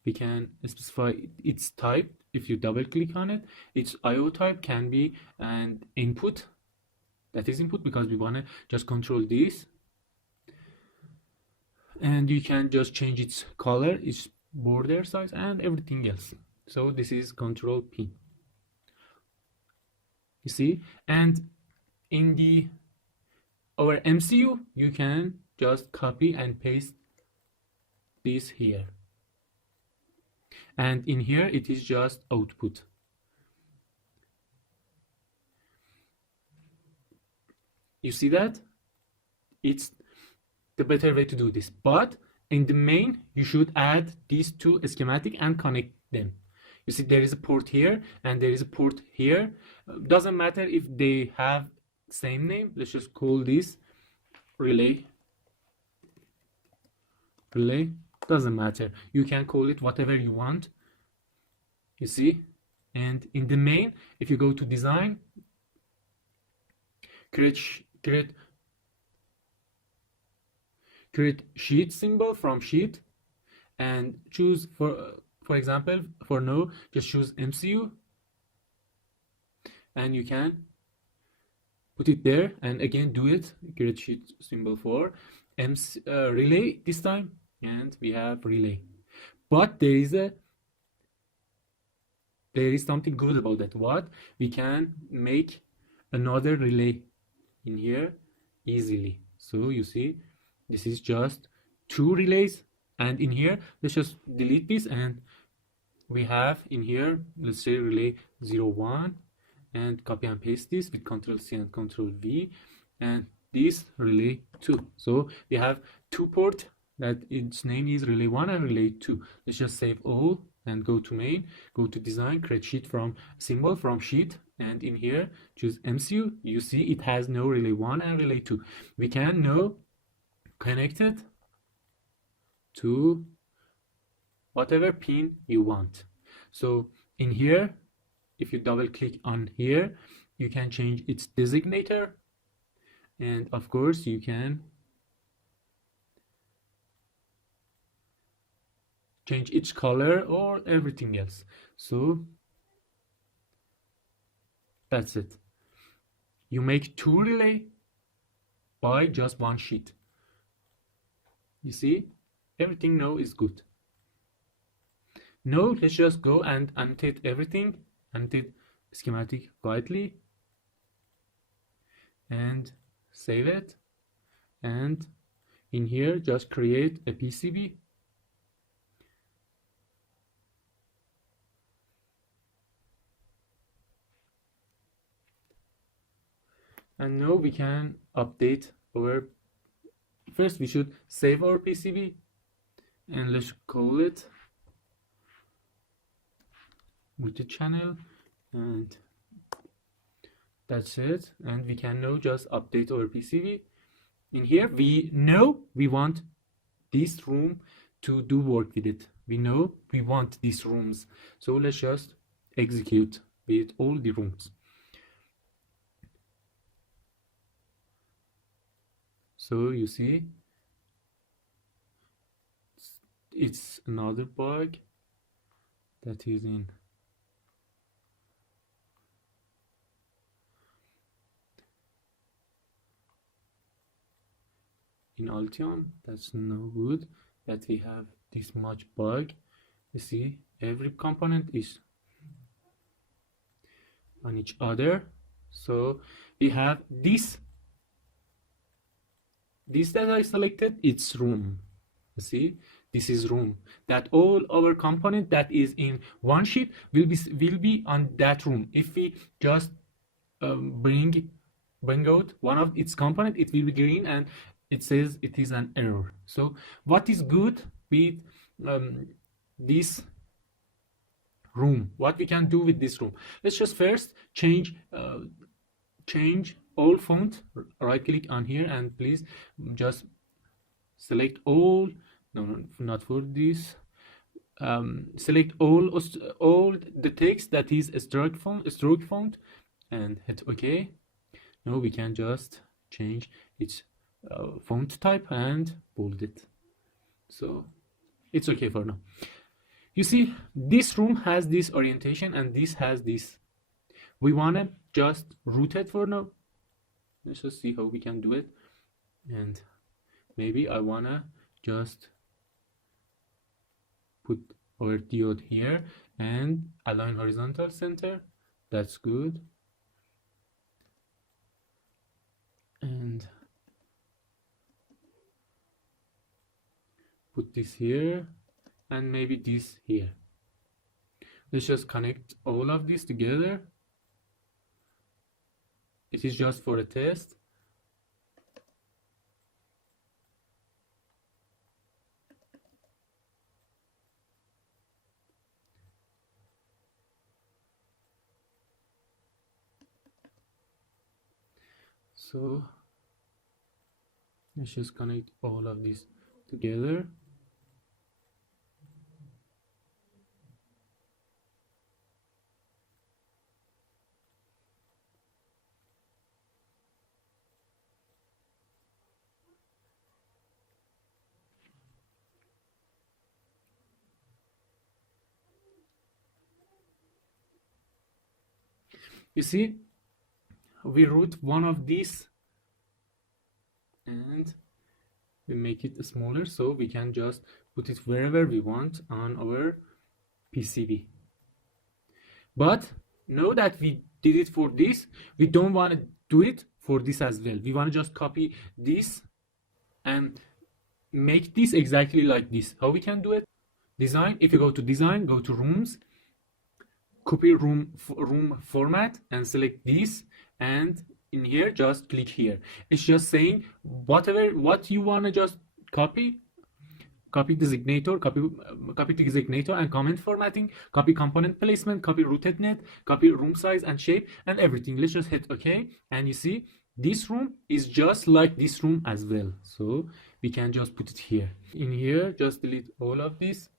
we can specify its type. If you double click on it, its IO type can be an input. That is input because we want to just control this, and you can just change its color, its border size, and everything else. So this is control pin, you see. And in our MCU, you can just copy and paste this here, and in here it is just output. You see that? It's the better way to do this. But in the main, you should add these 2 schematic and connect them. You see, there is a port here and there is a port here. Doesn't matter if they have same name. Let's just call this relay. Doesn't matter. You can call it whatever you want. You see? And in the main, if you go to design, create sheet symbol from sheet, and choose for example, for now just choose MCU, and you can put it there, and again do it, create sheet symbol for relay this time, and we have relay. But there is something good about that. What? We can make another relay in here easily. So you see, this is just 2 relays, and in here let's just delete this, and we have in here, let's say relay 0 1, and copy and paste this with Ctrl+C and Ctrl+V, and this relay 2. So we have 2 port that its name is relay 1 and relay 2. Let's just save all and go to main, go to design, create sheet from symbol from sheet, and in here choose MCU. You see it has no relay 1 and relay 2. We can now connect it to whatever pin you want. So in here, if you double click on here, you can change its designator, and of course you can change its color or everything else. So that's it. You make 2 relay by just 1 sheet. You see, everything now is good. Now let's just go and annotate everything, annotate schematic quietly, and save it. And in here just create a PCB. And now we can update our, first we should save our PCB, and let's call it with the channel, and that's it. And we can now just update our PCB. In here we know we want this room to do work with it. We know we want these rooms, so let's just execute with all the rooms. So you see, it's another bug that is in Altium. That's no good that we have this much bug. You see, every component is on each other. So we have this that I selected, it's room. You see, this is room. That all our component that is in one sheet will be on that room. If we just bring out one of its component, it will be green and it says it is an error. So what is good with this room? What we can do with this room? Let's just first change all font. Right click on here and please just select all. No, not for this. Select all the text that is a stroke font and hit OK. Now we can just change its font type and bold it. So it's okay for now. You see, this room has this orientation and this has this. We want to just root it for now. Let's just see how we can do it. And maybe I want to just put our diode here and align horizontal center. That's good. And put this here and maybe this here. Let's just connect all of this together. It is just for a test. So let's just connect all of this together. You see, we root one of these and we make it smaller so we can just put it wherever we want on our PCB. But now that we did it for this, we don't want to do it for this as well. We want to just copy this and make this exactly like this. How we can do it? Design. If you go to design, go to rooms, copy room format, and select this, and in here just click here. It's just saying what you want to just copy designator, copy designator and comment formatting, copy component placement, copy rooted net, copy room size and shape, and everything. Let's just hit OK, and you see this room is just like this room as well, so we can just put it here. In here, just delete all of this.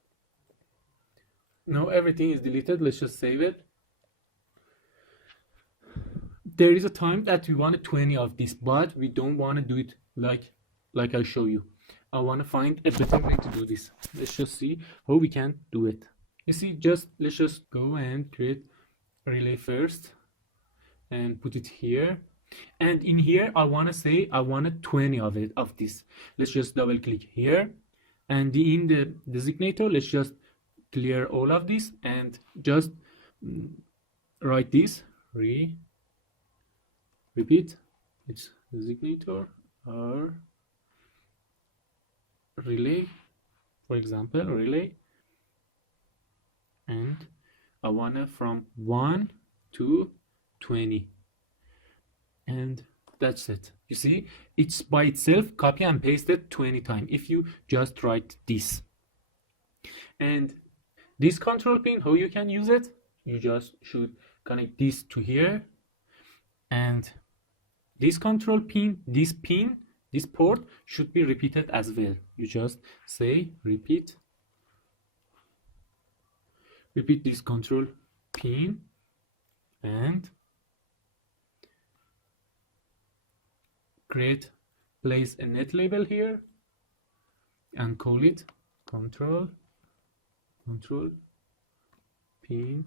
Now everything is deleted. Let's just save it. There is a time that we wanted 20 of this, but we don't want to do it like I'll show you. I want to find a better way to do this. Let's just see how we can do it. You see, let's just go and create a relay first and put it here. And in here, I want to say I wanted 20 of this. Let's just double click here, and in the designator, let's just clear all of this and just write this repeat. It's designator or relay, for example, relay, and I want it from 1 to 20, and that's it. You see, it's by itself copy and pasted 20 times if you just write this. And this control pin, how you can use it, you just should connect this to here, and this control pin, this port should be repeated as well. You just say repeat this control pin, and place a net label here and call it control pin.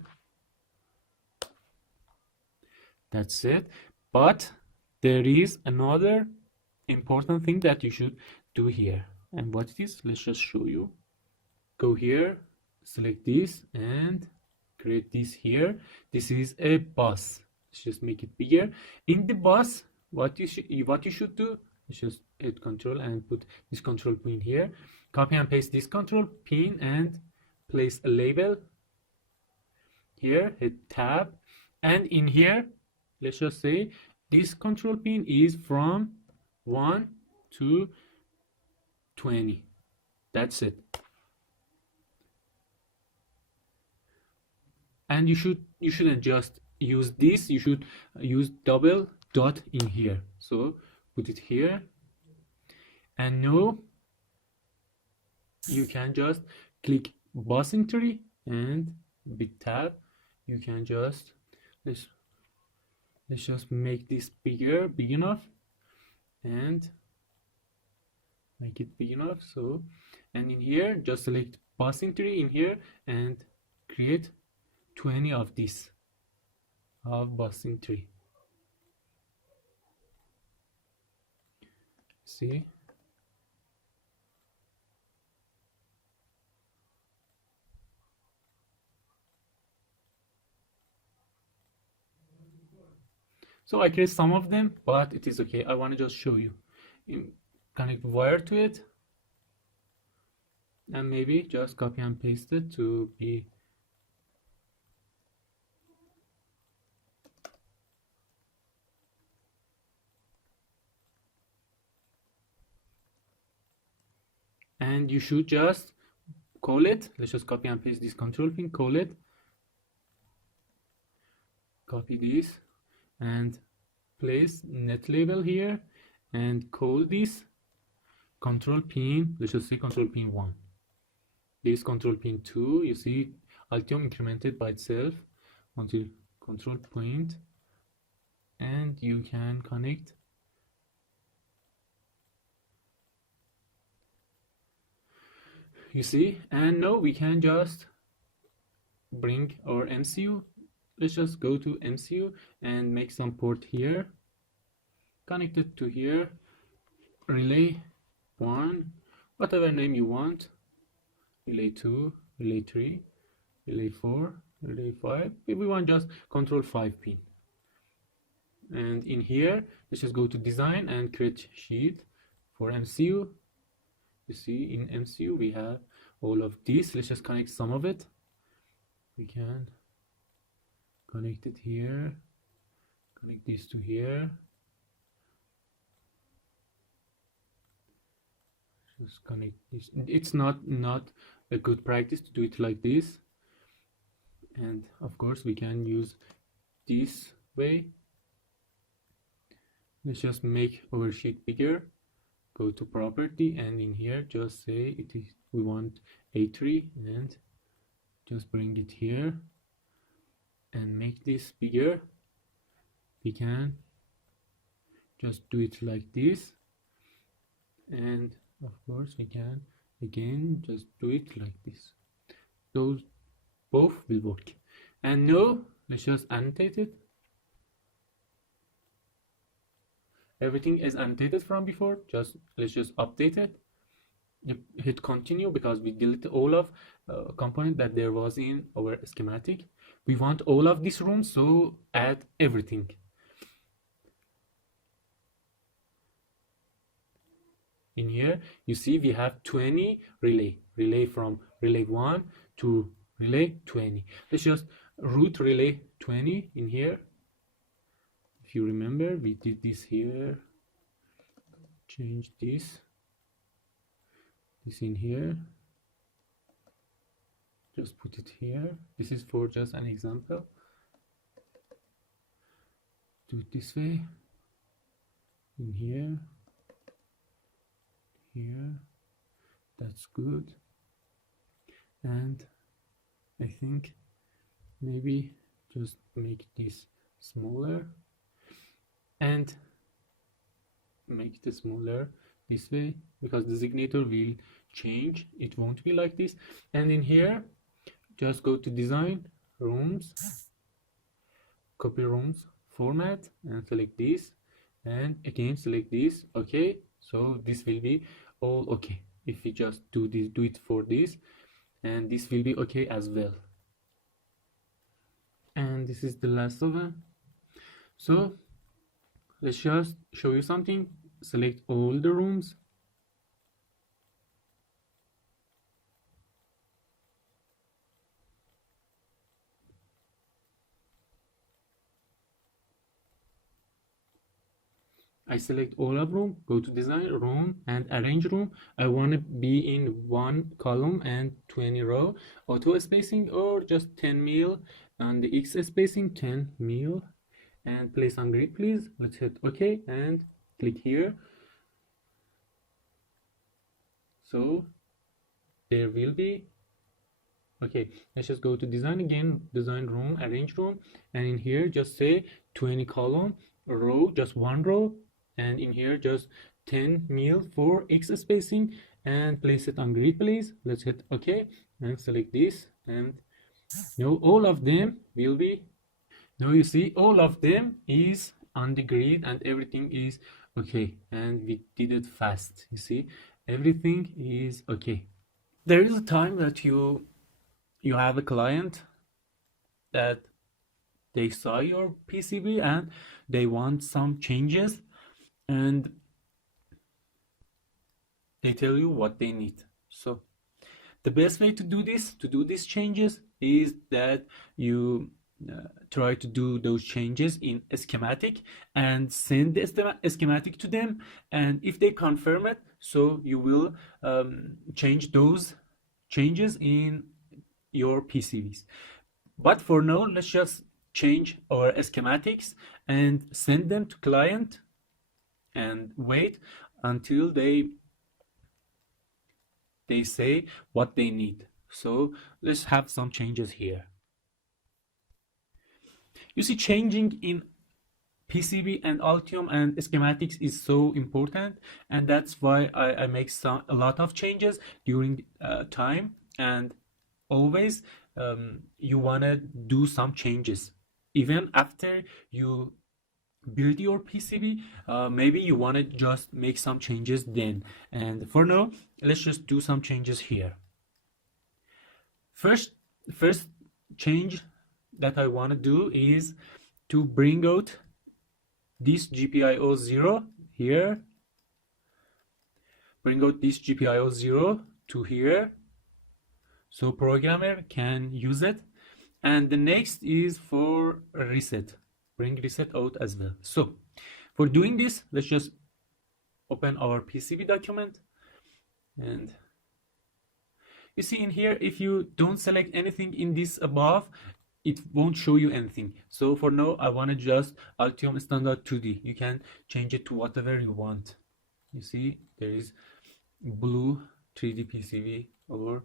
That's it. But there is another important thing that you should do here, and what it is, let's just show you. Go here, select this, and create this here. This is a bus. Let's just make it bigger. In the bus, what you should do is just hit control and put this control pin here. Copy and paste this control pin and place a label here. Hit tab, and in here, let's just say this control pin is from 1 to 20. That's it. And you shouldn't just use this, you should use double dot in here. So put it here, and now you can just click bus entry and big tab. You can just let's just make this big enough, and make it big enough. So, and in here just select bus entry in here and create 20 of this bus entry. See, so I create some of them, but it is okay. I want to just show you. Connect wire to it, and maybe just copy and paste it to be and you should just call it. Let's just copy and paste this control pin, call it, copy this and place net label here and call this control pin. Let's just say control pin 1. This control pin 2, you see Altium incremented by itself until control point, and you can connect. You see, and now we can just bring our MCU. Let's just go to MCU and make some port here, connect it to here, relay 1, whatever name you want, relay 2, relay 3, relay 4, relay 5. If we want just control 5 pin, And in here, let's just go to design and create sheet for MCU. You see, in MCU we have all of this. Let's just connect some of it. We can connect it here, connect this to here. Just connect this. It's not a good practice to do it like this, and of course we can use this way. Let's just make our sheet bigger. Go to property, and in here just say it is we want A3, and just bring it here and make this bigger. We can just do it like this, and of course we can again just do it like this. Those both will work. And now let's just annotate it. Everything is annotated from before. Let's just update it. Hit continue because we deleted all of component that there was in our schematic. We want all of this room, so add everything. In here you see we have 20 relay from relay 1 to relay 20. Let's just root relay 20 in here. If you remember, we did this here. Change this in here, just put it here. This is for just an example. Do it this way, in here, that's good. And I think maybe just make this smaller and make it smaller this way, because designator will change, it won't be like this. And in here just go to design, rooms, copy rooms, format, and select this, and again select this. Okay, so this will be all okay. If we just do it for this, and this will be okay as well. And this is the last of it. So let's just show you something. Select all the rooms, I select all of room, go to design, room, and arrange room. I want to be in 1 column and 20 row, auto spacing, or just 10 mil on the X spacing, 10 mil, and place on grid please. Let's hit OK and click here. So there will be okay. Let's just go to design again, design room, arrange room, and in here just say 20 column, row, just 1 row, and in here just 10 mil for X spacing, and place it on grid please. Let's hit OK and select this, and now all of them will be, now you see all of them is on the grid and everything is okay, and we did it fast. You see, everything is okay. There is a time that you have a client that they saw your PCB and they want some changes, and they tell you what they need. So the best way to do these changes is that you try to do those changes in a schematic and send the schematic to them, and if they confirm it, so you will change those changes in your PCBs. But for now, let's just change our schematics and send them to client and wait until they say what they need. So let's have some changes here. You see, changing in PCB and Altium and schematics is so important, and that's why I make a lot of changes during time, and always you want to do some changes even after you build your PCB. Maybe you want to just make some changes then, and for now let's just do some changes here. First change that I want to do is to bring out this GPIO 0 here, bring out this GPIO 0 to here, so programmer can use it. And the next is for reset, bring reset out as well. So for doing this, let's just open our PCB document, and you see in here, if you don't select anything in this above, it won't show you anything. So for now, I want to just Altium standard 2D. You can change it to whatever you want. You see there is blue 3D PCB or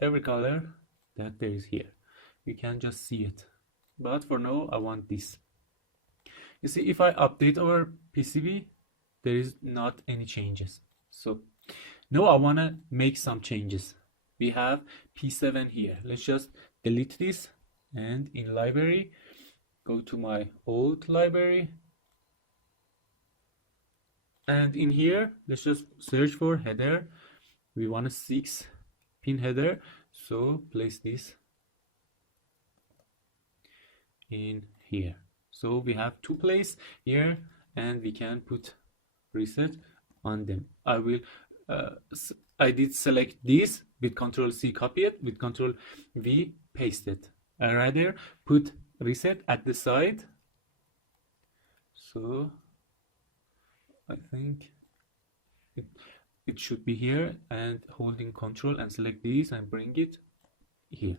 every color that there is here. You can just see it. But for now, I want this. You see, if I update our PCB, there is not any changes. So now I want to make some changes. We have P7 here. Let's just delete this, and in library, go to my old library, and in here, let's just search for header. We want a 6-pin header, so place this in here. So we have 2 places here, and we can put reset on them. I did select this with Control C, copy it, with Control V, paste it. I rather put reset at the side. So I think it should be here, and holding Control and select this and bring it here.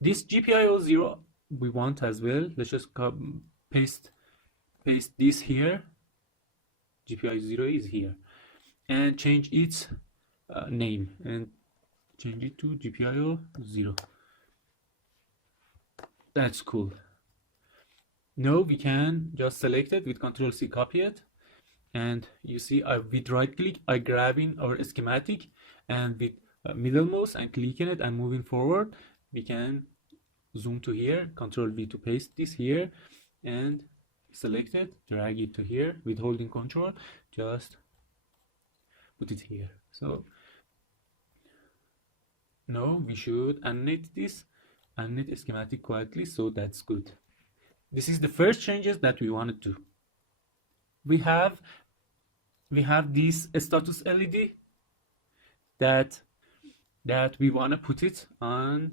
This GPIO 0 we want as well. Let's just paste this here. GPIO 0 is here, and change its name and change it to GPIO 0. That's cool. Now we can just select it with Control C, copy it, and you see with right click I grab in our schematic, and with middle mouse and clicking it and moving forward, we can zoom to here, Control V to paste this here, and select it, drag it to here with holding Control, just put it here. So now we should animate this, animate schematic quietly, so that's good. This is the first changes that we want to do. We have this status LED that we want to put it on.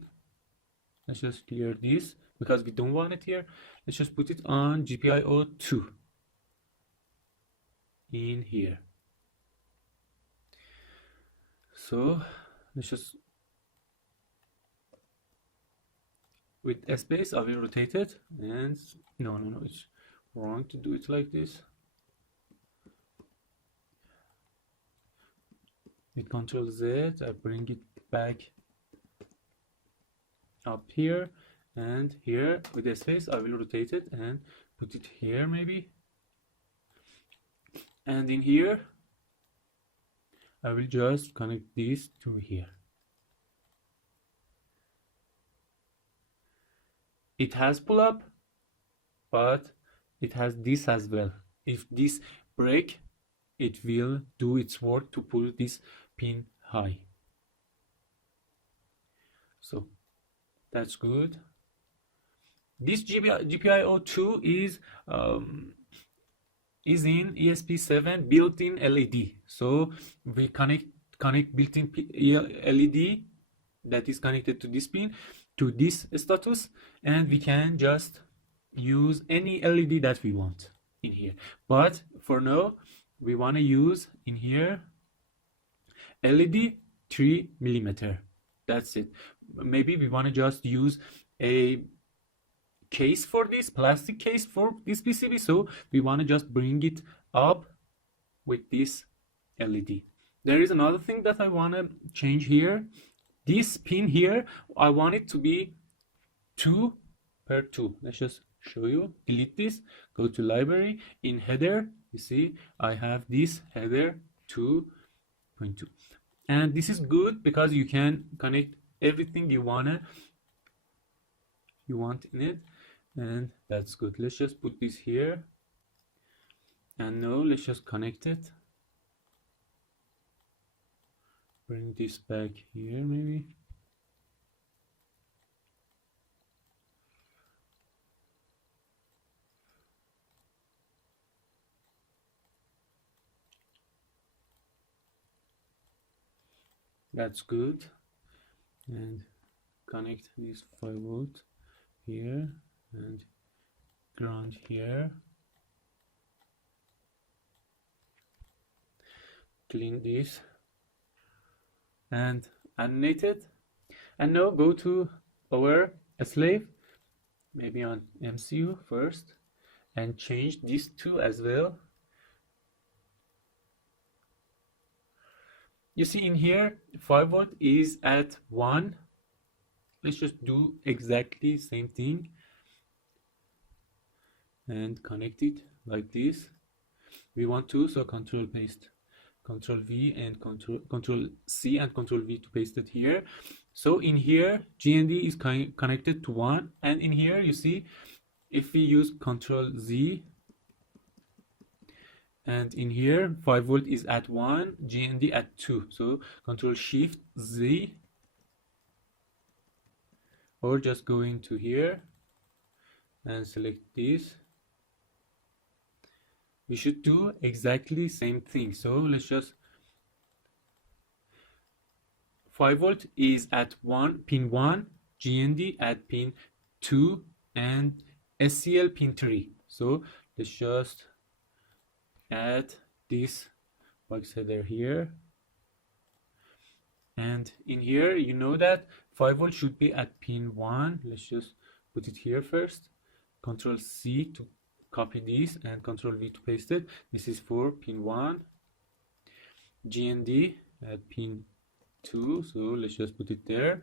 Let's just clear this because we don't want it here. Let's just put it on GPIO 2 in here. So let's just, with space I will rotate it, and no, it's wrong to do it like this. With Control Z I bring it back up here, and here with the space I will rotate it and put it here maybe, and in here I will just connect this to here. It has pull up, but it has this as well. If this break, it will do its work to pull this pin high. So that's good. This GPIO 2 is in ESP7 built-in LED. So we connect built-in LED that is connected to this pin to this status, and we can just use any LED that we want in here. But for now, we want to use in here LED 3mm. That's it. Maybe we want to just use a case for this, plastic case for this PCB, so we want to just bring it up with this LED. There is another thing that I want to change here. This pin here, I want it to be 2x2. Let's just show you. Delete this, go to library, in header, you see I have this header 2.2, and this is good because you can connect everything you want in it, and that's good. Let's just put this here, and now let's just connect it. Bring this back here maybe. That's good. And connect this 5 volt here and ground here. Clean this and animate it. And now go to our slave, maybe on MCU first, and change these two as well. You see in here 5 volt is at 1. Let's just do exactly same thing and connect it like this. We want to, so control paste, control V and control C and control V to paste it here. So in here GND is connected to 1, and in here you see if we use control Z, and in here 5 volt is at 1, GND at 2. So control shift Z, or just go into here and select this. We should do exactly same thing. So let's just 5 volt is at pin 1, GND at pin 2, and SCL pin 3. So let's just add this box header here, and in here you know that 5 volt should be at pin 1. Let's just put it here first, control C to copy this and control V to paste it. This is for pin 1, GND at pin 2, so let's just put it there,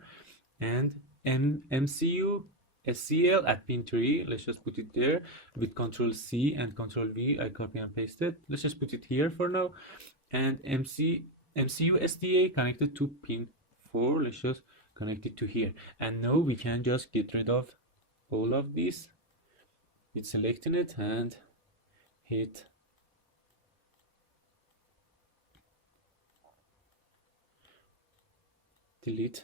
and MCU SCL at pin 3, let's just put it there with control C and control V. I copy and paste it. Let's just put it here for now. And MCU SDA connected to pin 4, let's just connect it to here. And now we can just get rid of all of this with selecting it and hit delete.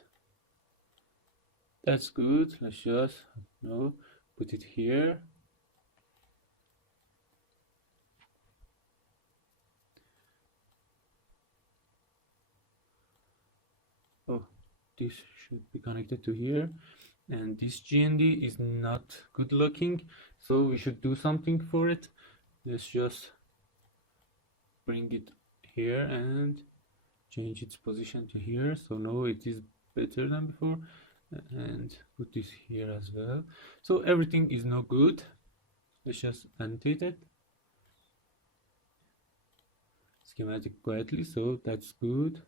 That's good. Let's just now put it here. Oh, this should be connected to here, and this GND is not good looking, so we should do something for it. Let's just bring it here and change its position to here, so now it is better than before, and put this here as well. So everything is now good. Let's just annotate it, schematic quietly, so that's good.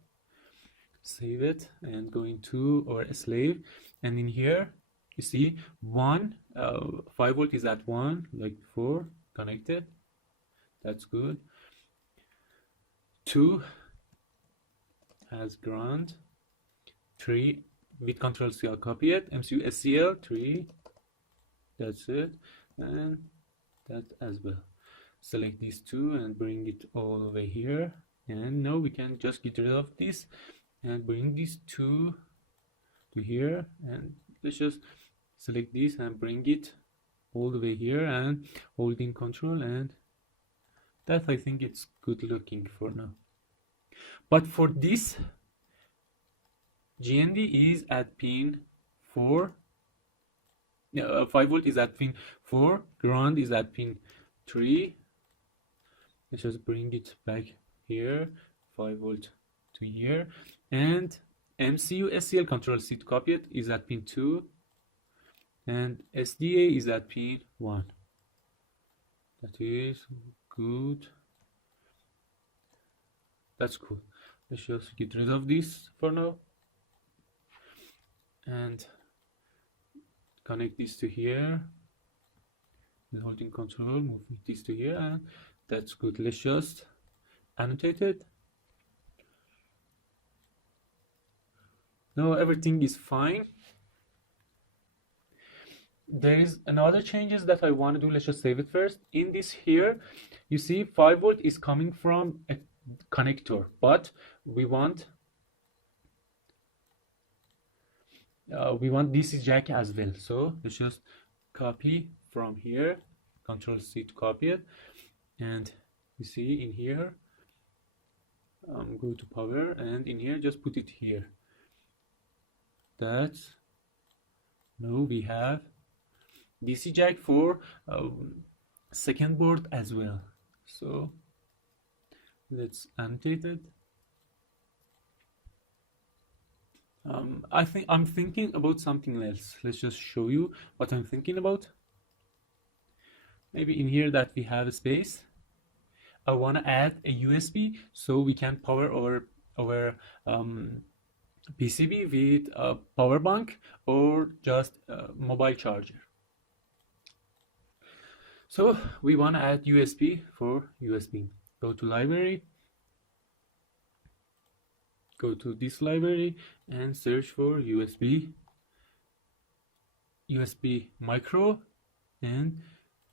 Save it and go into our slave, and in here you see 5 volt is at 1 like before, connected. That's good. 2 has ground. 3 with control C, I'll copy it. MCU SCL 3. That's it, and that as well. Select these two and bring it all the way here, and now we can just get rid of this and bring these two to here, and let's just select this and bring it all the way here and holding control, and that I think it's good looking for now. But for this GND is at pin 4, 5 volt is at pin 4, ground is at pin 3. Let's just bring it back here, 5 volt to here, and MCU SCL control C to copy it is at pin 2, and SDA is at pin 1. That is good. That's cool. Let's just get rid of this for now and connect this to here and holding control, move this to here, and that's good. Let's just annotate it. Now everything is fine. There is another changes that I want to do. Let's just save it first. In this here, you see 5 volt is coming from a connector, but we want DC jack as well. So let's just copy from here, control C to copy it, and you see in here go to power, and in here just put it here. That's no, we have DC jack for second board as well. So let's annotate it. I think I'm thinking about something else. Let's just show you what I'm thinking about. Maybe in here that we have a space, I want to add a USB so we can power our PCB with a power bank or just a mobile charger. So we want to add USB for USB. Go to library, go to this library and search for USB micro and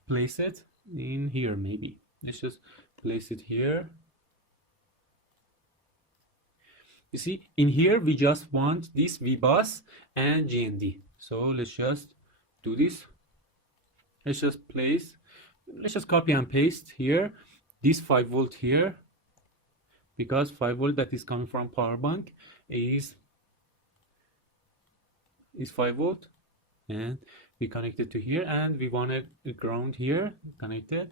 place it in here. Maybe let's just place it here. You see, in here we just want this VBus and GND. So let's just do this. Let's just copy and paste here this 5 volt here, because 5 volt that is coming from power bank is 5 volt, and we connect it to here, and we want a ground here connected,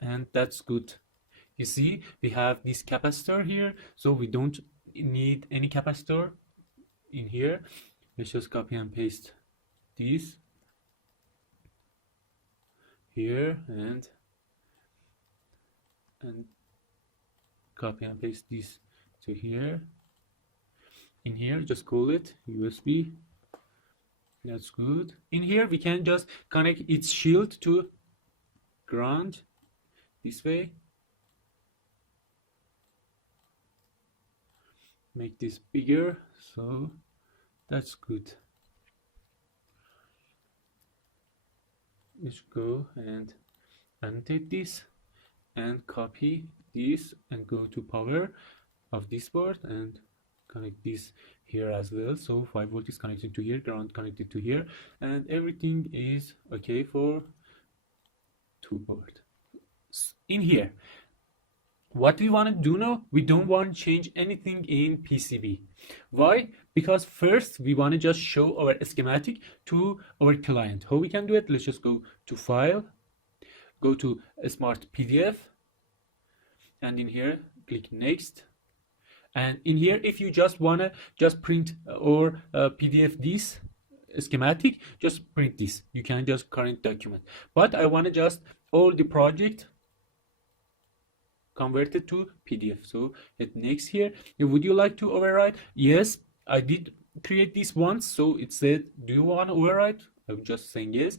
and that's good. You see, we have this capacitor here, so we don't need any capacitor in here. Let's just copy and paste this here and copy and paste this to here. In here, just call it USB. That's good. In here, we can just connect its shield to ground this way. Make this bigger, so that's good. Let's go and annotate this and copy this and go to power of this board and connect this here as well. So 5 volt is connected to here, ground connected to here, and everything is okay for 2 board. In here, what we want to do now, we don't want to change anything in PCB. Why? Because first we want to just show our schematic to our client. How we can do it? Let's just go to File, go to a Smart PDF, and in here click Next. And in here, if you just want to just print or PDF this schematic, just print this. You can just current document. But I want to just all the project converted to PDF. So hit Next here. Would you like to override? Yes, I did create this once, so it said, do you want to override? I'm just saying yes.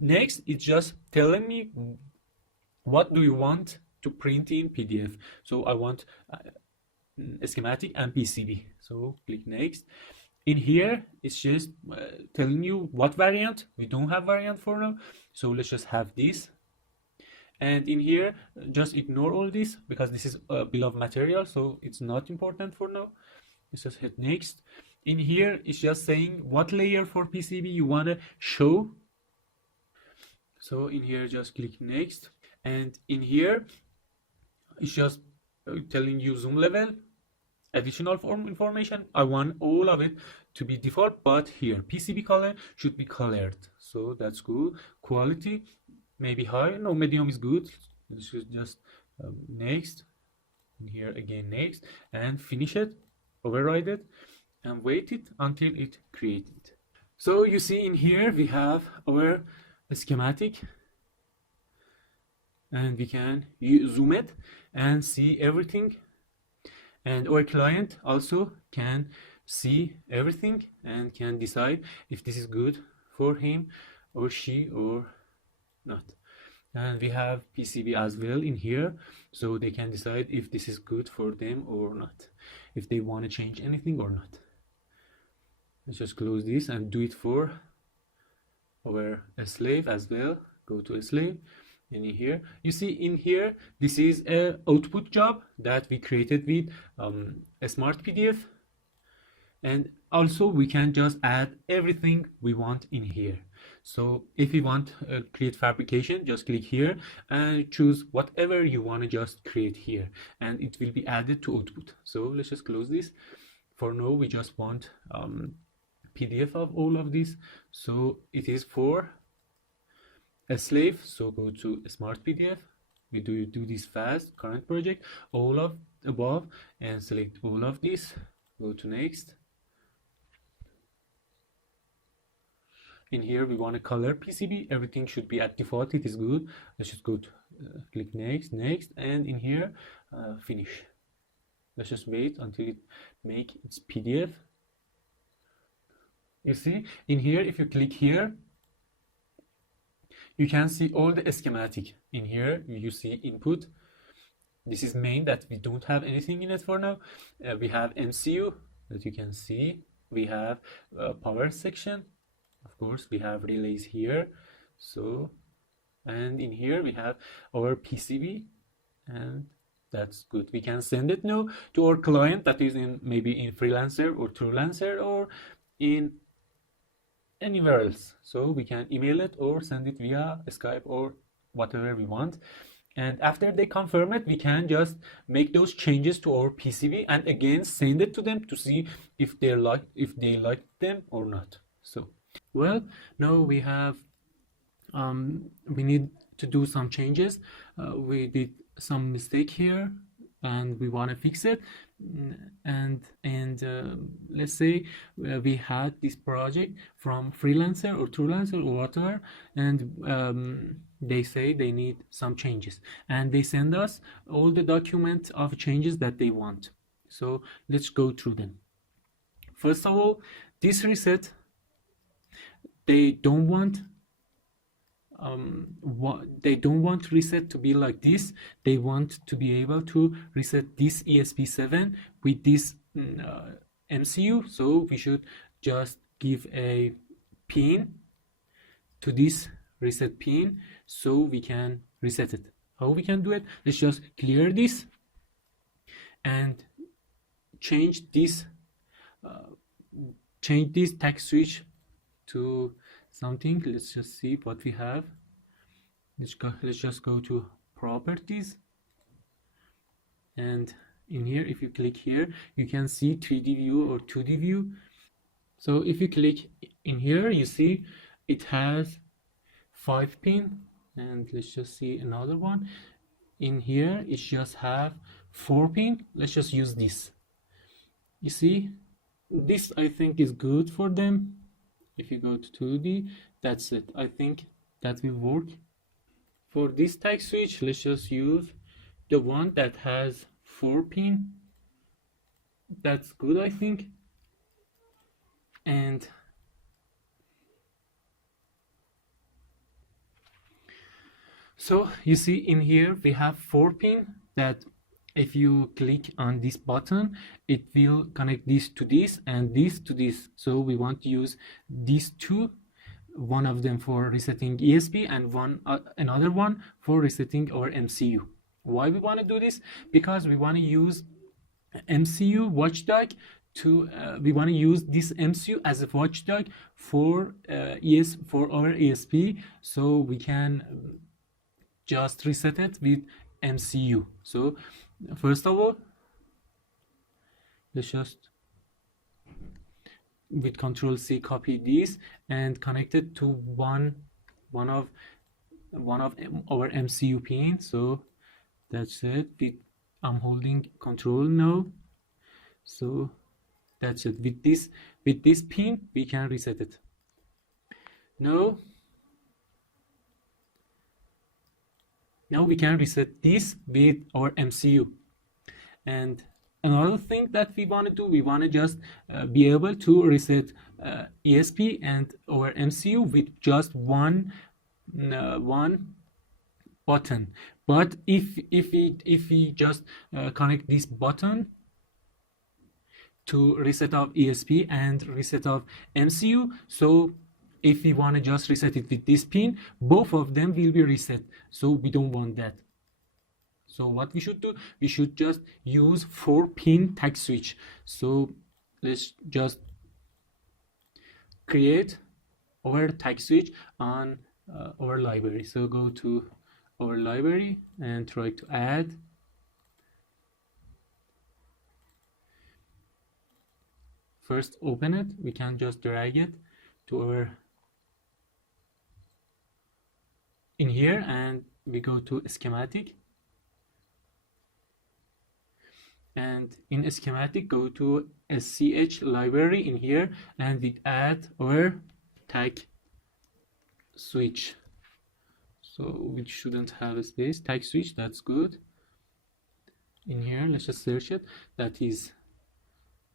Next, it's just telling me what do you want to print in PDF. So I want a schematic and PCB. So click Next. In here, it's just telling you what variant. We don't have variant for now, so let's just have this. And in here, just ignore all this because this is a bill of material, so it's not important for now. Let's just hit Next. In here, it's just saying what layer for PCB you want to show. So in here, just click Next. And in here, it's just telling you zoom level, additional information. I want all of it to be default, but here PCB color should be colored. So that's cool. Quality, maybe high. No, medium is good. This is just Next. And here again Next, and finish it, override it, and wait it until it created. So you see in here we have our schematic, and we can zoom it and see everything, and our client also can see everything and can decide if this is good for him or she or not. And we have PCB as well in here, so they can decide if this is good for them or not, if they want to change anything or not. Let's just close this and do it for our slave as well. Go to a slave, and in here you see in here this is a output job that we created with a smart PDF, and also we can just add everything we want in here. So if you want create fabrication, just click here and choose whatever you want to just create here, and it will be added to output. So let's just close this. for now we just want PDF of all of this, so it is for a slave. So go to smart PDF, we do this fast, current project, all of above, and select all of this, go to next. In here we want to color PCB, everything should be at default, it is good. Let's just go to click next, and in here finish. Let's just wait until it make its PDF. You see in here, if you click here, you can see all the schematic. In here you see input, this is main that we don't have anything in it for now. We have MCU that you can see, we have power section, of course we have relays here, so, and in here we have our PCB, and that's good. We can send it now to our client that is in maybe in Freelancer or Truelancer or in anywhere else. So we can email it or send it via Skype or whatever we want. And after they confirm it, we can just make those changes to our PCB and again send it to them to see if they like them or not. So, well, now we have we need to do some changes. We did some mistake here and we want to fix it, and let's say we had this project from Freelancer or Truelancer or whatever, and they say they need some changes and they send us all the documents of changes that they want. So let's go through them. First of all, this reset, they don't want they don't want reset to be like this. They want to be able to reset this ESP7 with this MCU. So we should just give a pin to this reset pin so we can reset it. How we can do it? Let's just clear this and change this tag switch to something. Let's just see what we have. Let's just go to properties, and in here if you click here you can see 3D view or 2D view. So if you click in here, you see it has 5 pin, and let's just see another one. In here it just have 4 pin. Let's just use this. You see, this I think is good for them. If you go to 2D, that's it. I think that will work. For this tag switch, let's just use the one that has 4 pin. That's good, I think. And so you see in here we have 4 pin that if you click on this button, it will connect this to this and this to this. So we want to use these two, one of them for resetting ESP and another one for resetting our MCU. Why we want to do this? Because we want to use MCU watchdog to we want to use this MCU as a watchdog for for our ESP, so we can just reset it with MCU. So first of all, let's just with Control C copy this and connect it to one of our MCU pin. So that's it. I'm holding Control now. So that's it. With this pin we can reset it. Now we can reset this with our MCU. And another thing that we want to do, we want to just be able to reset ESP and our MCU with just one button. But if we just connect this button to reset of ESP and reset of MCU, so if we want to just reset it with this pin, both of them will be reset. So we don't want that. So what we should do, we should just use 4 pin tag switch. So let's just create our tag switch on our library. So go to our library and try to add. first open it. We can just drag it to our in here, and we go to schematic, and in schematic go to sch library in here, and we add our tag switch. So we shouldn't have a space. Tag switch, that's good. In here, let's just search it. That is,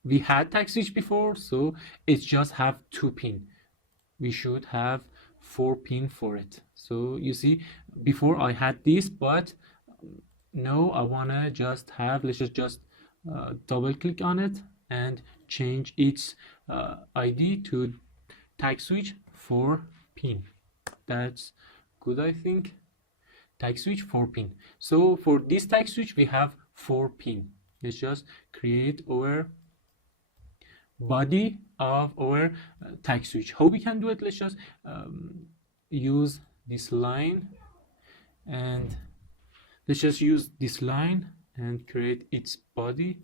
we had tag switch before, so it's just have 2 pin. We should have 4 pin for it. So you see, before I had this, but no, I wanna just have, let's just double click on it and change its ID to tag switch 4 pin. That's good, I think. Tag switch 4 pin. So for this tag switch we have 4 pin. Let's just create our body of our tag switch. How we can do it? Let's just use this line, and let's just use this line and create its body.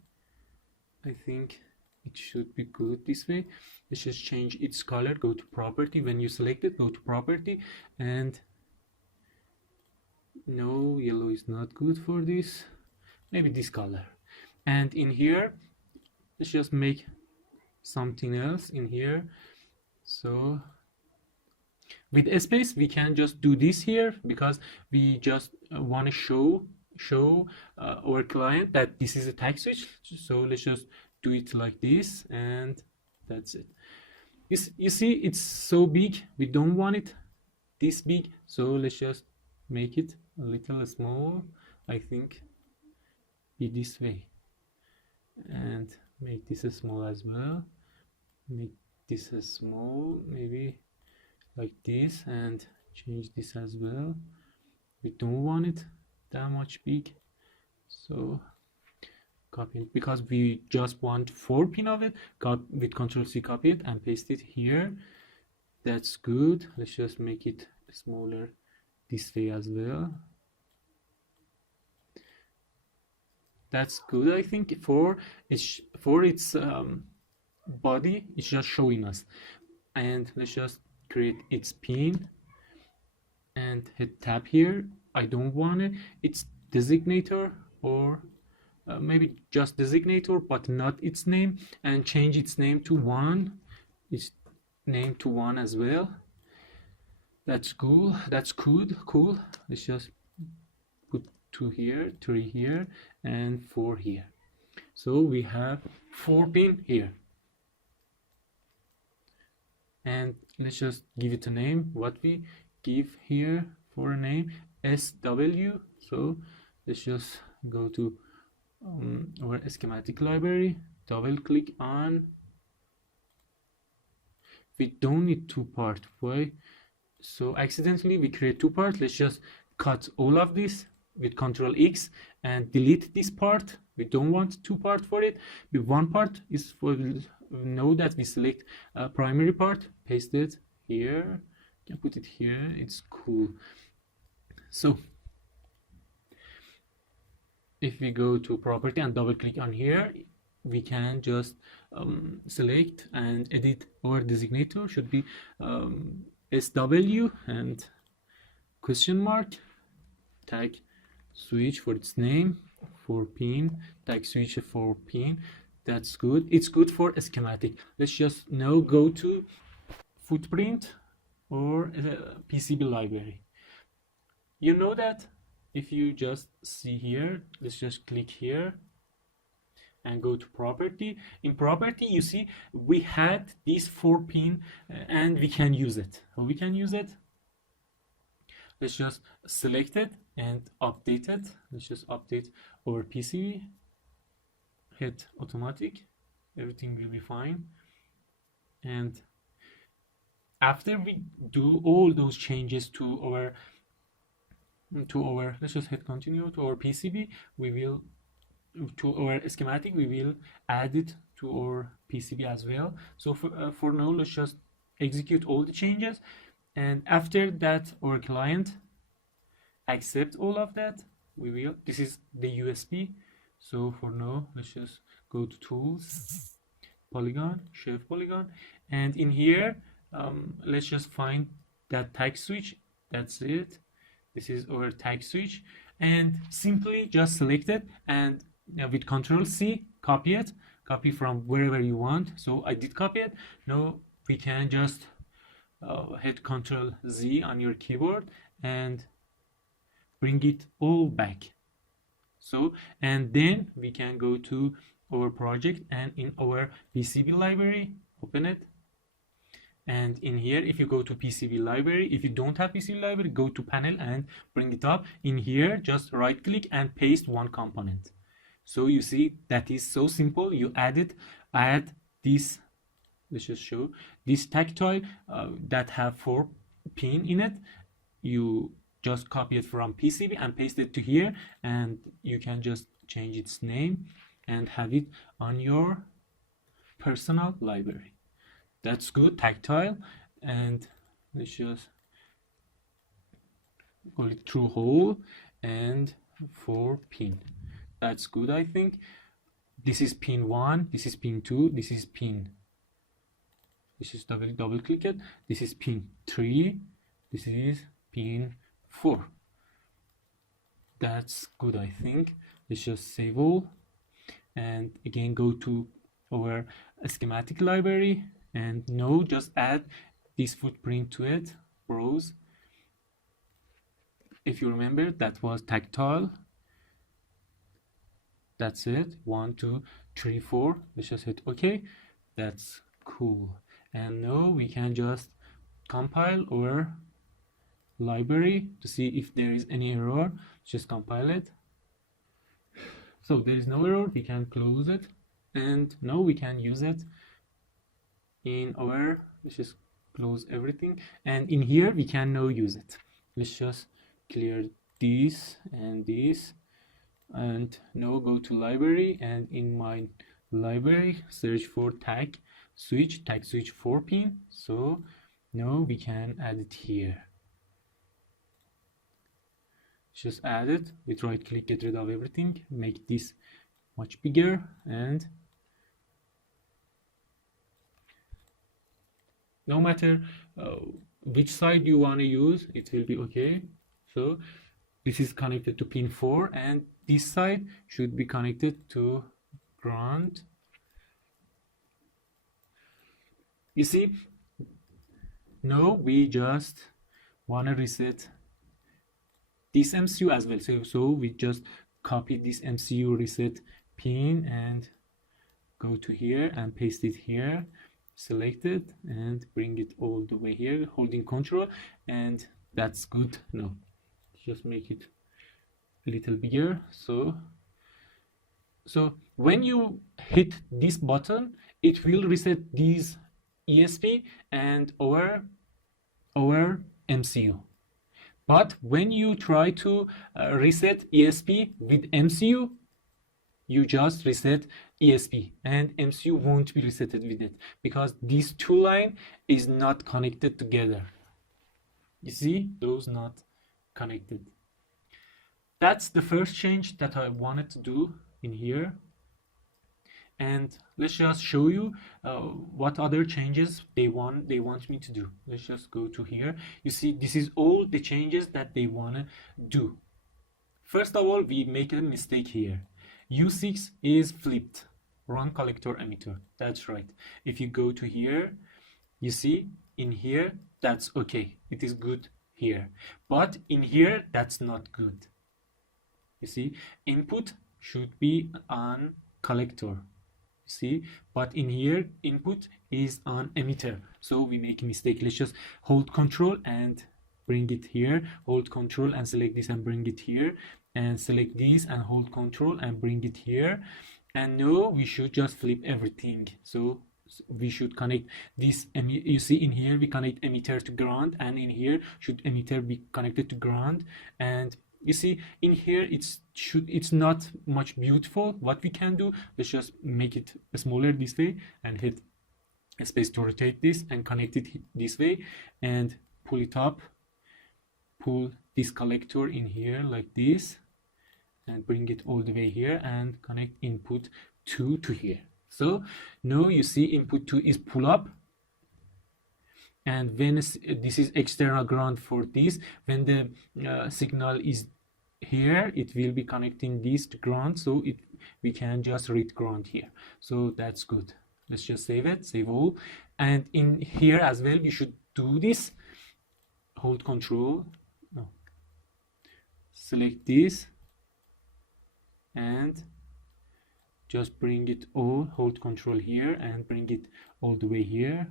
I think it should be good this way. Let's just change its color. Go to property. When you select it, go to property, and no, yellow is not good for this. Maybe this color. And in here, let's just make something else in here. So with a space we can just do this here, because we just want to show our client that this is a tag switch. So let's just do it like this, and that's it. You see, it's so big, we don't want it this big, so let's just make it a little small. I think be this way, and make this small as well. Make this small, maybe like this, and change this as well. We don't want it that much big, so copy it, because we just want 4 pin of it. With Ctrl+C, copy it and paste it here. That's good. Let's just make it smaller this way as well. That's good, I think. For its body, it's just showing us. And let's just create its pin and hit tab here. I don't want it. It's designator, or maybe just designator but not its name, and change its name to 1. Its name to 1 as well. That's cool. That's good. Cool. Let's just put 2 here, 3 here, and 4 here. So we have 4 pin here. And let's just give it a name. What we give here for a name, SW. So let's just go to our schematic library, double click on. We don't need 2 part. Why? So accidentally we create 2 parts. Let's just cut all of this with Ctrl+X and delete this part. We don't want 2 part for it. With 1 part is for, know that we select a primary part, paste it here, can put it here. It's cool. So if we go to property and double click on here, we can just select and edit our designator. Should be SW and question mark tag switch for its name, 4 pin, tag switch 4 pin. That's good. It's good for a schematic. Let's just now go to footprint or PCB library. You know that if you just see here, let's just click here and go to property. In property, you see we had this 4 pin and we can use it. So we can use it. Let's just select it and update it. Let's just update our PCB. Hit automatic. Everything will be fine. And after we do all those changes to our let's just hit continue to our PCB, we will to our schematic, we will add it to our PCB as well. So for now, let's just execute all the changes, and after that our client accept all of that, we will, this is the USB. So for now, let's just go to tools, polygon, shape polygon, and in here let's just find that tag switch. That's it. This is our tag switch, and simply just select it, and with Control C copy it, copy from wherever you want. So I did copy it. Now we can just hit Control Z on your keyboard and bring it all back. So, and then we can go to our project, and in our PCB library, open it. And in here, if you go to PCB library, if you don't have PCB library, go to panel and bring it up. In here, just right click and paste one component. So you see, that is so simple. You add this, let's just show this tactile that have 4 pin in it. You just copy it from PCB and paste it to here, and you can just change its name and have it on your personal library. That's good, tactile. And let's just call it through hole and 4 pin. That's good, I think. This is pin 1, this is pin 2, this is pin, this is double click it, this is pin 3, this is pin 4. That's good, I think. Let's just save all, and again go to our schematic library, and no, just add this footprint to it. Browse. If you remember, that was tactile. That's it. 1 2 3 4. Let's just hit OK. That's cool. And now we can just compile our library to see if there is any error. Just compile it. So there is no error. We can close it, and now we can use it in our, let's just close everything, and in here we can now use it. Let's just clear this and this, and now go to library, and in my library search for tag switch 4 pin. So now we can add it here. Just add it with right click, get rid of everything, make this much bigger, and no matter which side you want to use, it will be okay. So this is connected to pin 4, and this side should be connected to ground. You see, now we just want to reset this MCU as well. So we just copy this MCU reset pin and go to here and paste it here. Select it and bring it all the way here, holding Control, and that's good. No, just make it a little bigger. So when you hit this button, it will reset these ESP and our MCU. But when you try to reset ESP with MCU, you just reset ESP, and MCU won't be resetted with it because these two lines is not connected together. You see, those not connected. That's the first change that I wanted to do in here. And let's just show you what other changes they want me to do. Let's just go to here. You see, this is all the changes that they want to do. First of all, we make a mistake here. U6 is flipped, wrong collector emitter. That's right. If you go to here, you see in here, that's okay. It is good here. But in here, that's not good. You see, input should be on collector. See, but in here, input is on emitter. So we make a mistake. Let's just hold Control and bring it here. Hold Control and select this and bring it here. And select this and hold Control and bring it here. And now we should just flip everything. So we should connect this. You see in here we connect emitter to ground, and in here should emitter be connected to ground. And you see in here it's not much beautiful. What we can do, let's just make it smaller this way and hit space to rotate this and connect it this way and pull it up. Pull this collector in here like this and bring it all the way here and connect input 2 to here. So now you see input 2 is pull up, and when this is external ground for this, when the signal is here, it will be connecting this to ground, so we can just read ground here. So that's good. Let's just save it, save all. And in here as well, we should do this. Hold control, no, select this and just bring it all, hold control here and bring it all the way here.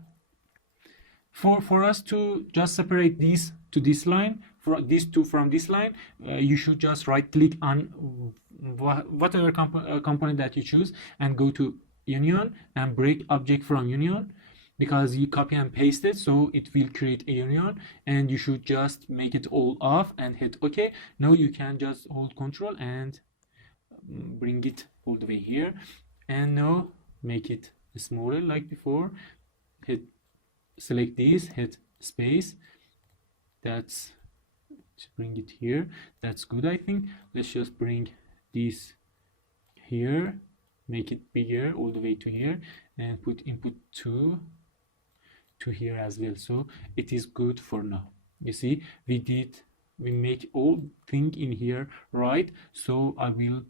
For us to just separate these to this line, for these two from this line, you should just right click on whatever component that you choose and go to union and break object from union, because you copy and paste it, so it will create a union, and you should just make it all off and hit OK. Now you can just hold control and bring it all the way here, and now make it smaller like before. Hit select this, hit space. That's to bring it here. That's good, I think. Let's just bring this here, make it bigger all the way to here, and put input 2 to here as well. So it is good for now. You see, we make all thing in here right. So I will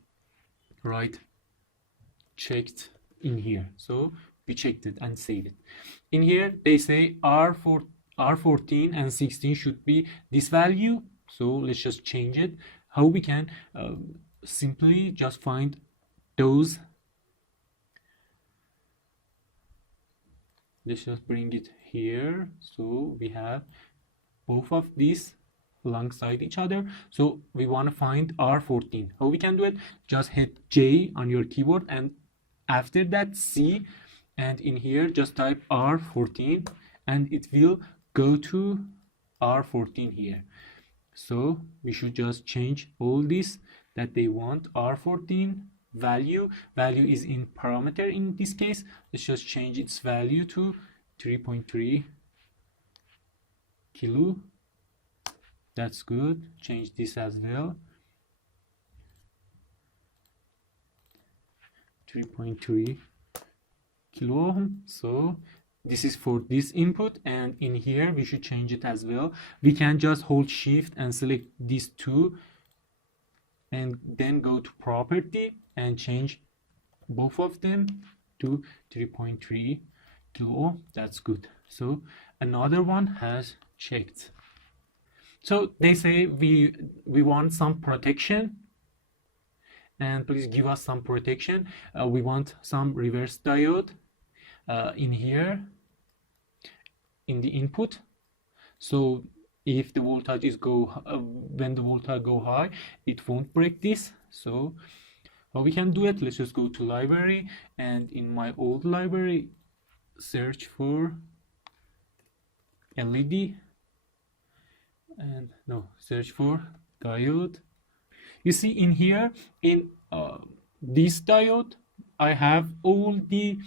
write checked in here. So we checked it and save it. In here they say R14 and 16 should be this value. So let's just change it. How we can simply just find those. Let's just bring it here. So we have both of these alongside each other. So we want to find R14. How we can do it? Just hit J on your keyboard and after that C, and in here just type R14 and it will go to R14 here. So we should just change all this that they want. R14 value is in parameter in this case. Let's just change its value to 3.3 kilo. That's good. Change this as well. 3.3 kilo ohm. So this is for this input, and in here we should change it as well. We can just hold shift and select these two and then go to property and change both of them to 3.3 kilo ohm. That's good. So another one has checked. So they say we want some protection, and please give us some protection. We want some reverse diode in here in the input. So if the voltage is when the voltage go high, it won't break this. So how we can do it? Let's just go to library, and in my old library search for LED, and no, search for diode. You see in here in this diode I have all the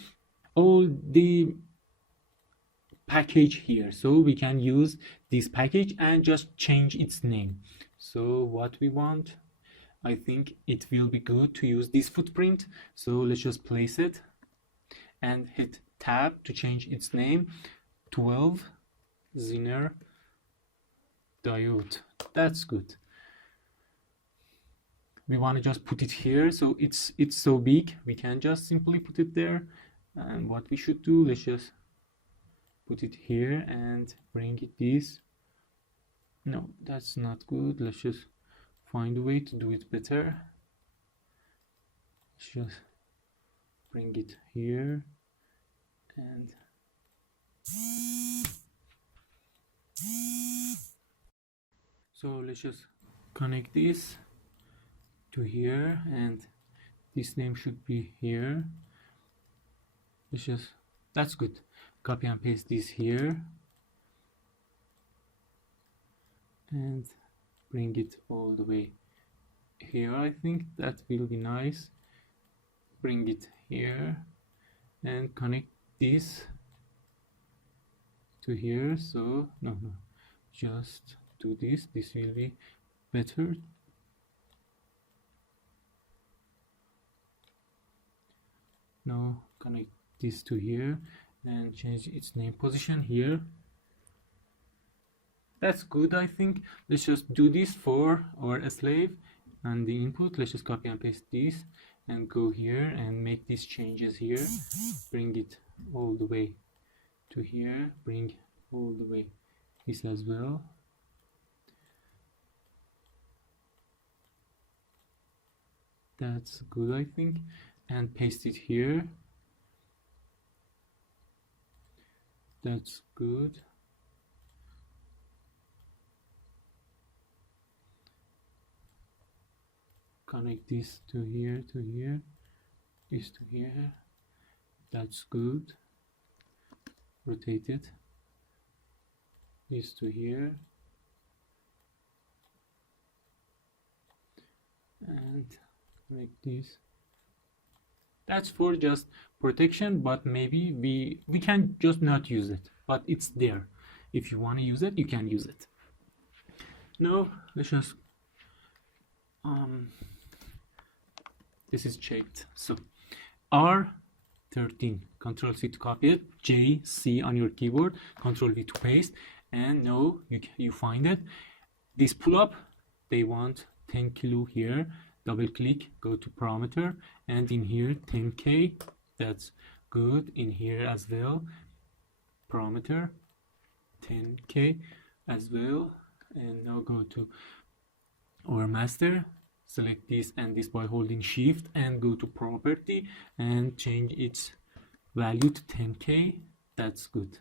package here, so we can use this package and just change its name. So what we want, I think it will be good to use this footprint. So let's just place it and hit tab to change its name. 12 Zener diode. That's good. We want to just put it here, so it's so big we can just simply put it there. And what we should do, let's just put it here and bring it this. No, that's not good. Let's just find a way to do it better. Let's just bring it here and so let's just connect this to here, and this name should be here. Let's just, that's good. Copy and paste this here and bring it all the way here. I think that will be nice. Bring it here and connect this to here. So no, just do this. This will be better. No, connect this to here and change its name position here. That's good, I think. Let's just do this for our slave and the input. Let's just copy and paste this and go here and make these changes here. Bring it all the way to here. Bring all the way this as well. That's good, I think. And paste it here. That's good. Connect this to here, this to here. That's good. Rotate it. This to here. And connect this. That's for just protection, but maybe we can just not use it, but it's there. If you want to use it, you can use it. Now let's just this is checked. So R13, Control C to copy it, J, C on your keyboard, Control V to paste, and now you find it. This pull up, they want 10 kilo here. Double click, go to parameter, and in here 10K. That's good. In here as well, parameter 10K as well. And now go to our master, select this and this by holding shift, and go to property and change its value to 10K. That's good.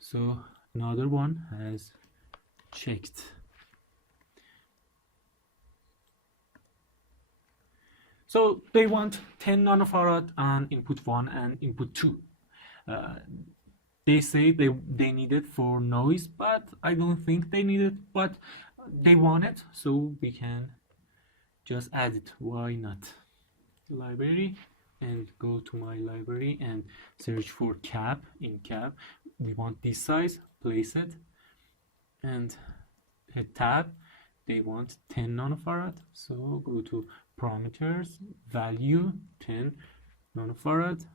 So another one has checked. So they want 10 nanofarad on input 1 and input 2. They say they need it for noise, but I don't think they need it, but they want it, so we can just add it. Why not? Library, and go to my library and search for cap. In cap, we want this size, place it, and hit tab. They want 10 nanofarad, so go to parameters, value 10 nanofarad.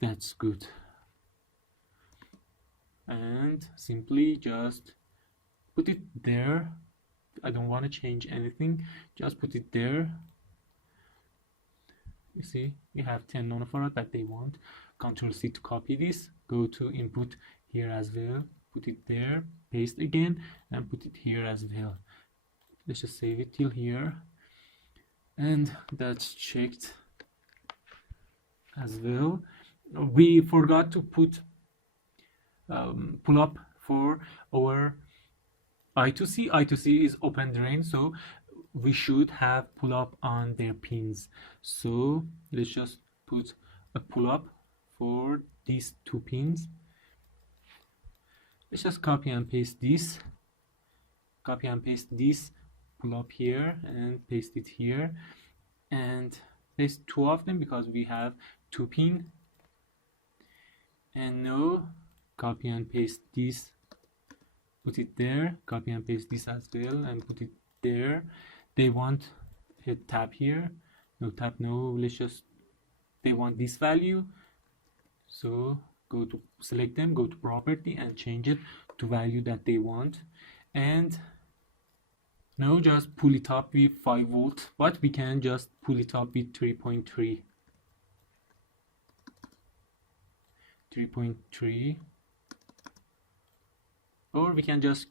That's good. And simply just put it there. I don't want to change anything, just put it there. You see, we have 10 nanofarad that they want. Control C to copy this, go to input here as well, put it there, paste again, and put it here as well. Let's just save it till here, and that's checked as well. We forgot to put pull up for our I2C. I2C is open drain, so we should have pull up on their pins. So let's just put a pull up for these two pins. Let's just copy and paste this, pull up here and paste it here, and paste two of them because we have two pin. And now copy and paste this, put it there, copy and paste this as well and put it there. They want hit tab here, no tab, no, let's just, they want this value, so go to select them, go to property and change it to value that they want. And now just pull it up with 5 volt, but we can just pull it up with 3.3, or we can just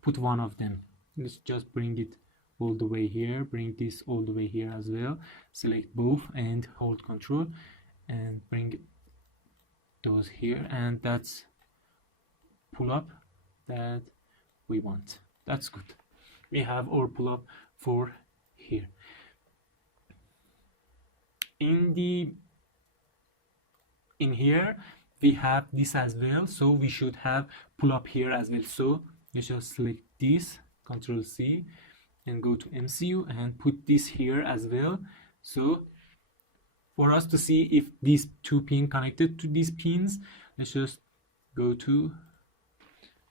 put one of them. Let's just bring it all the way here, bring this all the way here as well, select both and hold control and bring those here, and that's pull up that we want. That's good. We have our pull up for here. In here we have this as well, so we should have pull up here as well. So let's just select this, Control C, and go to MCU and put this here as well. So for us to see if these two pins connected to these pins, let's just go to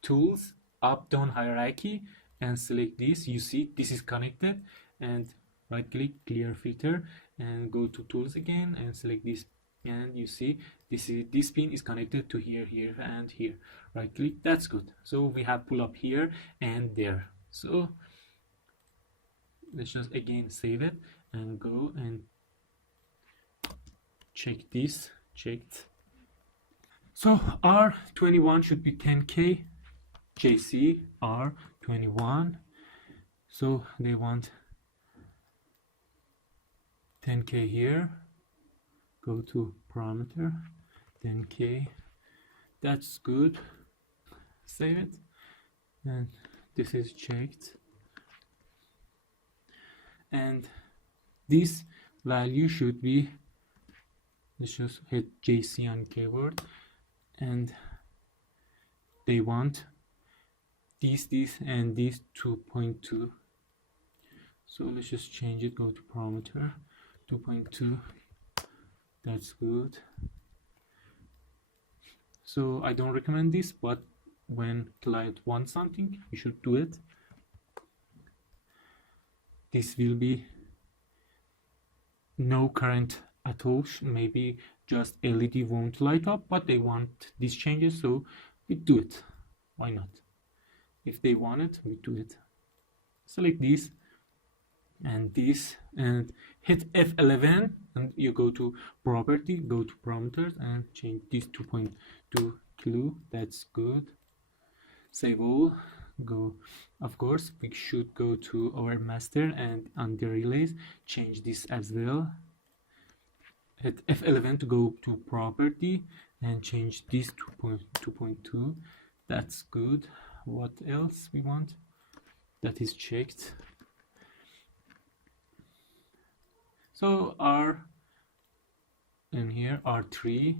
tools, up down hierarchy, and select this. You see this is connected, and right click, clear filter, and go to tools again and select this, and you see this pin is connected to here, here, and here. Right click, that's good. So we have pull up here and there. So let's just again save it and go and check this, checked. So R21 should be 10K, JC R21, so they want 10K here, go to parameter 10K, that's good, save it, and this is checked, and this value should be, let's just hit JC on keyboard, and they want this and this 2.2. So let's just change it, go to parameter 2.2, that's good. So I don't recommend this, but when client wants something, you should do it. This will be no current at all, maybe just LED won't light up, but they want these changes, so we do it. Why not? If they want it, we do it. Select this and this and hit F11, and you go to property, go to parameters, and change this 2.2 kilo. That's good. Save all. Go, of course we should go to our master, and under relays change this as well. Hit F11 to go to property and change this 2.2. That's good. What else we want? That is checked. So R in here, R3,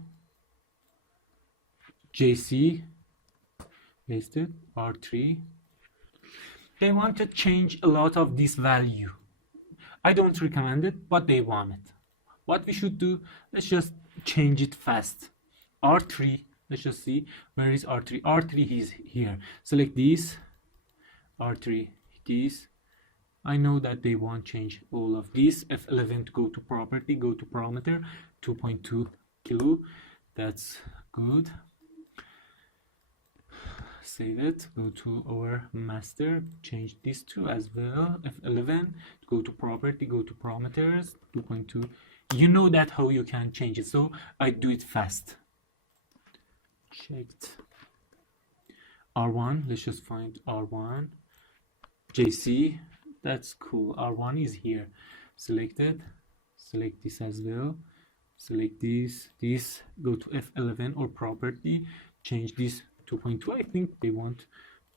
JC, pasted, R3. They want to change a lot of this value. I don't recommend it, but they want it. What we should do, let's just change it fast. R3, let's just see, where is R3? R3 is here. Select this, R3, this. I know that they won't change all of these. F11 to go to property, go to parameter, 2.2 kilo. That's good. Save it, go to our master, change this to as well. F11, go to property, go to parameters, 2.2. You know that how you can change it, so I do it fast. Checked. R1, let's just find R1. JC, that's cool. R1 is here. Selected. Select this as well. Select this. Go to F11 or property. Change this 2.2. I think they want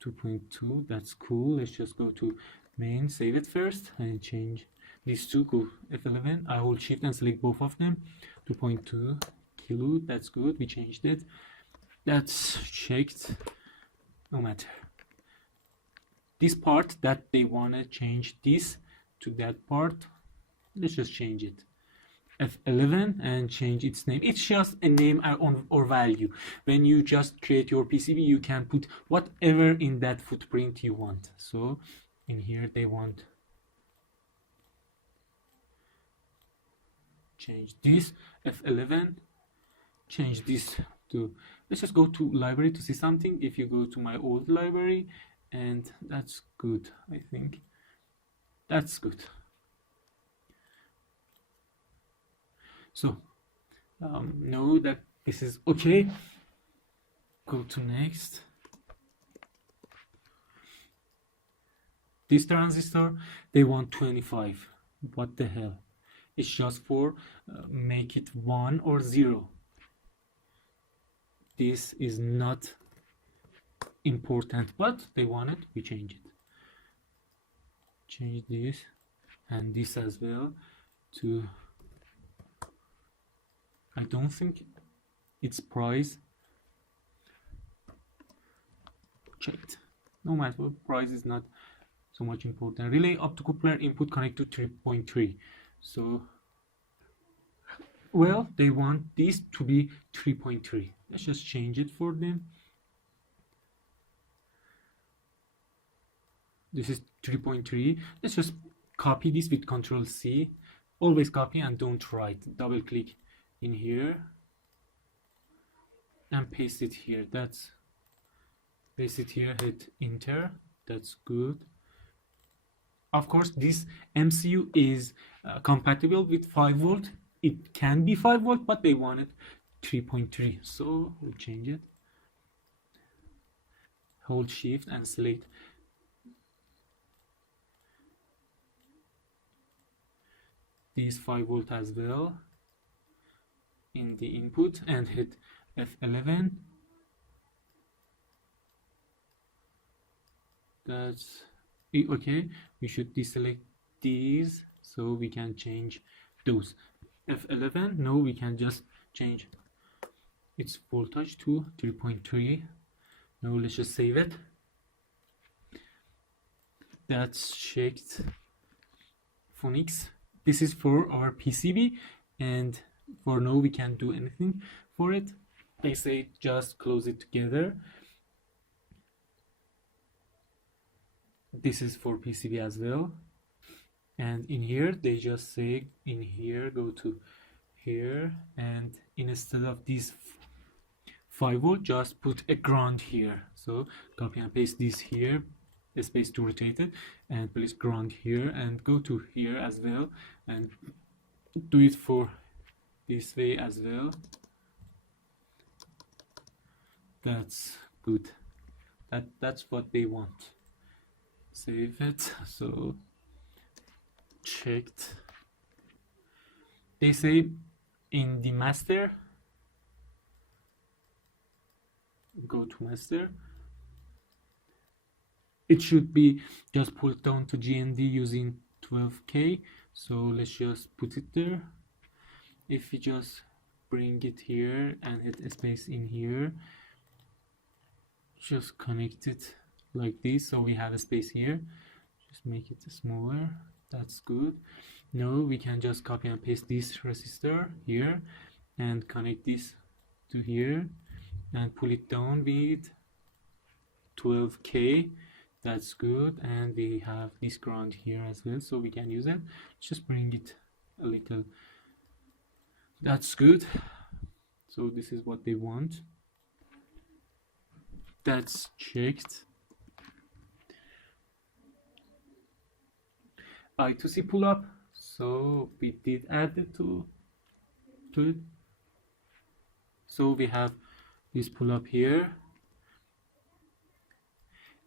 2.2. That's cool. Let's just go to main. Save it first and change these two. Go F11. I hold shift and select both of them. 2.2 kilo. That's good. We changed it. That's checked. No matter. This part that they want to change this to that part, let's just change it. F11 and change its name. It's just a name or value. When you just create your PCB, you can put whatever in that footprint you want. So in here they want change this. F11, change this to, let's just go to library to see something. If you go to my old library, and that's good, I think that's good. So know that this is okay. Go to next. This transistor, they want 25. What the hell? It's just for make it 1 or 0. This is not important, but they want it, we change it. Change this and this as well to, I don't think its price checked. No matter, price is not so much important. Relay optocoupler input connect to 3.3. So well, they want this to be 3.3. Let's just change it for them. This is 3.3. Let's just copy this with Control C. Always copy and don't write. Double click in here and paste it here. That's paste it here, hit enter. That's good. Of course, this MCU is compatible with 5 volt. It can be 5 volt, but they wanted 3.3, so we'll change it. Hold shift and select these 5 volt as well in the input and hit F11. That's okay. We should deselect these so we can change those. F11. No, we can just change its voltage to 3.3. Now let's just save it. That's checked phonics. This is for our PCB, and for now we can't do anything for it. They say just close it together. This is for PCB as well, and in here they just say in here go to here, and instead of this 5 volt just put a ground here. So copy and paste this here, a space to rotate it, and place ground here and go to here as well and do it for this way as well. That's good. That's what they want. Save it. So checked. They say in the master, go to master, it should be just pulled down to GND using 12K. So let's just put it there. If we just bring it here and hit a space in here, just connect it like this so we have a space here. Just make it smaller. That's good. Now we can just copy and paste this resistor here and connect this to here and pull it down with 12K. That's good. And we have this ground here as well, so we can use it. Just bring it a little. That's good. So this is what they want. That's checked. I2C pull up. So we did add it to it. So we have this pull up here.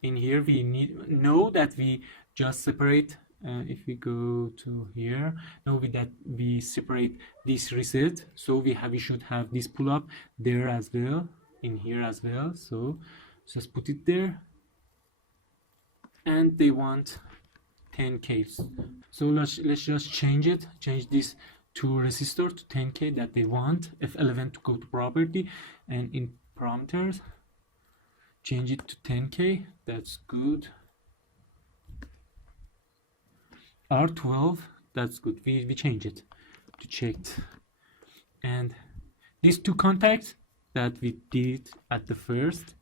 In here we know that we just separate. If we go to here, now that we separate this reset, so we should have this pull up there as well, in here as well. So just put it there, and they want 10K. So let's just change it. Change this to resistor to 10K that they want. F11 to go to property, and in parameters change it to 10K. That's good. R12, that's good. We change it to checked. And these two contacts that we did at the first,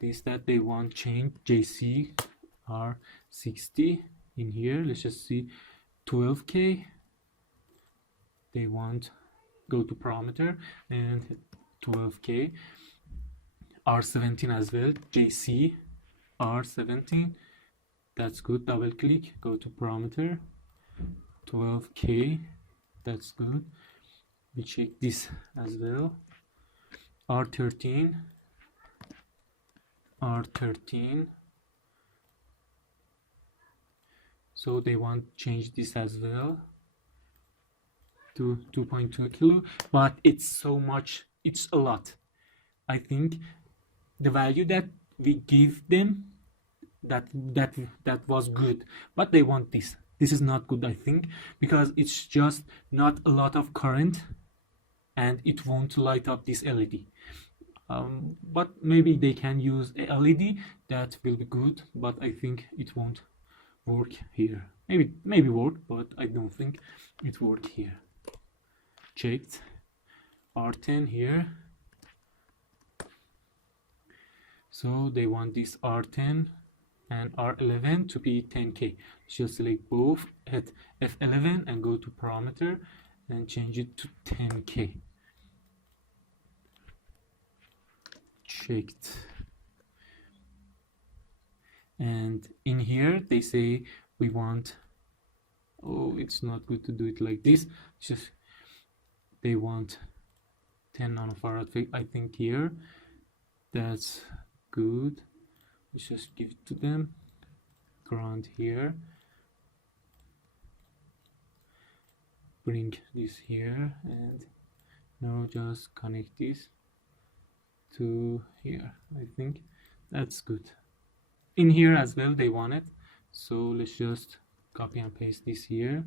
this that they want change JC R60 in here. Let's just see 12K. They want go to parameter and 12K. R17 as well, JC R17. That's good. Double click, go to parameter, 12K. That's good. We check this as well. R13. So they want change this as well to 2.2 kilo, but it's so much, it's a lot. I think the value that we give them, that was good, but they want this. This is not good, I think, because it's just not a lot of current and it won't light up this LED. But maybe they can use a LED that will be good, but I think it won't work here. Maybe work, but I don't think it work here. Checked. R10 here. So they want this R10 and R11 to be 10K. Just select both, hit F11 and go to parameter and change it to 10K. Checked. And in here they say we want, oh, it's not good to do it like this, just they want 10 nanofarad. I think here that's good. Let's just give it to them. Ground here, bring this here, and now just connect this to here. I think that's good. In here as well they want it, so let's just copy and paste this here.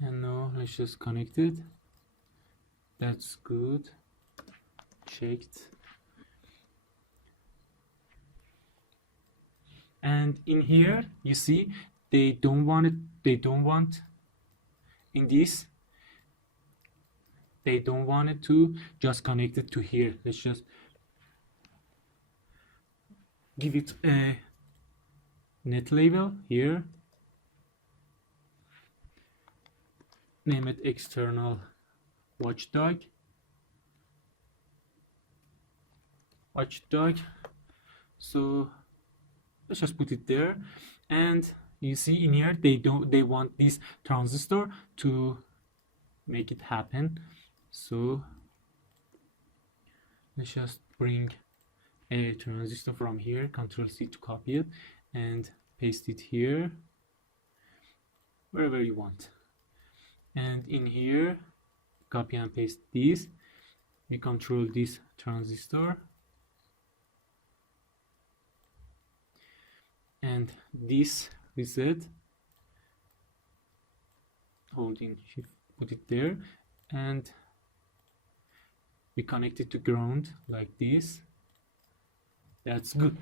And now let's just connect it. That's good. Checked. And in here you see they don't want it, they don't want in this, they don't want it to just connect it to here. Let's just give it a net label here, name it external watchdog. So let's just put it there. And you see in here they want this transistor to make it happen. So let's just bring a transistor from here, Control C to copy it and paste it here wherever you want. And in here copy and paste this. We control this transistor and this reset, holding shift, put it there, and we connect it to ground like this. That's good.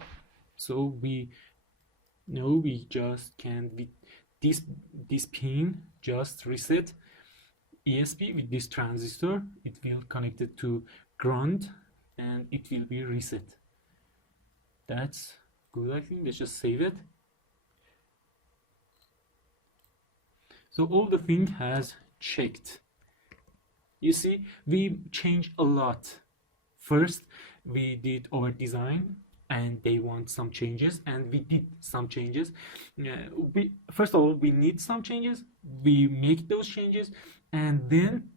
So we know we just can, with this pin, just reset ESP with this transistor. It will connect it to ground and it will be reset. That's good, I think. Let's just save it. So all the thing has checked. You see, we changed a lot. First we did our design and they want some changes, and we did some changes. First of all, we need some changes, we make those changes, and then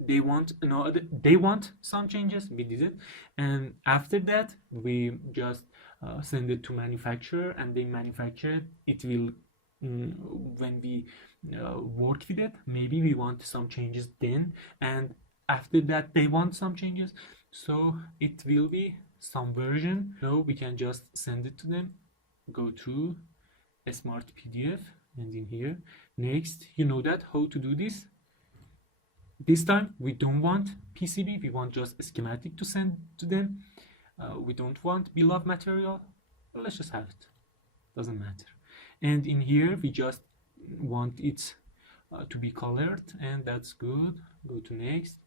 they want some changes, we did it, and after that we just send it to manufacturer and they manufacture it. It will when we work with it, maybe we want some changes then, and after that they want some changes, so it will be some version. So we can just send it to them. Go to a smart PDF and in here next, you know that how to do this. This time we don't want PCB, we want just a schematic to send to them. We don't want bill of material. Well, let's just have it, doesn't matter. And in here we just want it to be colored, and that's good. Go to next,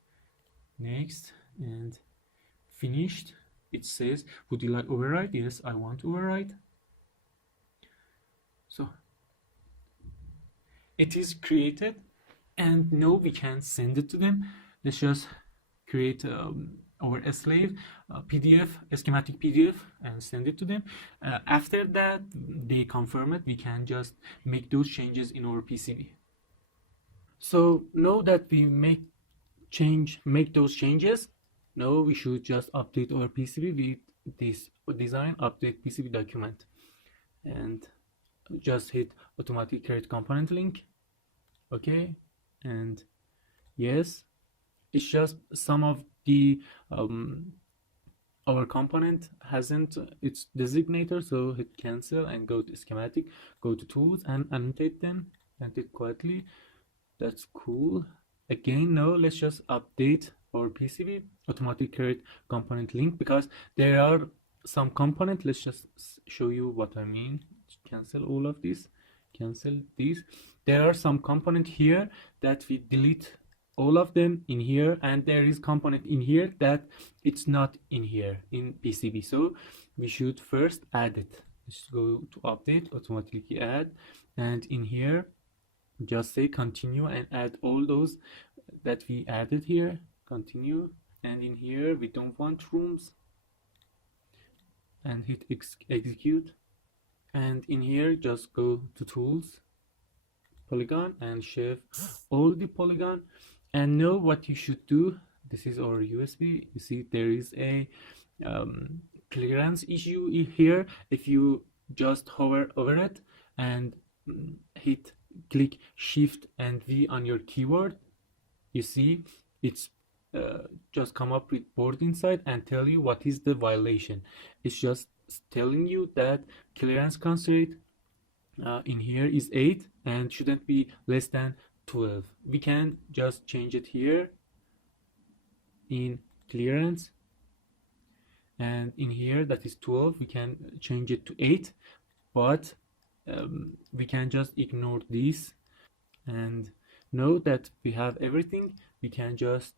and finished. It says, would you like override? Yes, I want override. So it is created, and now we can send it to them. Let's just create our slave PDF, a schematic PDF, and send it to them. After that they confirm it, we can just make those changes in our PCB. So now that we make those changes, now we should just update our PCB with this design update PCB document, and just hit automatic create component link. Okay, and yes, it's just some of the our component hasn't its designator, so hit cancel and go to schematic, go to tools and annotate them, annotate quietly. That's cool. Again, now let's just update our PCB, automatic create component link, because there are some component. Let's just show you what I mean. Cancel all of this, cancel this. There are some component here that we delete all of them in here, and there is component in here that it's not in here in PCB, so we should first add it. Let's go to update, automatically add, and in here just say continue and add all those that we added here, continue, and in here we don't want rooms, and hit execute, and in here just go to tools, polygon, and shift all the polygon, and know what you should do. This is our USB. You see there is a clearance issue here. If you just hover over it and click shift and V on your keyboard, you see it's just come up with board inside and tell you what is the violation. It's just telling you that clearance constraint in here is 8 and shouldn't be less than 12. We can just change it here in clearance, and in here that is 12, we can change it to 8, but we can just ignore this and know that we have everything. We can just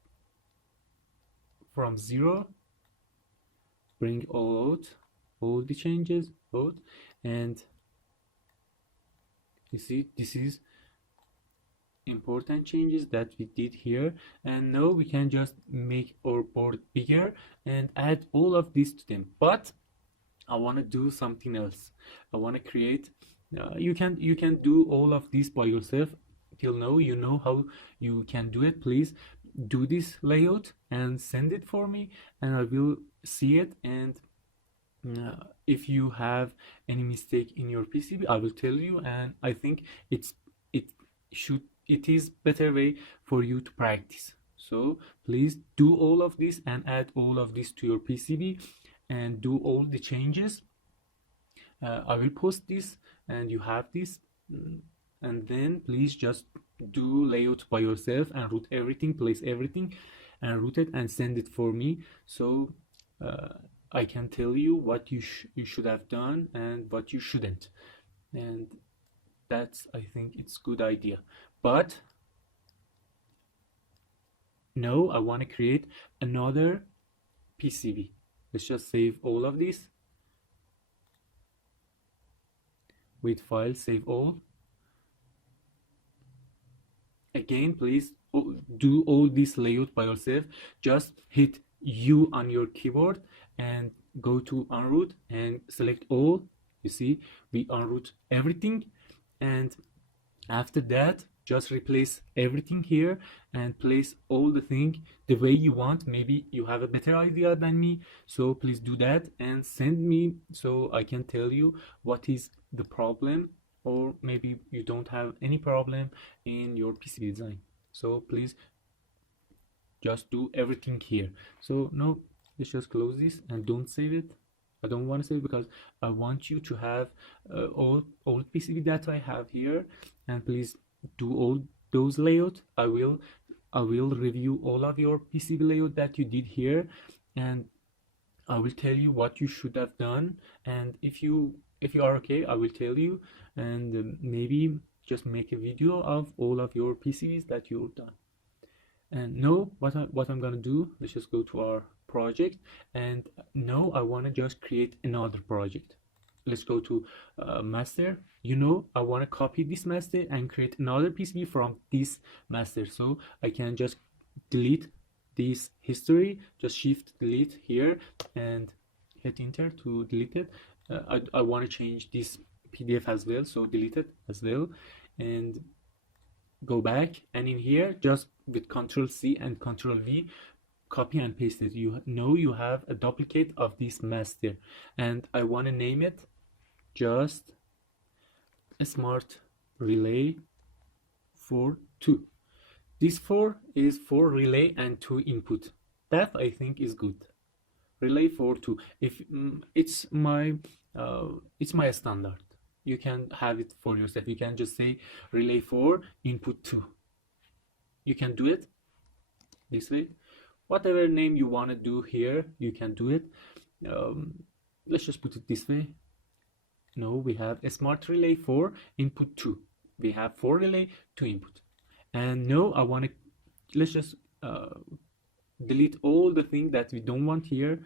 from 0 bring all out, all the changes out, and you see this is important changes that we did here. And now we can just make our board bigger and add all of this to them. But I want to do something else. I want to create you can do all of this by yourself. Till now you know how you can do it. Please do this layout and send it for me, and I will see it. And if you have any mistake in your PCB, I will tell you, and I think it is better way for you to practice. So please do all of this and add all of this to your PCB and do all the changes. I will post this and you have this, and then please just do layout by yourself and route everything, place everything and route it and send it for me, so I can tell you what you should have done and what you shouldn't. And that's, I think it's good idea. But now I want to create another PCB. Let's just save all of this with file, save all. Again, please do all this layout by yourself. Just hit U on your keyboard and go to unroot and select all. You see we unroot everything, and after that just replace everything here and place all the thing the way you want. Maybe you have a better idea than me, so please do that and send me so I can tell you what is the problem, or maybe you don't have any problem in your PCB design. So please just do everything here. So now let's just close this and don't save it. I don't want to save it because I want you to have all PCB that I have here, and please do all those layout. I will review all of your PCB layout that you did here, and I will tell you what you should have done. And if you are okay, I will tell you, and maybe just make a video of all of your PCBs that you've done. And now what I'm gonna do, let's just go to our project, and now I want to just create another project. Let's go to master. I want to copy this master and create another PCB from this master, so I can just delete this history, just shift delete here and hit enter to delete it. I want to change this PDF as well, so delete it as well and go back, and in here just with Ctrl C and Ctrl V copy and paste it. You have a duplicate of this master, and I want to name it just a smart relay for 2. This 4 is for relay and 2 input. That I think is good. Relay for 2. If it's my standard, you can have it for yourself. You can just say relay 4 input 2. You can do it this way. Whatever name you want to do here, you can do it. Let's just put it this way. No, we have a smart relay 4 input 2. We have 4 relay 2 input. And now I want to let's just delete all the thing that we don't want here.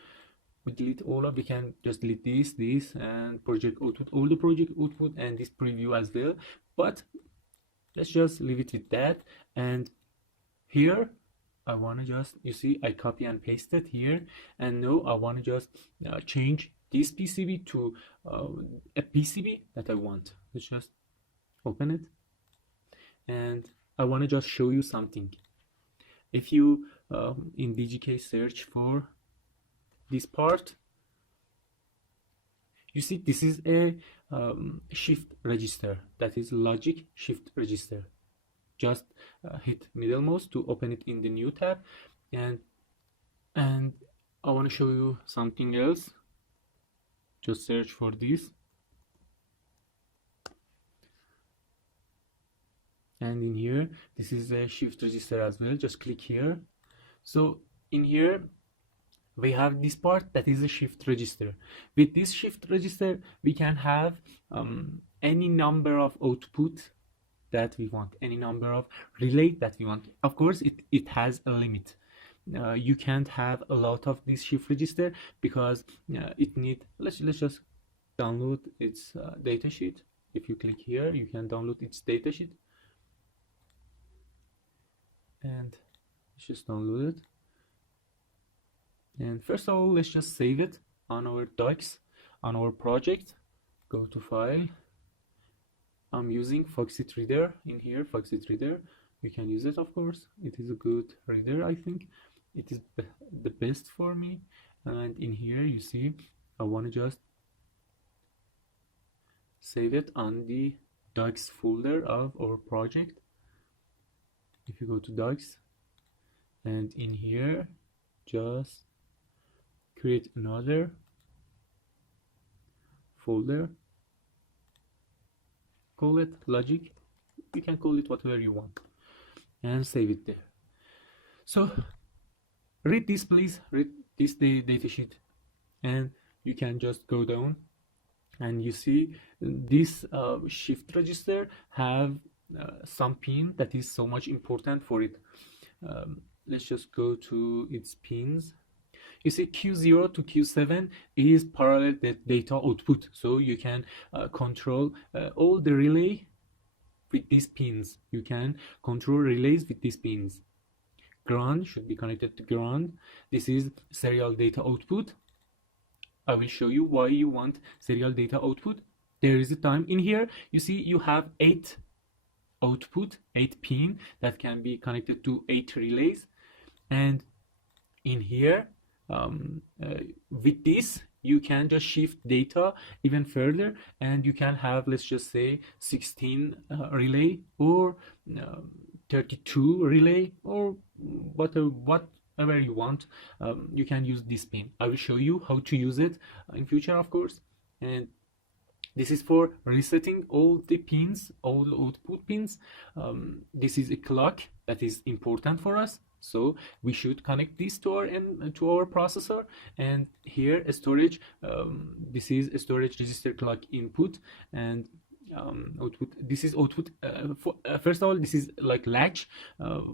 We delete all of, we can just delete this and project output, all the project output, and this preview as well. But let's just leave it with that. And here I want to just, you see, I copy and paste it here, and now I want to just change this PCB to a PCB that I want. Let's just open it, and I want to just show you something. If you in DGK search for this part, you see this is a shift register, that is logic shift register. Just hit middle mouse to open it in the new tab, and I want to show you something else. Just search for this, and in here this is a shift register as well. Just click here. So in here we have this part that is a shift register. With this shift register we can have any number of output that we want, any number of relay that we want. Of course it has a limit. You can't have a lot of this shift register because it need, let's just download its datasheet. If you click here, you can download its datasheet, and let's just download it. And first of all, let's just save it on our docs, on our project. Go to file. I'm using Foxit Reader in here. Foxit Reader, you can use it, of course. It is a good reader. I think it is the best for me. And in here you see I want to just save it on the docs folder of our project. If you go to docs, and in here just create another folder, call it logic, you can call it whatever you want, and save it there. So read this, please, read this datasheet, and you can just go down, and you see this shift register have some pin that is so much important for it. Let's just go to its pins. You see Q0 to Q7 is parallel data output, so you can control all the relay with these pins. You can control relays with these pins. Ground should be connected to ground. This is serial data output. I will show you why you want serial data output. There is a time in here. You see you have 8 output, 8 pin that can be connected to 8 relays, and in here with this you can just shift data even further, and you can have, let's just say, 16 relay or 32 relay, or whatever you want. You can use this pin. I will show you how to use it in future, of course. And this is for resetting all the pins, all the output pins. This is a clock that is important for us, so we should connect this to our processor. And here a storage, this is a storage register clock input, and output, this is output. First of all, this is like latch.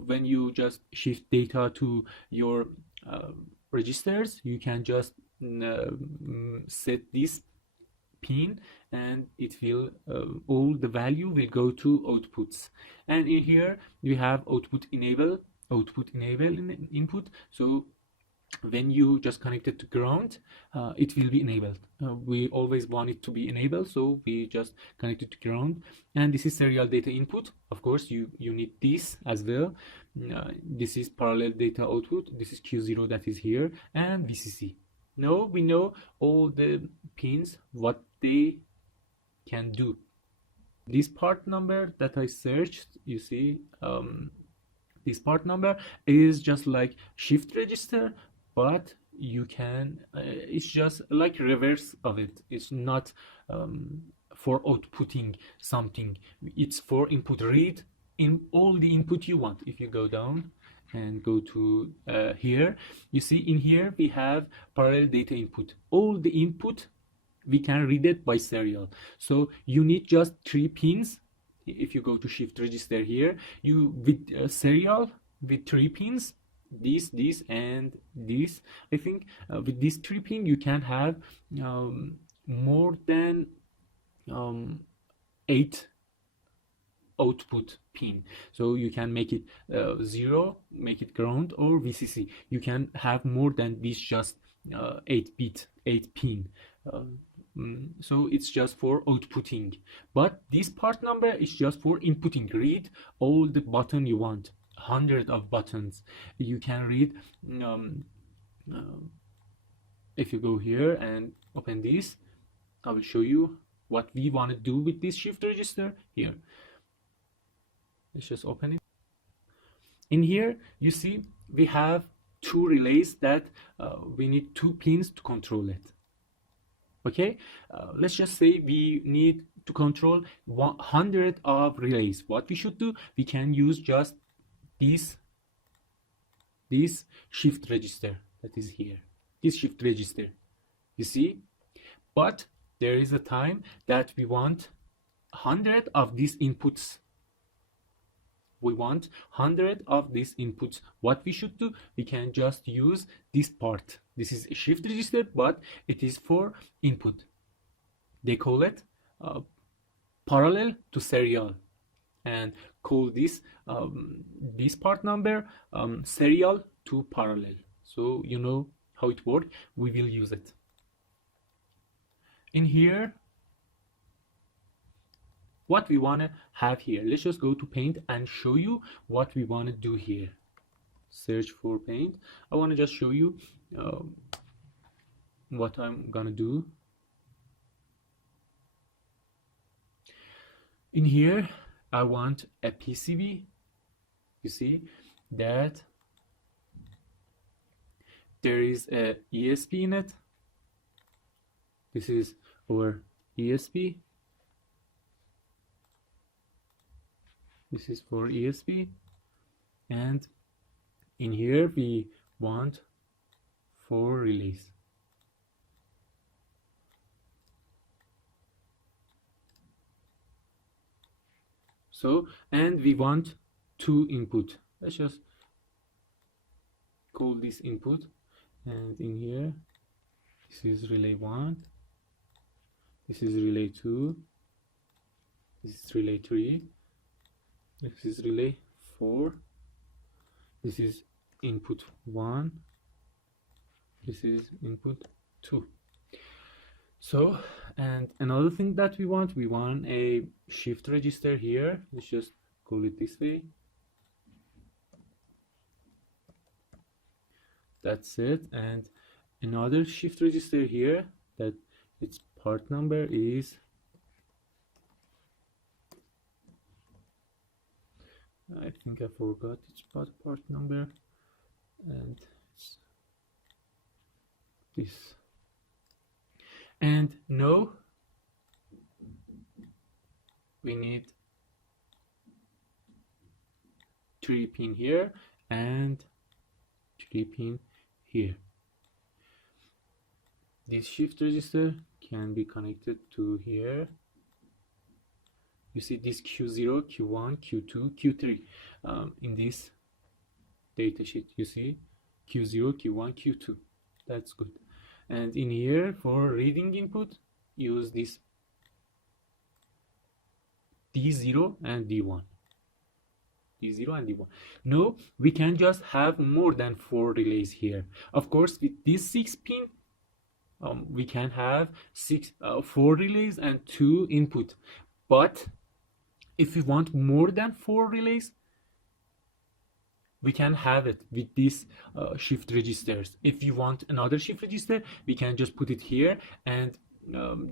When you just shift data to your registers, you can just set this pin, and it will all the value will go to outputs. And in here we have output enable input. So when you just connect it to ground, it will be enabled. We always want it to be enabled, so we just connect it to ground. And this is serial data input. Of course you need this as well. This is parallel data output. This is Q0 that is here, and VCC. Now we know all the pins, what they can do. This part number that I searched, you see, this part number is just like shift register, but you can it's just like reverse of it. It's not for outputting something, it's for input read in all the input you want. If you go down and go to here, you see in here we have parallel data input. All the input we can read it by serial, so you need just 3 pins. If you go to shift register here, you with serial with 3 pins, this and this. I think with these 3 pin you can have more than 8 output pin, so you can make it 0, make it ground, or VCC. You can have more than this, just 8 pin. So it's just for outputting, but this part number is just for inputting. Read all the button you want, 100 of buttons you can read. If you go here and open this, I will show you what we want to do with this shift register here. Let's just open it. In here you see we have 2 relays that we need 2 pins to control it. Okay, let's just say we need to control 100 of relays. What we should do, we can use just this shift register that is here, this shift register, you see. But there is a time that we want 100 of these inputs. We want 100 of these inputs. What we should do, we can just use this part. This is a shift register, but it is for input. They call it parallel to serial, and call this this part number serial to parallel. So you know how it works. We will use it. In here, what we want to have here, let's just go to Paint and show you what we want to do here. Search for Paint. I want to just show you what I'm gonna do. In here I want a PCB. You see that there is a ESP in it. This is our ESP. This is for ESP, and in here we want 4 relays. So, and we want 2 input. Let's just call this input, and in here this is relay 1, this is relay 2, this is relay 3, this is relay 4, this is input 1, this is input 2. So, and another thing that we want a shift register here. Let's just call it this way. That's it. And another shift register here that its part number is, I think I forgot its part number, and it's this. And now we need 3 pin here and 3 pin here. This shift register can be connected to here. You see this Q0, Q1, Q2, Q3 in this datasheet. You see Q0, Q1, Q2. That's good. And in here for reading input, use this D0 and D1. D0 and D1. No, we can just have more than 4 relays here. Of course, with this 6 pin, we can have 4 relays and 2 input. But if we want more than 4 relays, we can have it with these shift registers. If you want another shift register, we can just put it here and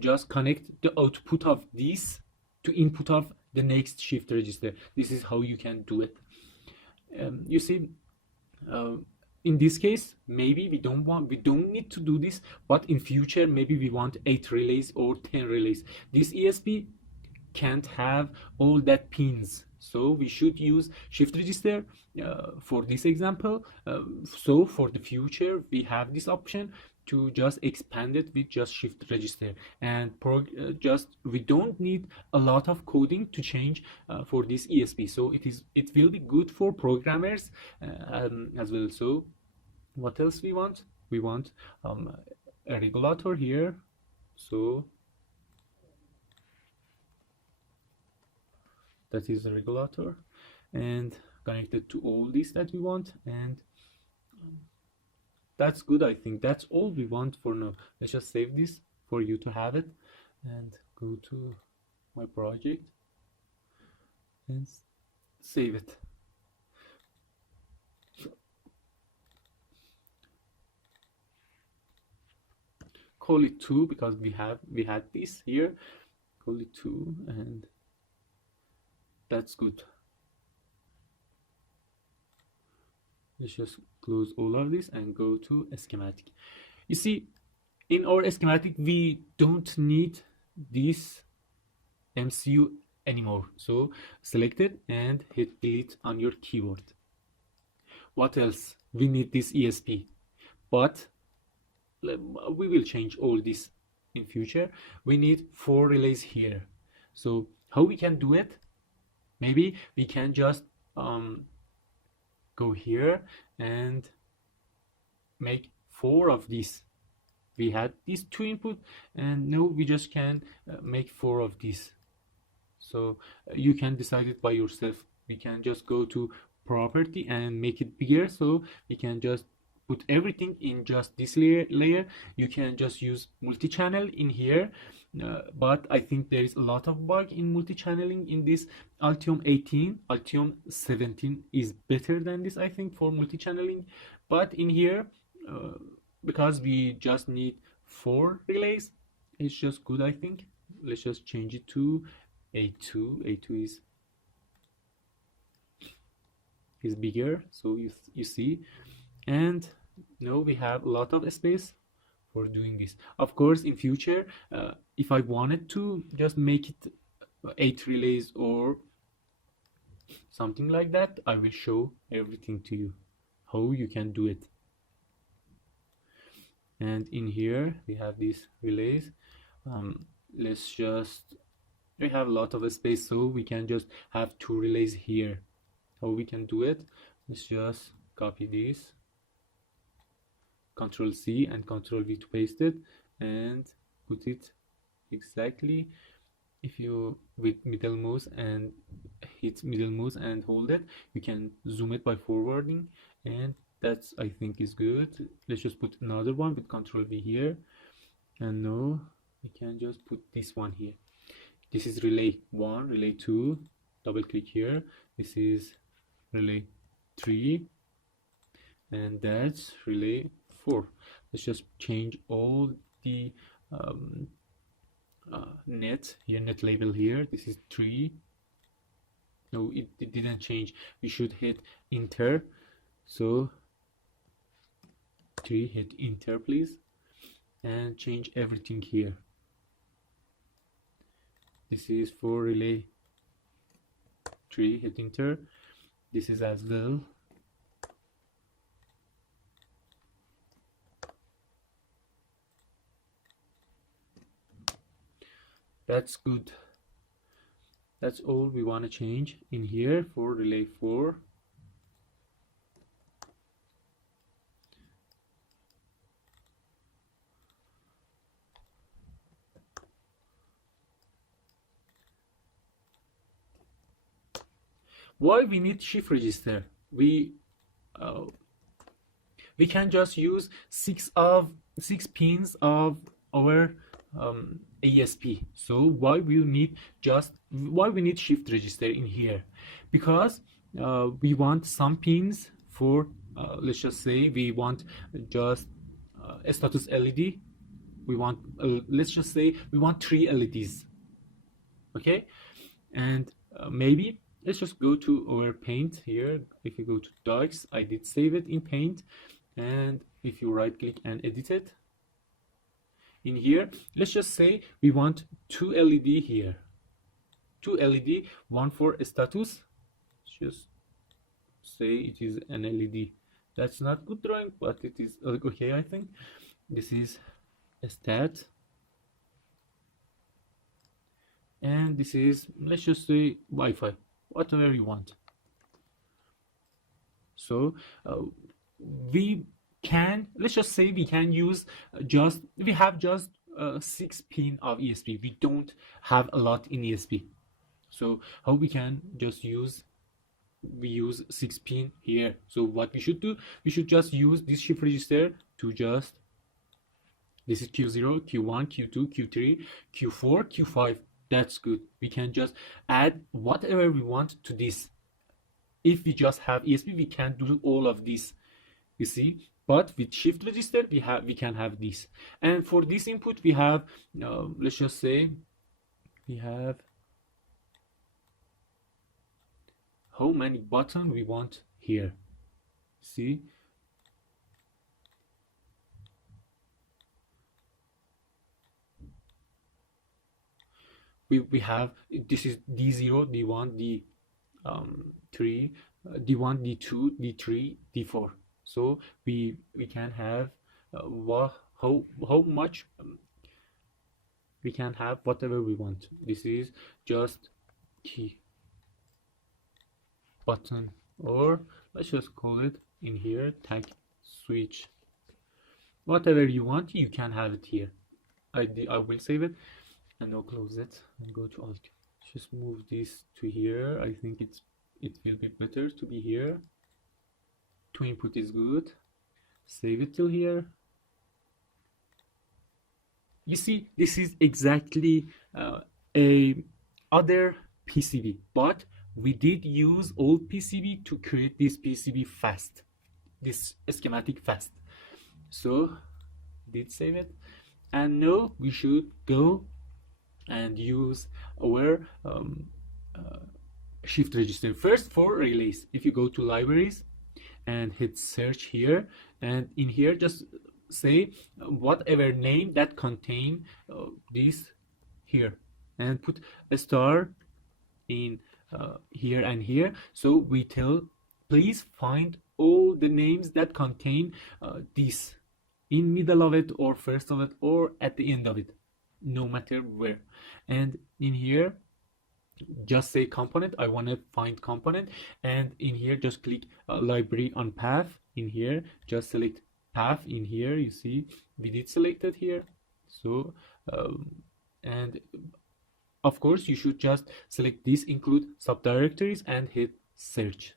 just connect the output of this to input of the next shift register. This is how you can do it. You see, in this case, maybe we don't need to do this, but in future maybe we want 8 relays or 10 relays. This ESP can't have all that pins, so we should use shift register for this example. So for the future we have this option to just expand it with just shift register, and just we don't need a lot of coding to change for this ESP, so it will be good for programmers as well. So what else we want? We want a regulator here, so that is a regulator, and connected to all this that we want, and that's good. I think that's all we want for now. Let's just save this for you to have it, and go to my project and save it. Call it 2 because we had this here. Call it 2, and that's good. Let's just close all of this and go to a schematic. You see, in our schematic we don't need this MCU anymore, so select it and hit delete on your keyboard. What else? We need this ESP, but we will change all this in future. We need 4 relays here. So how we can do it? Maybe we can just go here and make 4 of these. We had these 2 input, and now we just can make 4 of these. So you can decide it by yourself. We can just go to property and make it bigger, so we can just put everything in just this layer. You can just use multi-channel in here, but I think there is a lot of bug in multi-channeling in this Altium 18. Altium 17 is better than this, I think, for multi-channeling. But in here, because we just need 4 relays, it's just good, I think. Let's just change it to A2. A2 is bigger, so you see. And now we have a lot of space for doing this. Of course, in future, if I wanted to just make it 8 relays or something like that, I will show everything to you, how you can do it. And in here we have these relays. We have a lot of space, so we can just have 2 relays here. How we can do it? Let's just copy this, Control C and Control V to paste it, and put it exactly. If you with middle mouse and hit middle mouse and hold it, you can zoom it by forwarding, and that's, I think, is good. Let's just put another one with Control V here, and now we can just put this one here. This is relay 1, relay 2, double click here. This is relay 3, and that's relay 4. Let's just change all the net here, net label here. This is 3. No, it didn't change. We should hit enter. So 3, hit enter please, and change everything here. This is for relay 3, hit enter. This is as well. That's good. That's all we want to change in here for relay 4. Why we need shift register? We can just use 6 pins of our ESP. So why we need shift register in here? Because we want some pins for let's just say we want just a status LED. We want let's just say we want 3 LEDs. Okay, and maybe let's just go to our paint here. If you go to docs, I did save it in paint, and if you right click and edit it in here, let's just say we want 2 LED here, 2 LED, one for a status. Just say it is an LED. That's not good drawing, but it is okay, I think. This is stat, and this is, let's just say, Wi-Fi, whatever you want. So we can, let's just say we can use we have just 6 pin of ESP. We don't have a lot in ESP. So how we can just use, we use 6 pin here. So what we should do, we should just use this shift register to just, this is Q0, Q1, Q2, Q3, Q4, Q5. That's good. We can just add whatever we want to this. If we just have ESP, we can't do all of this, you see. But with shift register, we can have this. And for this input, we have, let's just say, we have how many buttons we want here. See, we have, this is D0, D1, D3, D1, D2, D3, D4. So we can have how much, we can have whatever we want. This is just key button, or let's just call it in here tag switch. Whatever you want, you can have it here. I will save it and I'll close it and go to Altium. Just move this to here. I think it will be better to be here. 2 input is good. Save it till here. You see, this is exactly a other PCB, but we did use old PCB to create this PCB fast, this schematic fast. So did save it, and now we should go and use our shift register. First, for relays, if you go to libraries and hit search here, and in here just say whatever name that contain this here, and put a star in here and here. So we tell, please find all the names that contain this in middle of it, or first of it, or at the end of it, no matter where. And in here just say component, I want to find component, and in here just click library on path. In here just select path. In here you see we did select it here. So and of course you should just select this, include subdirectories, and hit search.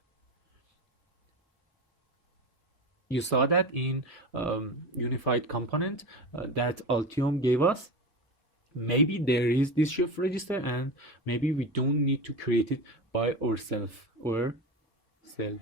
You saw that in unified component that Altium gave us. Maybe there is this shift register, and maybe we don't need to create it by ourselves or self.